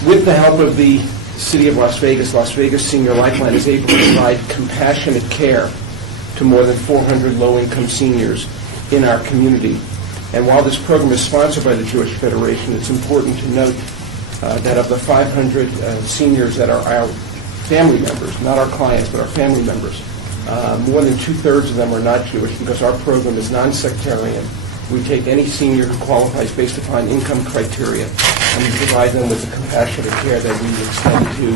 With the help of the City of Las Vegas Senior Lifeline is able to provide compassionate care to more than 400 low-income seniors in our community. And while this program is sponsored by the Jewish Federation, it's important to note that of the 500 seniors that are our family members, not our clients, but our family members, more than 2/3 of them are not Jewish because our program is non-sectarian. We take any senior who qualifies based upon income criteria, and we provide them with the compassionate care that we extend to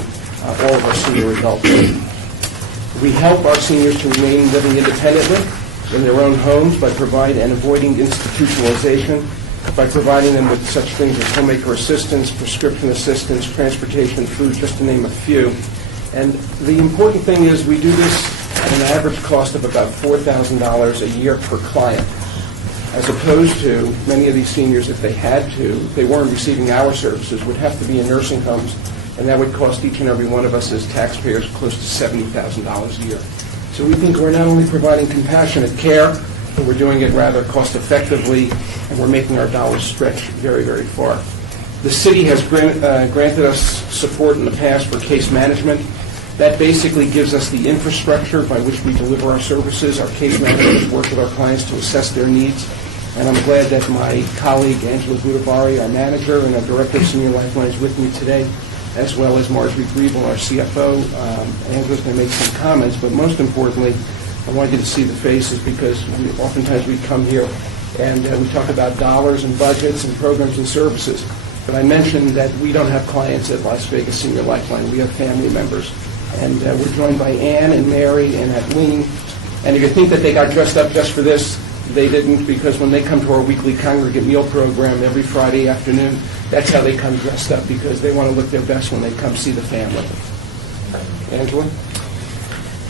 all of our senior adults. We help our seniors to remain living independently in their own homes by providing and avoiding institutionalization, by providing them with such things as homemaker assistance, prescription assistance, transportation, food, just to name a few. And the important thing is we do this at an average cost of about $4,000 a year per client, as opposed to many of these seniors, if they had to, if they weren't receiving our services, would have to be in nursing homes, and that would cost each and every one of us as taxpayers close to $70,000 a year. So we think we're not only providing compassionate care, but we're doing it rather cost-effectively, and we're making our dollars stretch very, very far. The city has granted us support in the past for case management. That basically gives us the infrastructure by which we deliver our services. Our case managers work with our clients to assess their needs. And I'm glad that my colleague, Angela Gudavari, our manager, and our Director of Senior Lifeline is with me today, as well as Marjorie Griebel, our CFO. Angela's going to make some comments, but most importantly, I want you to see the faces because oftentimes we come here and we talk about dollars and budgets and programs and services. But I mentioned that we don't have clients at Las Vegas Senior Lifeline. We have family members. And we're joined by Ann and Mary and Adeline. And if you think that they got dressed up just for this, they didn't, because when they come to our weekly congregate meal program every Friday afternoon, that's how they come dressed up, because they want to look their best when they come see the family. Angela?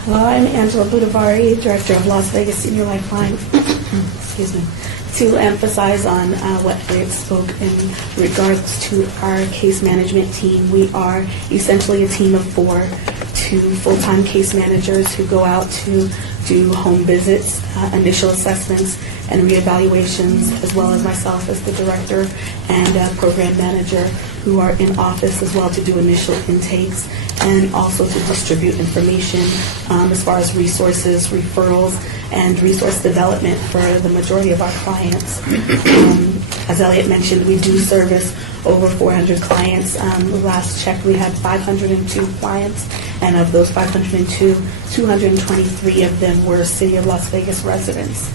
Hello, I'm Angela Budavari, Director of Las Vegas Senior Lifeline. Excuse me. To emphasize on what Harriet spoke in regards to our case management team, we are essentially a team of 4, 2 full-time case managers who go out to do home visits, initial assessments, and reevaluations, as well as myself as the director and program manager who are in office as well to do initial intakes and also to distribute information as far as resources, referrals, and resource development for the majority of our clients. As Elliot mentioned, we do service over 400 clients. Last check, we had 502 clients, and of those 502, 223 of them were City of Las Vegas residents.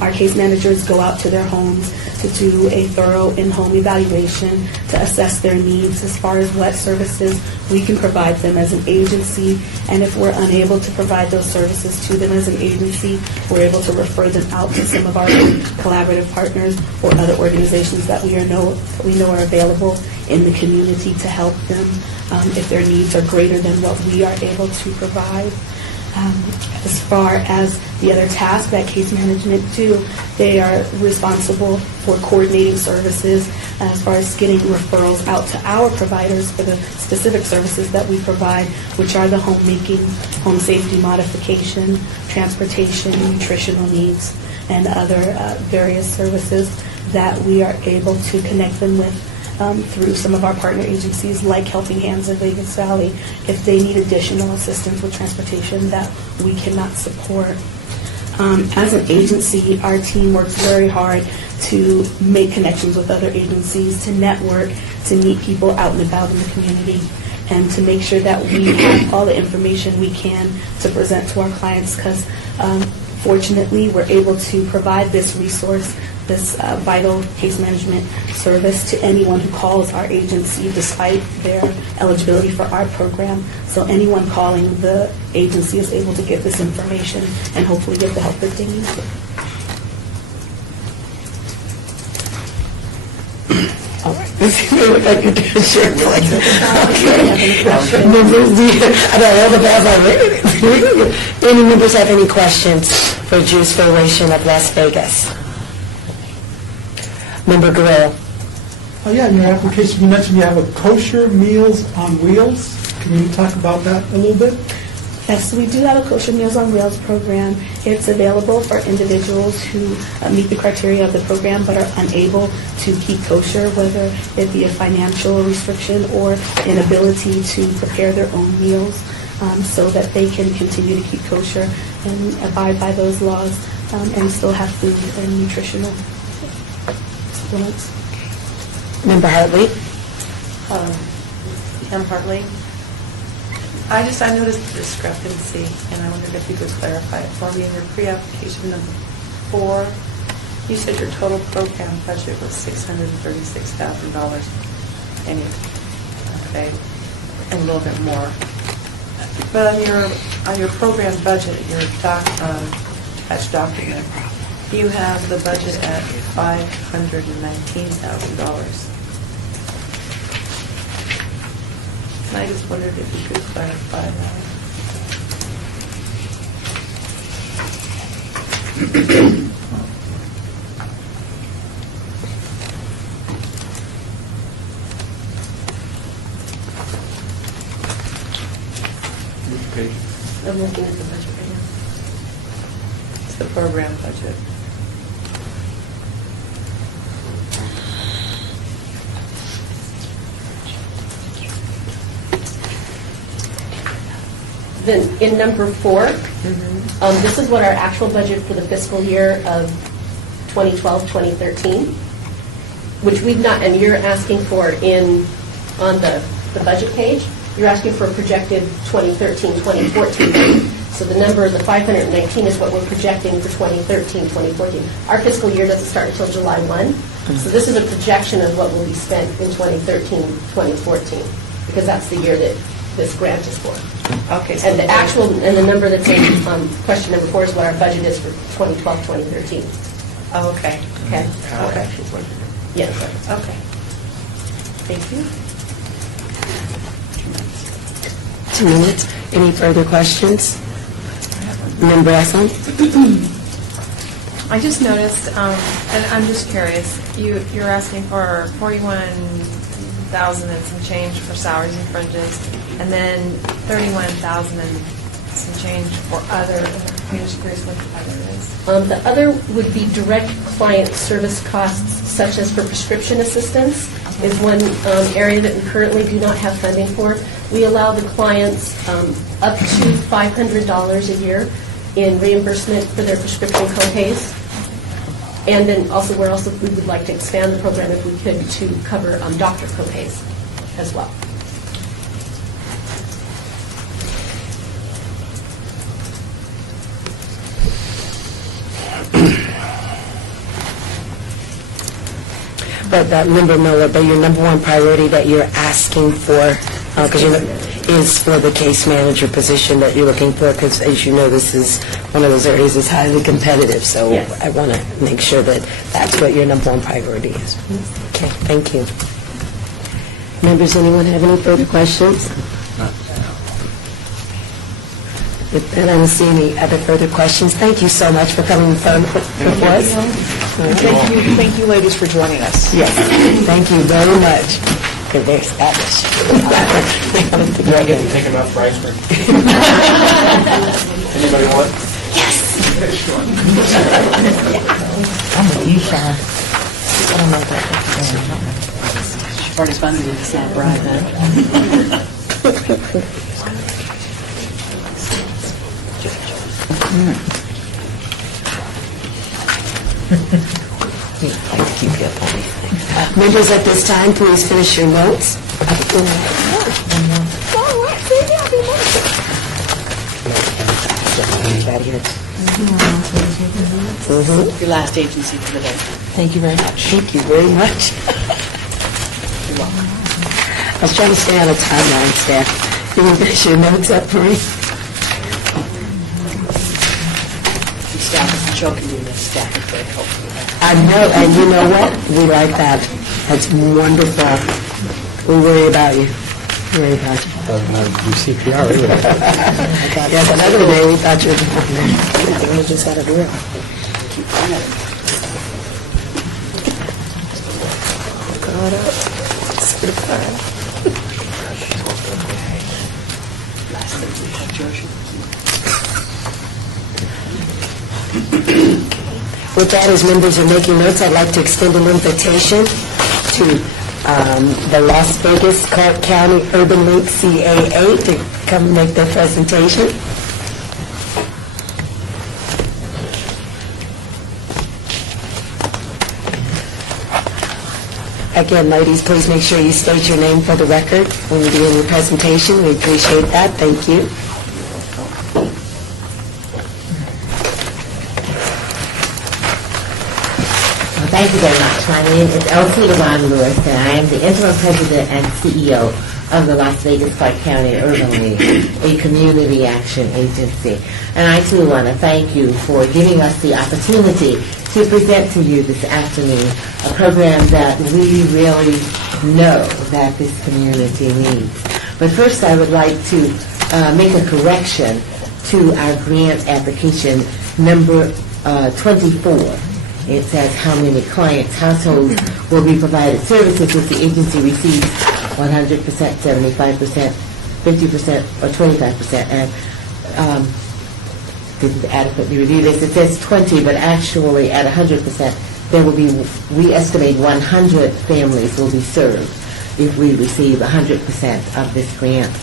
Our case managers go out to their homes to do a thorough in-home evaluation to assess their needs as far as what services we can provide them as an agency, and if we're unable to provide those services to them as an agency, we're able to refer them out to some of our collaborative partners or other organizations that we know are available in the community to help them if their needs are greater than what we are able to provide. As far as the other tasks that case management do, they are responsible for coordinating services as far as getting referrals out to our providers for the specific services that we provide, which are the homemaking, home safety modification, transportation, nutritional needs, and other various services that we are able to connect them with through some of our partner agencies like Helping Hands of Vegas Valley if they need additional assistance with transportation that we cannot support. As an agency, our team works very hard to make connections with other agencies, to network, to meet people out and about in the community, and to make sure that we have all the information we can to present to our clients because fortunately we're able to provide this resource, this vital case management service to anyone who calls our agency despite their eligibility for our program. So anyone calling the agency is able to get this information and hopefully get the help that they need. All right. This look like you're doing share points. Members, I know all the bells are ringing. Any members have any questions for Jewish Federation of Las Vegas? Member Guerrero. Oh, yeah, in your application, you mentioned you have a kosher Meals on Wheels. Can you talk about that a little bit? Yes, we do have a Kosher Meals on Wheels program. It's available for individuals who meet the criteria of the program but are unable to keep kosher, whether it be a financial restriction or inability to prepare their own meals so that they can continue to keep kosher and abide by those laws and still have food and nutritional supplements. Member Hartley. Kim Hartley. I noticed the discrepancy, and I wondered if you could clarify it for me. In your pre-application number 4, you said your total program budget was $636,000. Okay, a little bit more. But on your program budget, your attached document, you have the budget at $519,000. And I just wondered if you could clarify that. Which page? I'm looking at the budget right now. It's the program budget. Then in number 4, this is what our actual budget for the fiscal year of 2012-2013, which we've not, and you're asking for on the budget page, you're asking for a projected 2013-2014. So the number, the 519 is what we're projecting for 2013-2014. Our fiscal year doesn't start until July 1. So this is a projection of what will be spent in 2013-2014, because that's the year that this grant is for. Okay. So And the actual, and the number that's in question number 4 is what our budget is for 2012-2013. Oh, okay. Okay? Our actual budget. Yes. Okay. Thank you. 2 minutes. Any further questions? Member Esseln? I just noticed, and I'm just curious, you're asking for 41,000 and some change for salaries and fringes, and then 31,000 and some change for other, I'm just curious what the other is. The other would be direct client service costs, such as for prescription assistance, is one area that we currently do not have funding for. We allow the clients up to $500 a year in reimbursement for their prescription copays. And then also, we would like to expand the program if we could to cover doctor copays as well. But Member Miller, but your number one priority that you're asking for, because is for the case manager position that you're looking for, because as you know, this is one of those areas that's highly competitive, so Yes. I want to make sure that that's what your number one priority is. Okay, thank you. Members, anyone have any further questions? With that, I don't see any other further questions. Thank you so much for coming before us. Thank you, ladies, for joining us. Yes, thank you very much. Okay, they're established. Do I get to take them out for ice cream? Anybody want? I'm with you, Sean. I don't know about She's already funded it, it's not right, then. Members, at this time, please finish your notes. Your last agency for the day. Thank you very much. Thank you very much. I was trying to stay on a timeline, staff. Can you finish your notes up for me? Staff is joking you, that staff is very helpful. I know, and you know what? We like that. That's wonderful. We worry about you. We worry about you. Do CPR, really. Yes, another day we thought you were down there. We just got to do it. Caught up. Certified. Last thing we have, George. With that, as members are making notes, I'd like to extend an invitation to the Las Vegas Clark County Urban League CAA to come make their presentation. Again, ladies, please make sure you state your name for the record when you begin your presentation. We appreciate that. Thank you. Thank you very much. My name is Elsie Devon Lewis, and I am the interim president and CEO of the Las Vegas Clark County Urban League, a community action agency. And I too want to thank you for giving us the opportunity to present to you this afternoon a program that we really know that this community needs. But first, I would like to make a correction to our grant application number 24. It says how many clients, households will be provided services if the agency receives 100%, 75%, 50%, or 25%. And didn't adequately review this. It says 20, but actually at 100%, there will be, we estimate 100 families will be served if we receive 100% of this grant.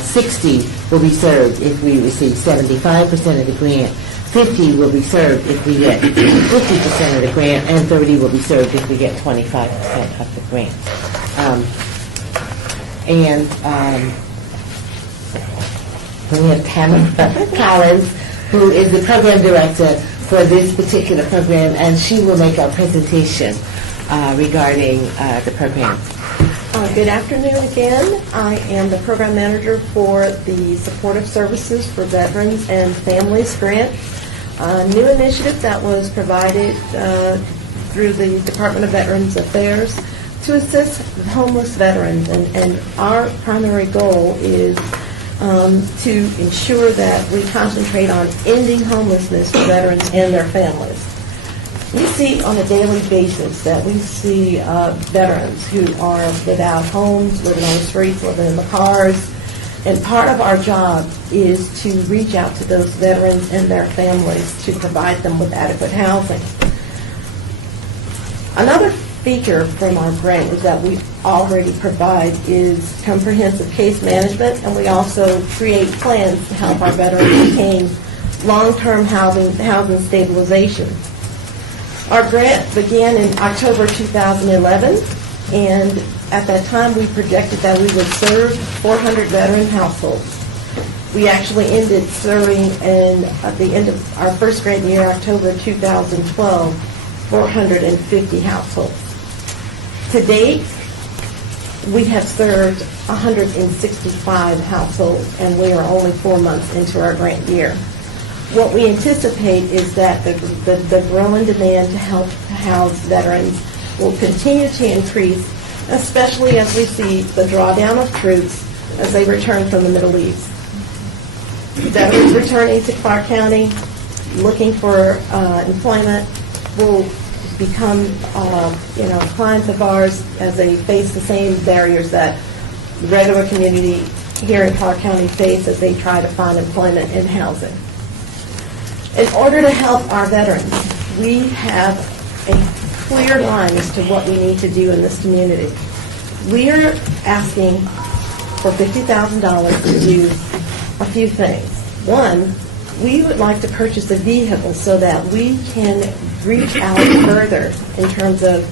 60 will be served if we receive 75% of the grant. 50 will be served if we get 50% of the grant, and 30 will be served if we get 25% of the grant. We have Tamara Collins, who is the program director for this particular program, and she will make our presentation regarding the program. Good afternoon again. I am the program manager for the Supportive Services for Veterans and Families Grant, a new initiative that was provided through the Department of Veterans Affairs to assist homeless veterans. And our primary goal is to ensure that we concentrate on ending homelessness for veterans and their families. We see on a daily basis that we see veterans who are without homes, living on the streets, living in the cars, and part of our job is to reach out to those veterans and their families to provide them with adequate housing. Another feature from our grant is that we already provide is comprehensive case management, and we also create plans to help our veterans attain long-term housing stabilization. Our grant began in October 2011, and at that time we projected that we would serve 400 veteran households. We actually ended serving at the end of our first grant year, October 2012, 450 households. To date, we have served 165 households, and we are only 4 months into our grant year. What we anticipate is that the growing demand to help house veterans will continue to increase, especially as we see the drawdown of troops as they return from the Middle East. Veterans returning to Clark County, looking for employment, will become clients of ours as they face the same barriers that the regular community here in Clark County face as they try to find employment and housing. In order to help our veterans, we have a clear line as to what we need to do in this community. We are asking for $50,000 to do a few things. One, we would like to purchase a vehicle so that we can reach out further in terms of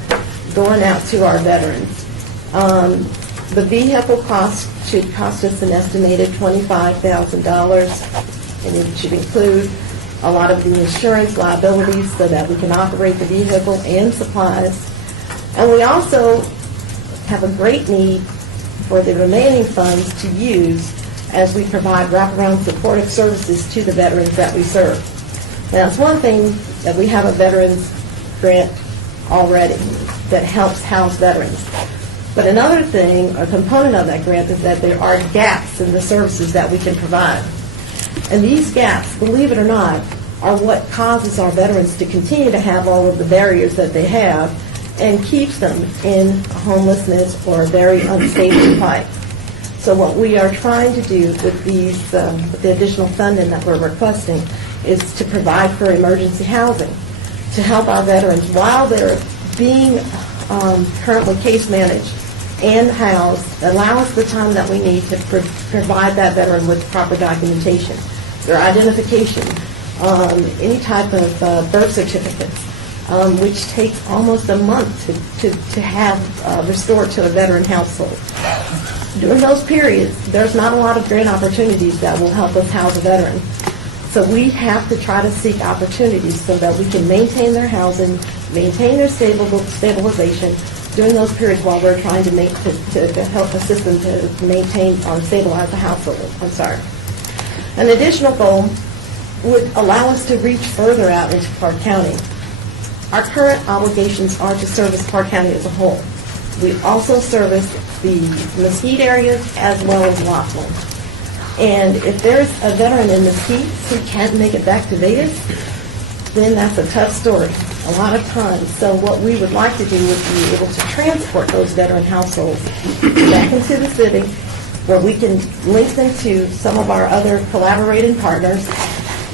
going out to our veterans. The vehicle cost should cost us an estimated $25,000, and it should include a lot of the insurance liabilities so that we can operate the vehicle and supplies. And we also have a great need for the remaining funds to use as we provide wraparound supportive services to the veterans that we serve. Now, it's one thing that we have a veterans grant already that helps house veterans. But another thing, a component of that grant, is that there are gaps in the services that we can provide. And these gaps, believe it or not, are what causes our veterans to continue to have all of the barriers that they have and keeps them in homelessness or a very unstable plight. So what we are trying to do with these, with the additional funding that we're requesting, is to provide for emergency housing to help our veterans while they're being currently case managed and housed, allow us the time that we need to provide that veteran with proper documentation, their identification, any type of birth certificates, which take almost a month to have restored to a veteran household. During those periods, there's not a lot of grant opportunities that will help us house a veteran. So we have to try to seek opportunities so that we can maintain their housing, maintain their stabilization during those periods while we're trying to help assist them to maintain or stabilize the household. An additional goal would allow us to reach further out into Clark County. Our current obligations are to service Clark County as a whole. We also service the Mesquite areas as well as Laughlin. And if there's a veteran in Mesquite who can't make it back to Vegas, then that's a tough story a lot of times. So what we would like to do is be able to transport those veteran households back into the city where we can link them to some of our other collaborating partners,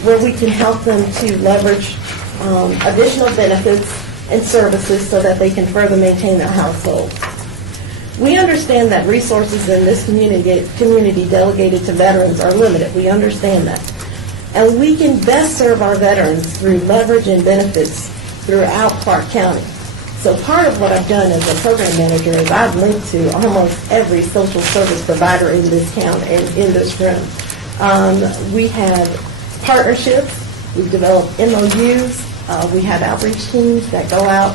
where we can help them to leverage additional benefits and services so that they can further maintain their household. We understand that resources in this community delegated to veterans are limited. We understand that. And we can best serve our veterans through leverage and benefits throughout Clark County. So part of what I've done as a program manager is I've linked to almost every social service provider in this town and in this room. We have partnerships. We've developed MOUs. We have outreach teams that go out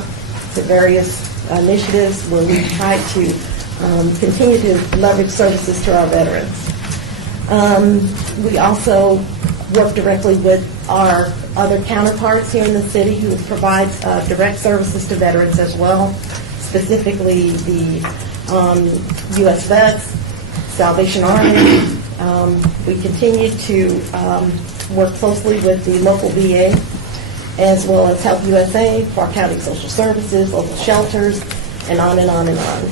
to various initiatives where we try to continue to leverage services to our veterans. We also work directly with our other counterparts here in the city who provide direct services to veterans as well, specifically the U.S. Vets, Salvation Army, We continue to work closely with the local VA, as well as Health USA, Clark County Social Services, local shelters, and on and on and on.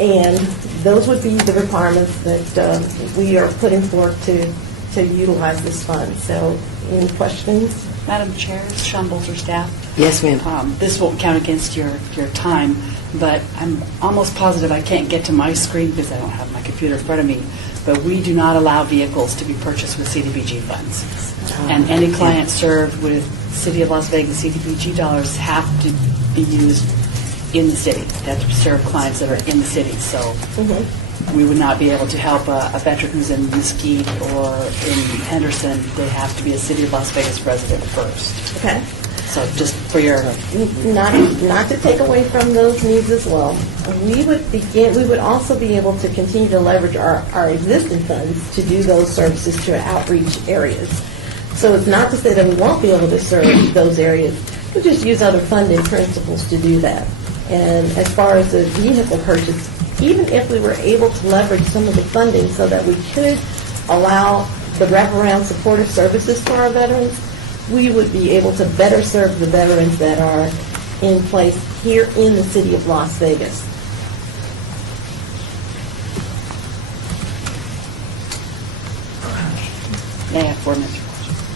And those would be the requirements that we are putting forth to utilize this fund. So, any questions? Madam Chair, Sean Bolter, staff. Yes, ma'am. This won't count against your time, but I'm almost positive I can't get to my screen because I don't have my computer in front of me, but we do not allow vehicles to be purchased with CDBG funds. And any client served with City of Las Vegas CDBG dollars have to be used in the city. They have to serve clients that are in the city. So we would not be able to help a veteran who's in Mesquite or in Henderson. They have to be a City of Las Vegas resident first. Okay. So just for your... Not to take away from those needs as well, we would also be able to continue to leverage our existing funds to do those services to outreach areas. So it's not to say that we won't be able to serve those areas. We'll just use other funding principles to do that. And as far as the vehicle purchase, even if we were able to leverage some of the funding so that we could allow the wraparound supportive services for our veterans, we would be able to better serve the veterans that are in place here in the city of Las Vegas. May I have 4 minutes?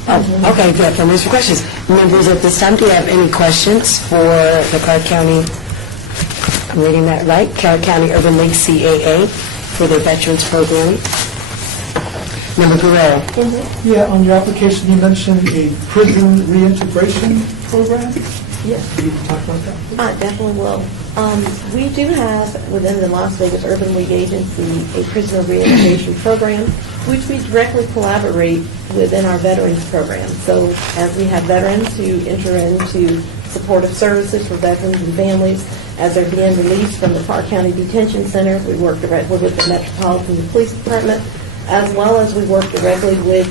Okay, good. 4 minutes for questions. Members, at this time, do you have any questions for the Clark County, I'm reading that right, Clark County Urban League CAA for their Veterans Program? Member Guerrero. Yeah, on your application, you mentioned a prison reintegration program. Yes. Can you talk about that? I definitely will. We do have, within the Las Vegas Urban League Agency, a prisoner reintegration program, which we directly collaborate within our veterans program. So as we have veterans who enter into supportive services for veterans and families, as they're being released from the Clark County Detention Center, we work directly with the Metropolitan Police Department, as well as we work directly with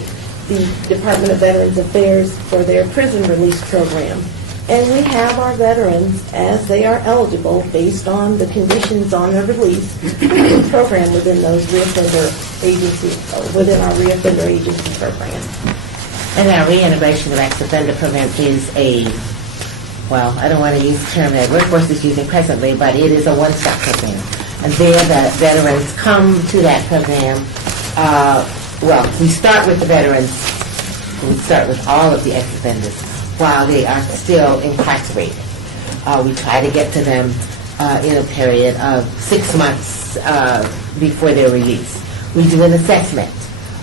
the Department of Veterans Affairs for their prison release program. And we have our veterans, as they are eligible, based on the conditions on their release, program within those reoffender agencies, within our reoffender agency program. And our reintegration of ex-offender program is well, I don't want to use the term that Workforce is using presently, but it is a one-stop program. And there the veterans come to that program. We start with the veterans. We start with all of the ex-offenders while they are still incarcerated. We try to get to them in a period of 6 months before they're released. We do an assessment.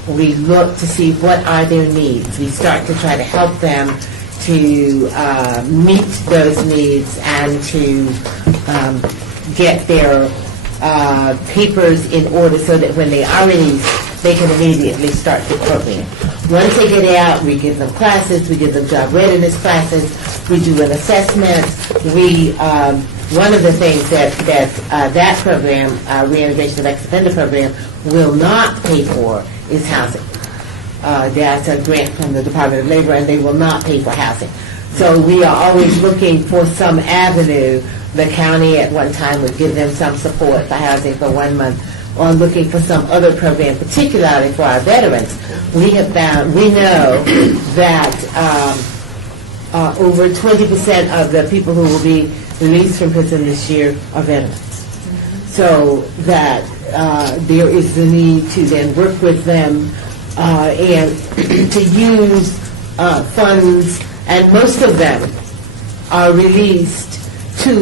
We look to see what are their needs. We start to try to help them to meet those needs and to get their papers in order so that when they are released, they can immediately start the program. Once they get out, we give them classes, we give them job readiness classes, we do an assessment. One of the things that program, Reintegration of Ex-Offender Program, will not pay for is housing. That's a grant from the Department of Labor, and they will not pay for housing. So we are always looking for some avenue. The county at one time would give them some support for housing for 1 month, or looking for some other program, particularly for our veterans. We know that over 20% of the people who will be released from prison this year are veterans. So that there is the need to then work with them and to use funds, and most of them are released to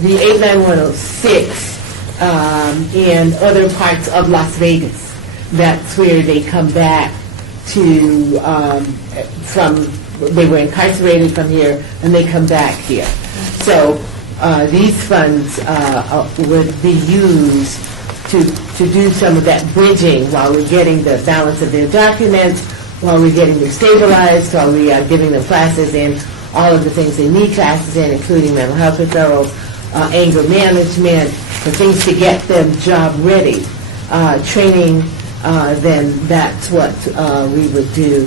the 89106 and other parts of Las Vegas. That's where they come back to they were incarcerated from here, and they come back here. So these funds would be used to do some of that bridging while we're getting the balance of their documents, while we're getting them stabilized, while we are giving them classes in all of the things they need classes in, including mental health referrals, anger management, the things to get them job ready, training, then that's what we would do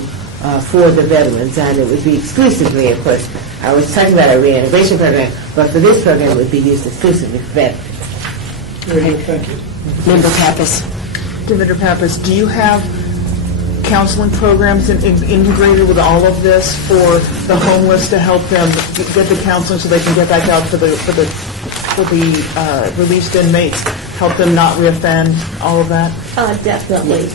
for the veterans, and it would be exclusively, of course, I was talking about a reintegration program, but for this program it would be used exclusively for veterans. Very good, thank you. Member Pappas. Divender Pappas, do you have counseling programs integrated with all of this for the homeless to help them get the counseling so they can get back out for the released inmates, help them not reoffend, all of that? Definitely.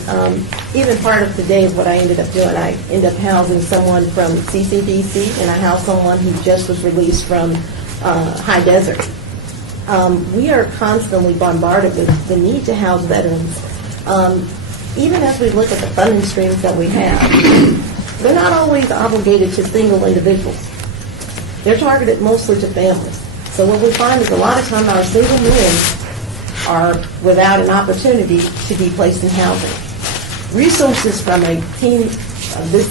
Even part of today is what I ended up doing. I ended up housing someone from CCDC, and I housed someone who just was released from High Desert. We are constantly bombarded with the need to house veterans. Even as we look at the funding streams that we have, they're not always obligated to single individuals. They're targeted mostly to families. So what we find is a lot of time our single men are without an opportunity to be placed in housing. Resources from a team of this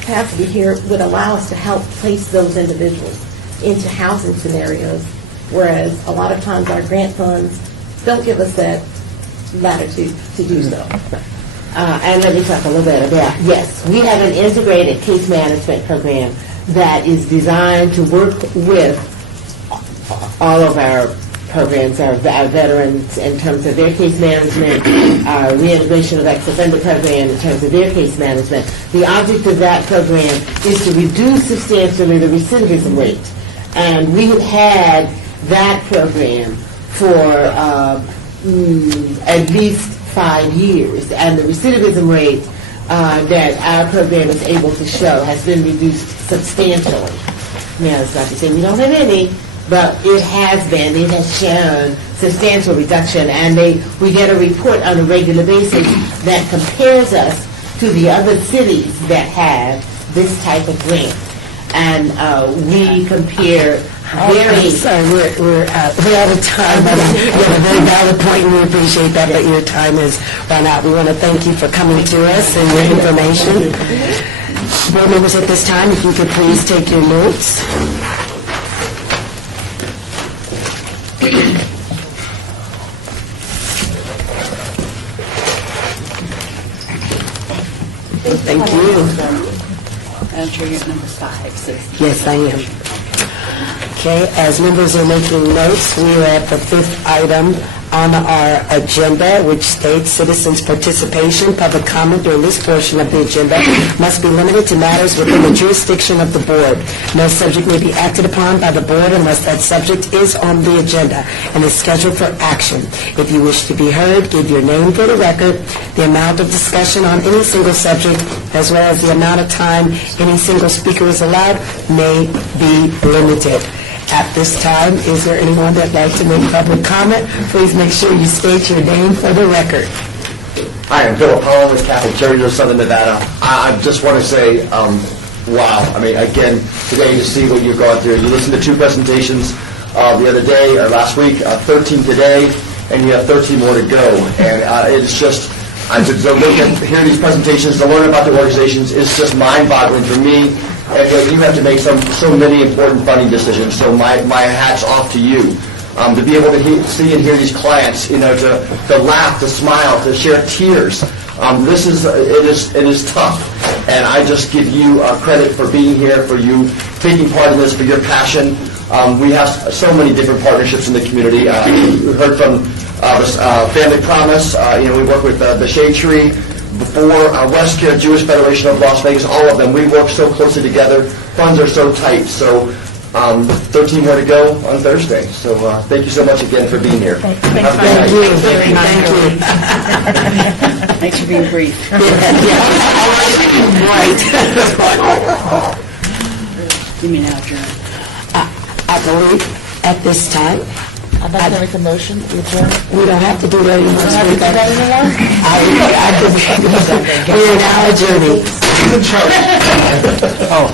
capacity here would allow us to help place those individuals into housing scenarios, whereas a lot of times our grant funds don't give us that latitude to do so. And let me talk a little bit about, yes, we have an integrated case management program that is designed to work with all of our programs, our veterans in terms of their case management, our reintegration of ex-offender program in terms of their case management. The object of that program is to reduce substantially the recidivism rate. And we have had that program for at least 5 years, and the recidivism rate that our program is able to show has been reduced substantially. Now, it's not to say we don't have any, but it has been. It has shown substantial reduction, and we get a report on a regular basis that compares us to the other cities that have this type of grant. And we compare very... Sorry, we're out of time, but you have a very valid point, and we appreciate that, but your time has run out. We want to thank you for coming to us and your information. Board members, at this time, if you could please take your notes. Thank you. Madam Chair, you're at number 5. Yes, I am. Okay, as members are making notes, we are at the 5th item on our agenda, which states citizens' participation, public comment during this portion of the agenda must be limited to matters within the jurisdiction of the board. No subject may be acted upon by the board unless that subject is on the agenda and is scheduled for action. If you wish to be heard, give your name for the record. The amount of discussion on any single subject, as well as the amount of time any single speaker is allowed, may be limited. At this time, is there anyone that'd like to make public comment? Please make sure you state your name for the record. Hi, I'm Philip Holland with Catholic Charities of Southern Nevada. I just want to say, wow. I mean, again, today to see what you've gone through. You listened to 2 presentations the other day, or last week, 13 today, and you have 13 more to go. And it's just, to look and hear these presentations, to learn about the organizations is just mind-boggling for me. And you have to make so many important funding decisions. So my hat's off to you. To be able to see and hear these clients, to laugh, to smile, to share tears. It is tough. And I just give you credit for being here, for you taking part in this, for your passion. We have so many different partnerships in the community. We heard from Family Promise. We work with the Shade Tree. Before Westcare, Jewish Federation of Las Vegas, all of them, we work so closely together. Funds are so tight. So 13 more to go on Thursday. So thank you so much again for being here. Thank you. Thanks for being brief. Right. Give me now, Adjourn. I believe at this time, I'd like to make a motion to adjourn. we don't have to do that anymore. We are now adjourning. Oh,